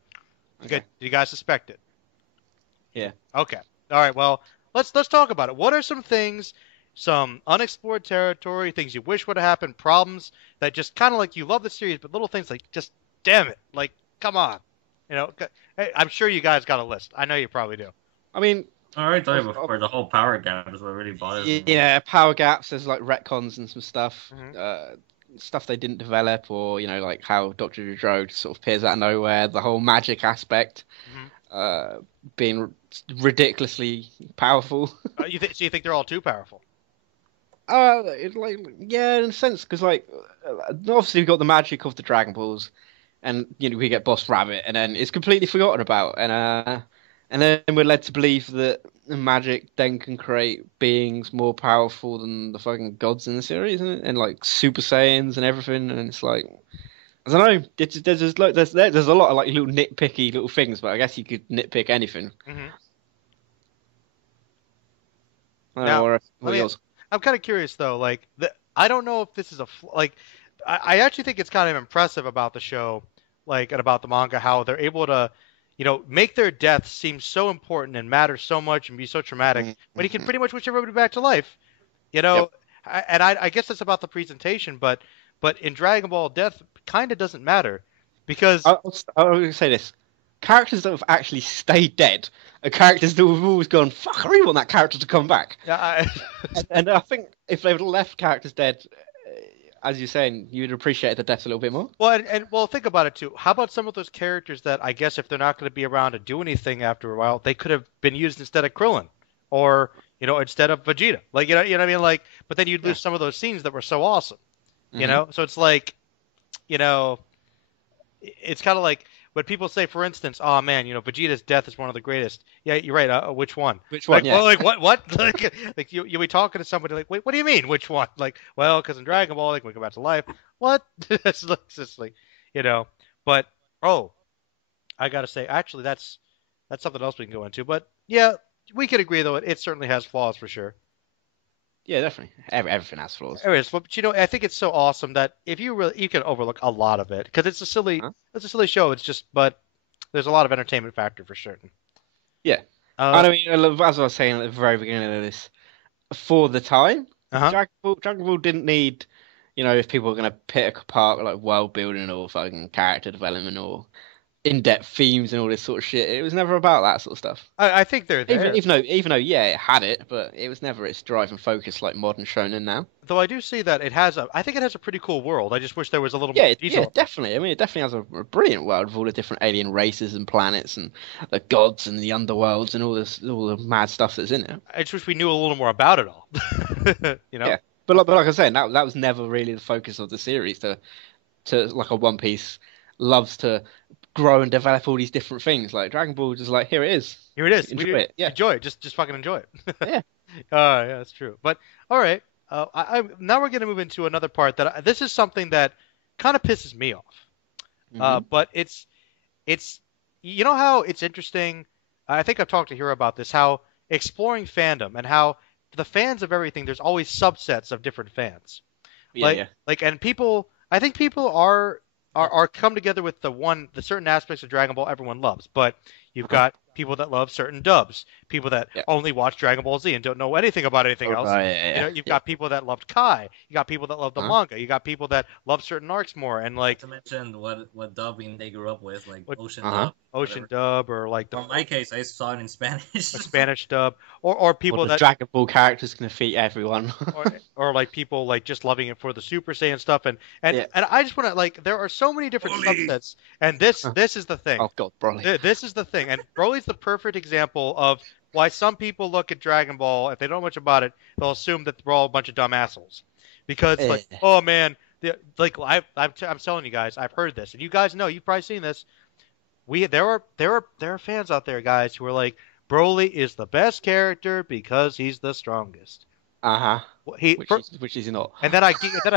Okay. Do you guys suspect it? Yeah. Okay. All right. Well, let's talk about it. What are some things, some unexplored territory, things you wish would have happened, problems that just kind of like you love the series, but little things like just damn it, like come on, Hey, I'm sure you guys got a list. I know you probably do. I mean, all right, before the whole power gap is what really bothers me. Yeah, power gaps. There's like retcons and some stuff. Stuff they didn't develop, or like how Dr. Dudro sort of appears out of nowhere. The whole magic aspect, being ridiculously powerful. So you think they're all too powerful? Yeah, in a sense, because obviously we've got the magic of the Dragon Balls, and we get Boss Rabbit, and then it's completely forgotten about, and then we're led to believe that magic then can create beings more powerful than the fucking gods in the series, and like Super Saiyans and everything. And it's like, I don't know. There's a lot of like little nitpicky little things, but I guess you could nitpick anything. Now, I'm kind of curious though. I don't know if this is I actually think it's kind of impressive about the show, and about the manga, how they're able to, make their deaths seem so important and matter so much and be so traumatic, but he can pretty much wish everybody back to life, Yep. And I guess it's about the presentation, but in Dragon Ball, death kind of doesn't matter, because I was going to say this: characters that have actually stayed dead are characters that we've always gone, fuck, I really want that character to come back. Yeah, and I think if they would have left characters dead, as you're saying, you'd appreciate the deaths a little bit more. Well, and think about it too. How about some of those characters that I guess if they're not going to be around to do anything after a while, they could have been used instead of Krillin, or instead of Vegeta. What I mean? But then you'd lose some of those scenes that were so awesome. So it's it's kind of like when people say, for instance, "Oh man, Vegeta's death is one of the greatest." Yeah, you're right. Which one? Which one? Well, what? You'll be talking to somebody like, "Wait, what do you mean? Which one?" Well, because in Dragon Ball, we go back to life. What? It's just But I gotta say, actually, that's something else we can go into. But yeah, we could agree though. It certainly has flaws for sure. Yeah, definitely. Everything has flaws. There is, but I think it's so awesome that if you can overlook a lot of it, because it's a silly show. It's just, but there's a lot of entertainment factor for certain. Yeah, I mean, as I was saying at the very beginning of this, for the time, Dragon Ball didn't need, if people were going to pick apart like world building or fucking character development or in-depth themes and all this sort of shit. It was never about that sort of stuff. I think they're there. Even though, yeah, it had it, but it was never its drive and focus like modern shonen now. Though I do see that I think it has a pretty cool world. I just wish there was a little more detail. Yeah, definitely. I mean, it definitely has a brilliant world with all the different alien races and planets and the gods and the underworlds and all the mad stuff that's in it. I just wish we knew a little more about it all. Yeah, but like I said, that was never really the focus of the series. To like a One Piece loves to grow and develop all these different things. Like Dragon Ball, just here it is. Here it is. Enjoy it. Yeah. Enjoy it. Just fucking enjoy it. Yeah. Yeah, that's true. But all right. Now we're going to move into another part that this is something that kind of pisses me off. But it's how it's interesting. I think I've talked to Hiro about this. How exploring fandom and how the fans of everything. There's always subsets of different fans. And people. I think people are come together with the certain aspects of Dragon Ball everyone loves, but you've got people that love certain dubs, people that only watch Dragon Ball Z and don't know anything about anything else. You've got people that loved Kai, you got people that love the manga, you got people that love certain arcs more, and to mention what dubbing they grew up with, Ocean dub, or in my case, I saw it in Spanish. A Spanish dub, or people that Dragon Ball characters can defeat everyone, or people just loving it for the Super Saiyan stuff, and I just want to there are so many different subsets, and this is the thing. Oh God, Broly. This is the thing, and Broly's the perfect example of why some people look at Dragon Ball, if they don't know much about it, they'll assume that we're all a bunch of dumb assholes, because oh man, I'm telling you guys, I've heard this, and you guys know, you've probably seen this. There are fans out there, guys, who are like, Broly is the best character because he's the strongest. Which he's not. And then I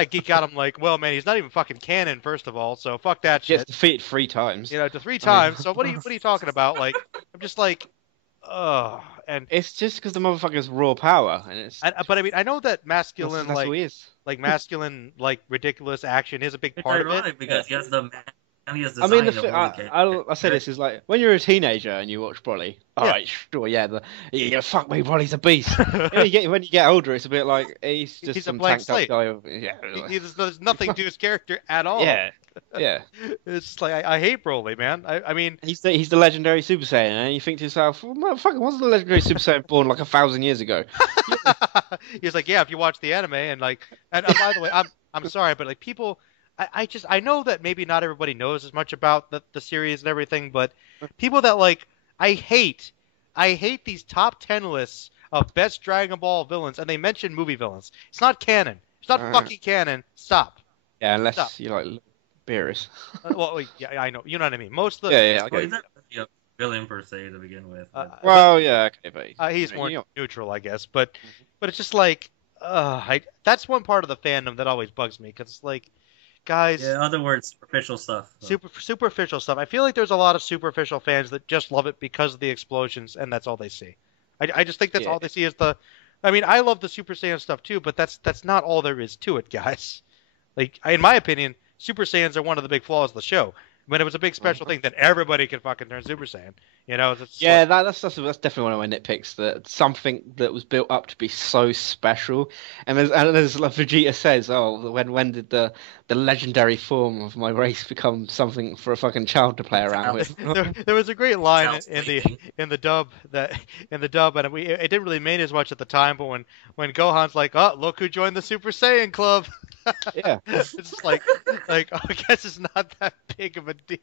geek out. I'm like, well, man, he's not even fucking canon, first of all. So fuck that shit. He gets defeated 3 times. To 3 times. So what are you talking about? I'm just like, And it's just because the motherfucker's raw power, and it's. But I mean, I know that masculine, that's who he is. like masculine, like ridiculous action is a big part of it. Because he has the. I mean, I'll say this is like when you're a teenager and you watch Broly. All right, sure, yeah, fuck me, Broly's a beast. When you get older, it's a bit like he's a some blank tanked up slate. guy. There's nothing to his character at all. Yeah. It's like I hate Broly, man. I mean, he's the legendary Super Saiyan, and you think to yourself, well, motherfucker, wasn't the legendary Super Saiyan born like 1,000 years ago? He's like, yeah, if you watch the anime and by the way, I'm sorry, but like people. I know that maybe not everybody knows as much about the series and everything, but people that like I hate these top 10 lists of best Dragon Ball villains, and they mention movie villains. It's not canon. It's not fucking canon. Stop. Yeah, unless you like Beerus. Well, yeah, I know. You know what I mean. Most of the okay. He's not really a villain per se to begin with. Okay, but he's more neutral, I guess. But it's just like that's one part of the fandom that always bugs me because it's like. Guys, in other words, superficial stuff. Superficial stuff. I feel like there's a lot of superficial fans that just love it because of the explosions, and that's all they see. I just think that's all they see is the. I mean, I love the Super Saiyan stuff too, but that's not all there is to it, guys. Like, in my opinion, Super Saiyans are one of the big flaws of the show. When it was a big special thing that everybody could fucking turn Super Saiyan, you know? That's definitely one of my nitpicks. That something that was built up to be so special, and there's like Vegeta says, "Oh, when did the legendary form of my race become something for a fucking child to play around with?" There was a great line in the dub, and it didn't really mean as much at the time, but when Gohan's like, "Oh, look who joined the Super Saiyan Club." Yeah, it's just like I guess it's not that big of a deal.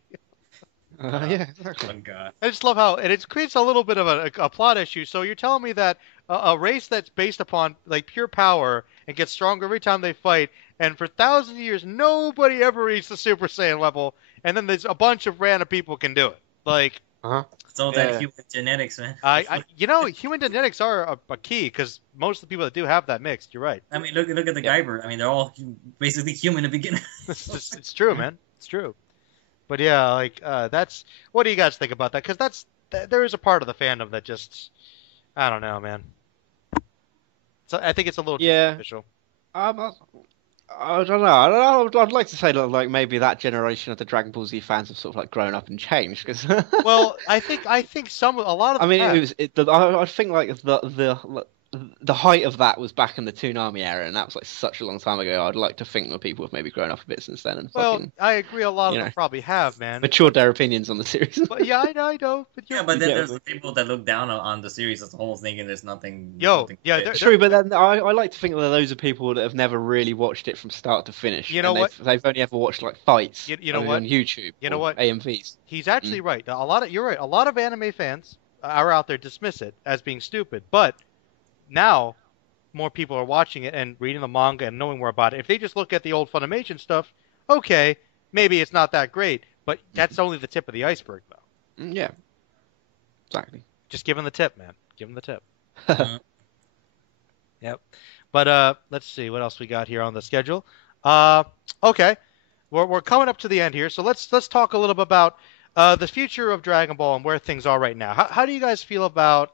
Exactly. Oh, God. I just love how it creates a little bit of a plot issue. So you're telling me that a race that's based upon like pure power and gets stronger every time they fight, and for thousands of years nobody ever reached the Super Saiyan level, and then there's a bunch of random people can do it. Like, so that human genetics, man. Human genetics are a key because most of the people that do have that mixed. You're right. I mean, look at the Guyver. I mean, they're all basically human to begin with. It's true, man. It's true. But yeah, like that's. What do you guys think about that? Because there is a part of the fandom that just, I don't know, man. So I think it's a little too superficial. I don't know. I'd like to say that like maybe that generation of the Dragon Ball Z fans have sort of like grown up and changed. Cause well, I think a lot of. I mean, I think like the height of that was back in the Toonami era, and that was like such a long time ago. I'd like to think that people have maybe grown up a bit since then. And I agree. A lot of them probably have, man. Matured their opinions on the series. But yeah, I know. But then there's people that look down on the series as a whole, thinking there's nothing. True. But then I like to think that those are people that have never really watched it from start to finish. You know what? They've only ever watched like fights. You know what? On YouTube. You know what? AMVs. He's actually right. You're right. A lot of anime fans are out there dismiss it as being stupid, but now more people are watching it and reading the manga and knowing more about it. If they just look at the old Funimation stuff, okay, maybe it's not that great, but that's only the tip of the iceberg, though. Yeah, exactly. Just give them the tip, man. Give them the tip. Yep. But let's see what else we got here on the schedule. Okay, we're coming up to the end here, so let's talk a little bit about the future of Dragon Ball and where things are right now. How do you guys feel about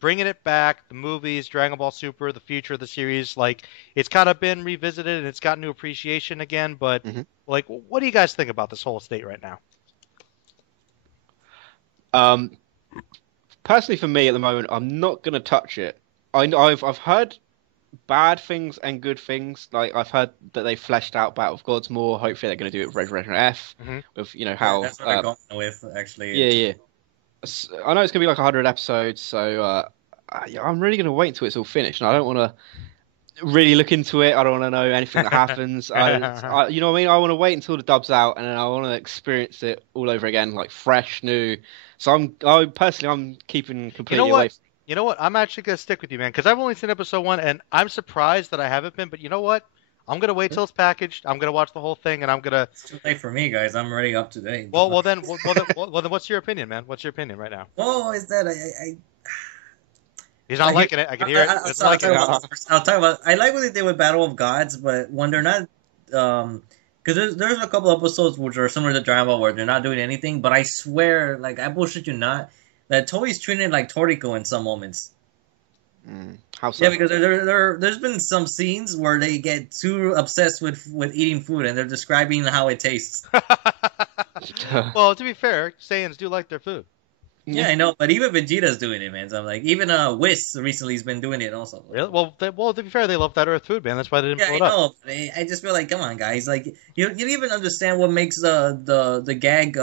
bringing it back, the movies, Dragon Ball Super, the future of the series? Like, it's kind of been revisited and it's got new appreciation again, but like, what do you guys think about this whole state right now? Personally, for me at the moment, I'm not going to touch it. I've heard bad things and good things. Like, I've heard that they fleshed out Battle of Gods more. Hopefully, they're going to do it with Resurrection F. With how that's what they're going with, actually. Yeah. I know it's going to be like 100 episodes, so I'm really going to wait until it's all finished. And I don't want to really look into it. I don't want to know anything that happens. You know what I mean? I want to wait until the dub's out, and then I want to experience it all over again, like fresh, new. So I'm keeping completely away. You know what? I'm actually going to stick with you, man, because I've only seen episode 1, and I'm surprised that I haven't been. But you know what? I'm going to wait till it's packaged. I'm going to watch the whole thing, and I'm going to... It's too late for me, guys. I'm already up to date. Well, then, what's your opinion, man? What's your opinion right now? Oh, is that He's not liking it. I can hear it. I'll talk about... I like what they did with Battle of Gods, but when they're not... Because there's a couple episodes which are similar to Dragon Ball where they're not doing anything, but I swear, like, I bullshit you not, that Toei's treating it like Toriko in some moments. How so? Yeah, because there's been some scenes where they get too obsessed with eating food and they're describing how it tastes. Well, to be fair, Saiyans do like their food. Yeah, I know, but even Vegeta's doing it, man. So I'm like, even Whis recently has been doing it also. Really? Well, to be fair, they love that Earth food, man. That's why they didn't blow it up. Yeah, I know. I just feel like, come on, guys. Like, you don't even understand what makes the gag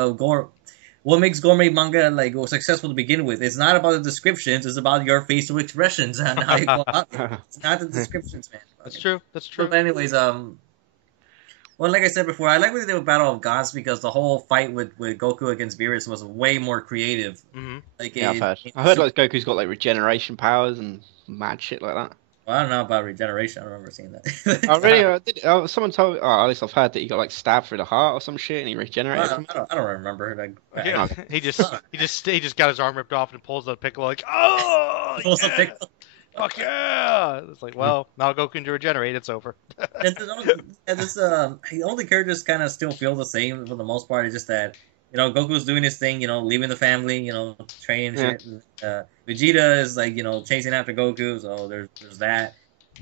what makes gourmet manga like successful to begin with. It's not about the descriptions; it's about your facial expressions and how you go about it. It's not the descriptions, man. That's true. That's true. But anyways, well, like I said before, I like what they did with Battle of Gods because the whole fight with Goku against Beerus was way more creative. Mm-hmm. Like, yeah, I heard like Goku's got like regeneration powers and mad shit like that. Well, I don't know about regeneration. I don't remember seeing that. Oh, really? Someone told me, at least I've heard that he got like stabbed through the heart or some shit and he regenerated. I don't remember. Like, he just got his arm ripped off and pulls the Piccolo like, oh, pulls the Piccolo. Fuck yeah! It's like, well, now Goku can regenerate. It's over. The only characters kind of still feel the same for the most part. It's just that Goku's doing his thing, leaving the family, training shit. Vegeta is like, chasing after Goku. So there's that.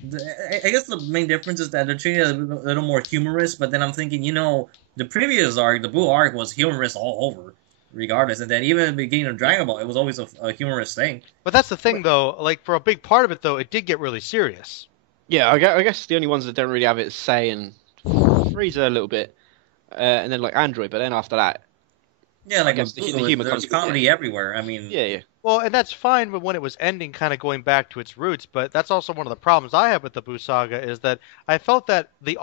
I guess the main difference is that they're treating it a little more humorous. But then I'm thinking, the previous arc, the Buu arc, was humorous all over. Regardless, and then even at the beginning of Dragon Ball, it was always a humorous thing. But that's the thing, though. Like for a big part of it, though, it did get really serious. Yeah, I guess the only ones that don't really have it say and Frieza a little bit, and then like Android. But then after that, yeah, like the humor comes comedy everywhere. I mean, yeah. Well, and that's fine, but when it was ending, kind of going back to its roots. But that's also one of the problems I have with the Buu saga is that I felt that the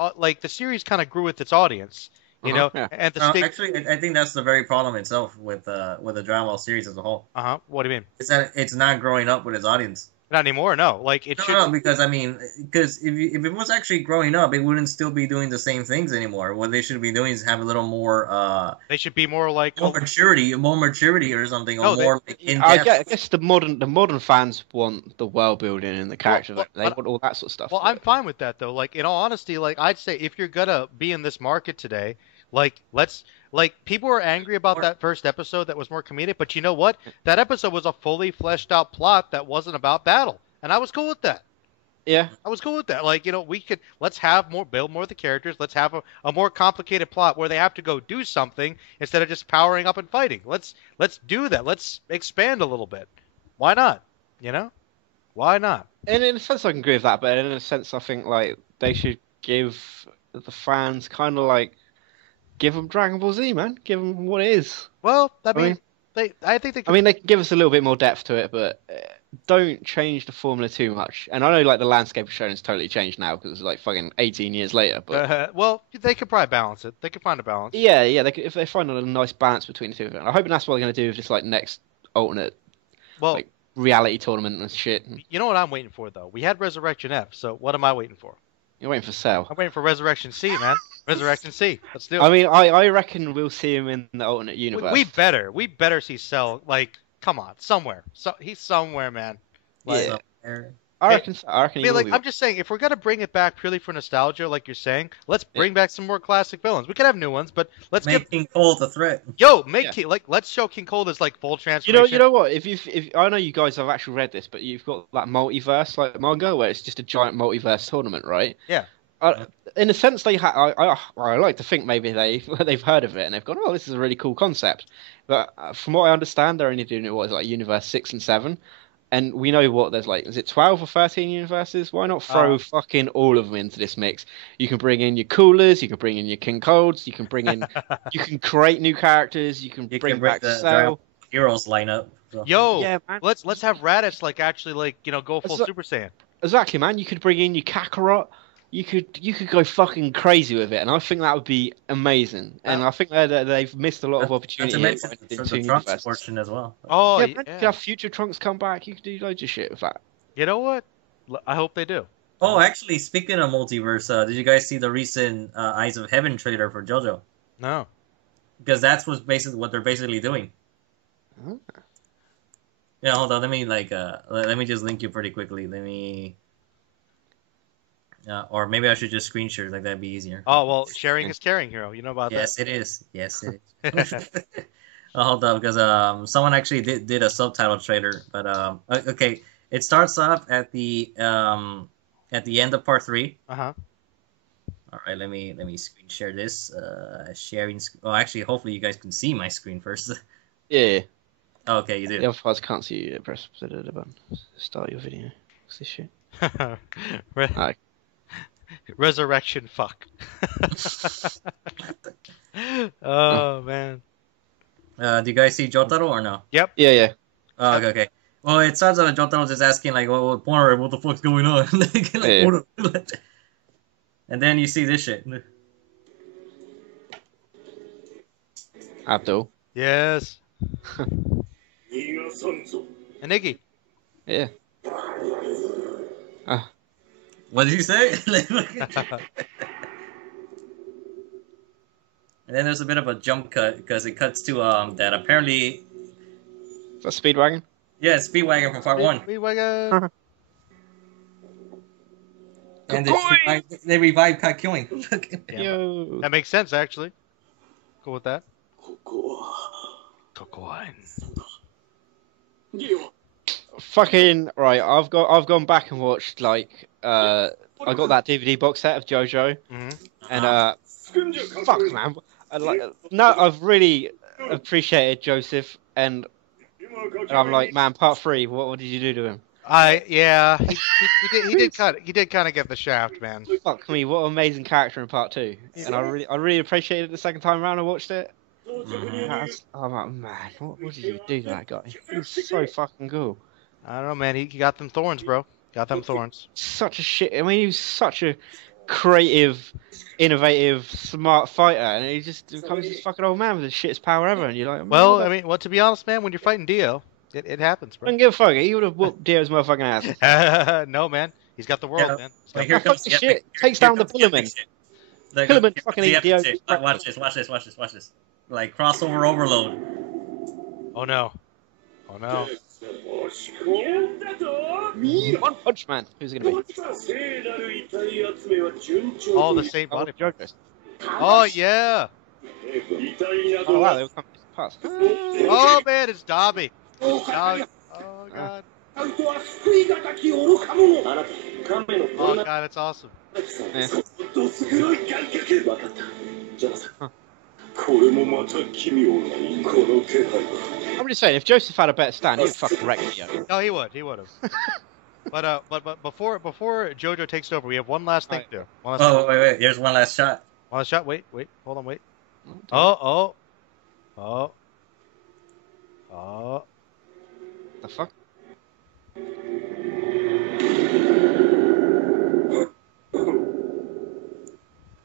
series kind of grew with its audience. And actually, I think that's the very problem itself with the Dragon Ball series as a whole. What do you mean? It's that it's not growing up with its audience. Not anymore. No, like it should. No, because if it was actually growing up, it wouldn't still be doing the same things anymore. What they should be doing is have a little more. They should be more like more maturity or something, or more like in depth. I guess the modern fans want the world building and the characters. They want all that sort of stuff. Well, I'm fine with that though. Like in all honesty, like I'd say if you're gonna be in this market today. People were angry about that first episode that was more comedic, but you know what? That episode was a fully fleshed out plot that wasn't about battle, and I was cool with that. Yeah, I was cool with that. Let's build more of the characters. Let's have a more complicated plot where they have to go do something instead of just powering up and fighting. Let's do that. Let's expand a little bit. Why not? Why not? And in a sense, I can agree with that, but in a sense, I think like they should give the fans kind of like. Give them Dragon Ball Z, man. Give them what it is. Well, I think they. They can give us a little bit more depth to it, but don't change the formula too much. And I know, like the landscape of Shonen's totally changed now because it's like fucking 18 years later. But well, they could probably balance it. They could find a balance. Yeah. If they find a nice balance between the two of them, I'm hoping that's what they're going to do with this like next alternate, reality tournament and shit. You know what I'm waiting for though? We had Resurrection F, so what am I waiting for? You're waiting for Cell. I'm waiting for Resurrection C, man. Resurrection C. Let's do it. I mean, I reckon we'll see him in the alternate universe. We better see Cell. Like, come on, somewhere. So he's somewhere, man. Like, yeah. I reckon. I'm just saying, if we're gonna bring it back purely for nostalgia, like you're saying, let's bring back some more classic villains. We could have new ones, but let's make King Cold a threat. Let's show King Cold as like full transformation. You know what? If I know you guys have actually read this, but you've got that multiverse like manga where it's just a giant multiverse tournament, right? Yeah. In a sense, I like to think maybe they've heard of it and they've gone, oh, this is a really cool concept. But from what I understand, they're only doing it Universe 6 and 7. And we know what there's like, is it 12 or 13 universes? Why not throw fucking all of them into this mix? You can bring in your Coolers, you can bring in your King Colds, you can bring in, you can create new characters, you can bring back the Cell. Heroes lineup. So. Yo, yeah, let's have Raditz go full Super Saiyan. Exactly, man. You could bring in your Kakarot. You could go fucking crazy with it, and I think that would be amazing. And I think they've missed a lot of opportunity. Not to mention the Trunks portion as well. Oh, yeah. You could have future Trunks come back. You could do loads of shit with that. You know what? I hope they do. Oh, actually, speaking of multiverse, did you guys see the recent Eyes of Heaven trailer for JoJo? No. Because that's what they're basically doing. Oh. Yeah, hold on. Let me just link you pretty quickly. Let me. Or maybe I should just screen share, like that'd be easier. Oh well, sharing is caring, Hero. You know about that. Yes, it is. Yes, it is. Hold up, because someone actually did a subtitle trailer, but okay, it starts off at the end of part 3. All right, let me screen share this. Sharing. Oh, actually, hopefully you guys can see my screen first. Yeah. Oh, okay, you do. Yeah, otherwise I can't see you. Press the button. Start your video. What's this shit? Right. Resurrection fuck. Oh man. Do you guys see Jotaro or no? Yep. Yeah. Oh, okay. Well, it starts with Jotaro just asking like, "What the fuck's going on?" And then you see this shit. Abdul. Yes. And Iggy. Yeah. What did you say? And then there's a bit of a jump cut because it cuts to that apparently. Is that Speedwagon? Yeah, Speedwagon from part 1. Speedwagon. And they revived Kakyoin. Yo. That makes sense, actually. Cool with that. Kakyoin. Fucking right. I've gone back and watched like I got that DVD box set of JoJo, and fuck man, I've really appreciated Joseph, and I'm like, man, part 3. What did you do to him? Yeah, he did kind of get the shaft, man. Fuck me, what an amazing character in part 2, and I really appreciated it the second time around I watched it. I'm like, man, what did you do to that guy? He's so fucking cool. I don't know, man. He got them thorns, bro. Got them thorns. Such a shit. I mean, he was such a creative, innovative, smart fighter, and he just becomes this fucking old man with the shittest power ever. And you're like, well, I mean, to be honest, man, when you're fighting Dio, it happens, bro. I don't give a fuck. He would have whooped Dio's motherfucking ass. No, man. He's got the world, man. Like, here comes the shit. Takes down the Pillarman. Pillarman fucking eat Dio. Watch this. Like crossover overload. Oh no. One Punch Man. Who's it gonna be? All the same body. Oh yeah. Oh wow, they were coming past. Oh man, it's Dobby. Oh god. Oh god, that's awesome. Yeah. I'm just saying, if Joseph had a better stand, he'd fucking wreck Dio. No, he would have. But before JoJo takes over, we have one last thing to do. Wait. Here's one last shot. One last shot. Wait. Hold on. Wait. Oh. The fuck?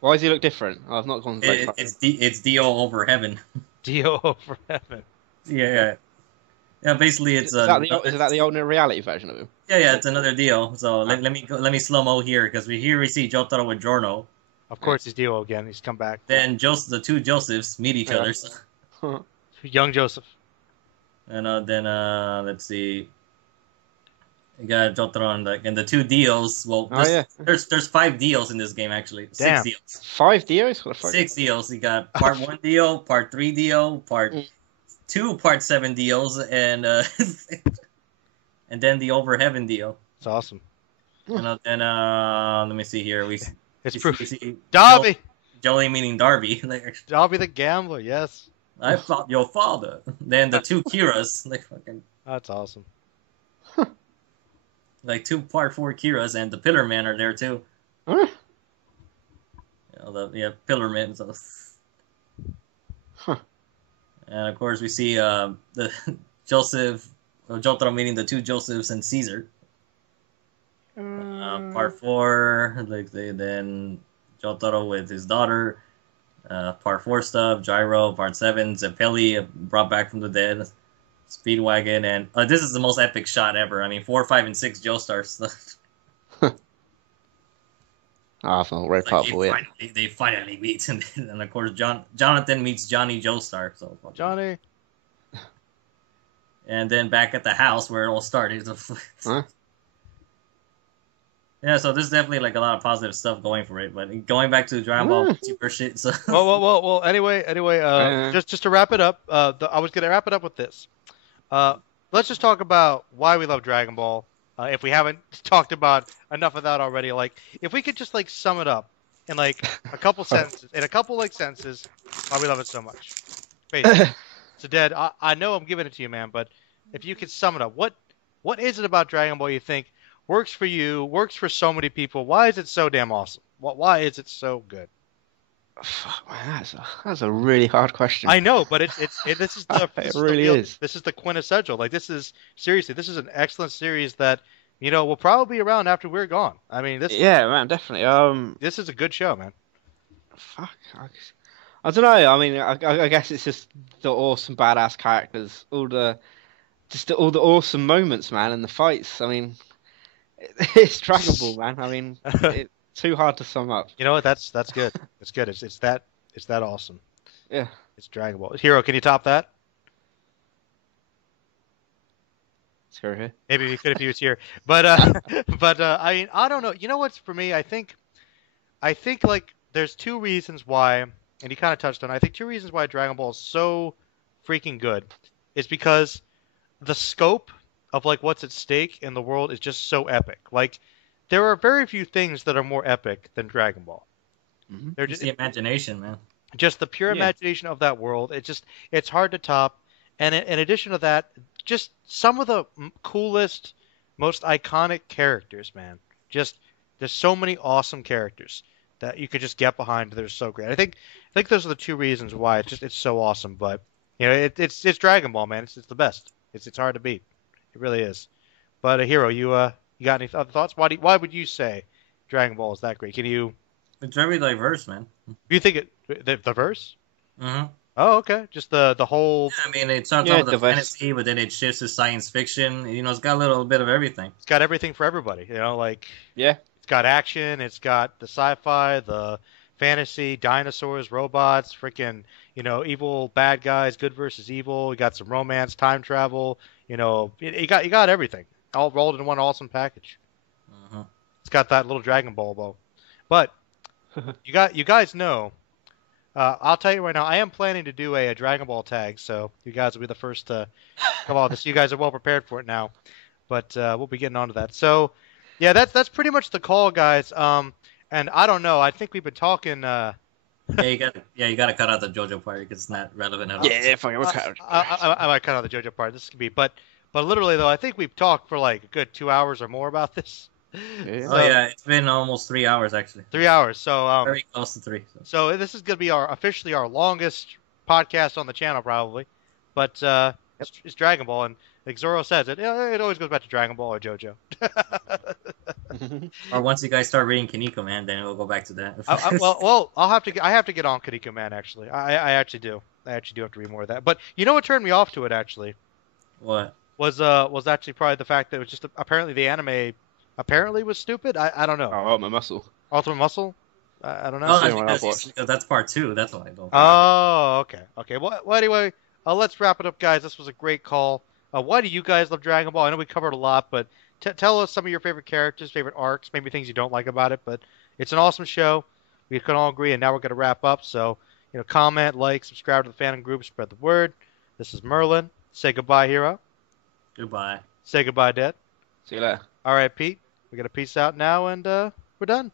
Why does he look different? I've not gone very far. It's Dio over heaven. Dio over heaven. Yeah. Basically, it's is that the alternate reality version of him? Yeah, it's another Dio. So let me slow mo here because we see Jotaro with Giorno. Of course, it's Dio again. He's come back. Then the two Josephs meet each other. Young Joseph. And then let's see. You got Jotaro and the two Dios. Well, there's 5 Dios in this game actually. Damn. 6 Dios. 5 Dios? What the fuck? 6 Dios. You got part 1 Dio, part 3 Dio, part 2, part 7 Dios, and and then the over heaven Dio. It's awesome. And then let me see here. It's proof. Darby. Jolie meaning Darby. Darby the gambler. Yes. I fought your father. Then the 2 Kiras. That's awesome. Like 2 part 4 Kiras and the Pillar Man are there too. Huh? Pillar Man. So. Huh. And of course we see the Jotaro meeting the 2 Josephs and Caesar. Part 4, then Jotaro with his daughter. Part 4 stuff, Gyro. Part 7, Zeppeli brought back from the dead. Speedwagon, and this is the most epic shot ever. I mean, 4, 5, and 6 Joestars. I felt very powerful. They finally meet, and of course, Jonathan meets Johnny Joestar. So Johnny. And then back at the house where it all started. Huh? Yeah, so there's definitely like a lot of positive stuff going for it. But going back to Dragon Ball Super shit. So Well. Anyway. Just to wrap it up, I was gonna wrap it up with this. Let's just talk about why we love Dragon Ball. If we haven't talked about enough of that already, like if we could just like sum it up in like a couple sentences, why we love it so much. Basically. So, Dad, I know I'm giving it to you, man, but if you could sum it up, what is it about Dragon Ball you think works for you, works for so many people? Why is it so damn awesome? Why is it so good? Man, that's a really hard question. I know, but this is the it really is. This is the quintessential. Like this is an excellent series that will probably be around after we're gone. I mean, yeah, man, definitely. This is a good show, man. Fuck. I don't know. I mean, I guess it's just the awesome, badass characters, all the awesome moments, man, and the fights. I mean, it's Dragon Ball, man. I mean, it's too hard to sum up. You know what? That's good. It's good. It's that awesome. Yeah. It's Dragon Ball. Hero, can you top that? Is Hero here? Maybe he could if he was here. But I mean, I don't know. You know what's for me? I think like there's two reasons why. And he kind of touched on, I think, two reasons why Dragon Ball is so freaking good is because the scope of like what's at stake in the world is just so epic. Like, there are very few things that are more epic than Dragon Ball. Mm-hmm. They're just the imagination, man. Just the pure imagination of that world. It's hard to top. And in addition to that, just some of the coolest, most iconic characters, man. Just there's so many awesome characters that you could just get behind. They're so great. I think those are the two reasons why it's so awesome. But it's Dragon Ball, man. It's the best. It's hard to beat. It really is. But Hero, you got any other thoughts? Why would you say Dragon Ball is that great? Can you? It's very diverse, man. Do you think the diverse? Mm-hmm. Oh, okay. Just the whole. Yeah, I mean, it talks about the fantasy, but then it shifts to science fiction. It's got a little bit of everything. It's got everything for everybody. Like yeah. It's got action. It's got the sci-fi, the fantasy, dinosaurs, robots, freaking, evil bad guys, good versus evil. You got some romance, time travel. You got everything all rolled in one awesome package. Uh-huh. It's got that little Dragon Ball bow. But you guys know. I'll tell you right now, I am planning to do a Dragon Ball tag, so you guys will be the first to come on this. You guys are well prepared for it now, but we'll be getting onto that. So. Yeah, that's pretty much the call, guys. And I don't know. I think we've been talking. Yeah, you got to cut out the JoJo part because it's not relevant at all. Yeah, fucking we'll cut. I might cut out the JoJo part. This could be, but literally though, I think we've talked for like a good 2 hours or more about this. Yeah. So, it's been almost 3 hours actually. 3 hours. So very close to 3. So this is gonna be officially our longest podcast on the channel probably, but it's Dragon Ball and. Like Zoro says, it always goes back to Dragon Ball or JoJo. Or once you guys start reading Kaneko Man, then we'll go back to that. I have to get on Kaneko Man actually. I actually do. I actually do have to read more of that. But you know what turned me off to it actually? What? Was actually probably the fact that it was just apparently the anime apparently was stupid. I don't know. Oh, Ultimate Muscle. Ultimate Muscle? I don't know. Oh, because that's part 2. That's why I don't. Oh, okay. Well, anyway, let's wrap it up, guys. This was a great call. Why do you guys love Dragon Ball? I know we covered a lot, but tell us some of your favorite characters, favorite arcs, maybe things you don't like about it. But it's an awesome show. We can all agree, and now we're going to wrap up. So, comment, like, subscribe to the fandom group, spread the word. This is Merlin. Say goodbye, Hero. Goodbye. Say goodbye, Dad. See you later. All right, Pete. We're going to peace out now, and we're done.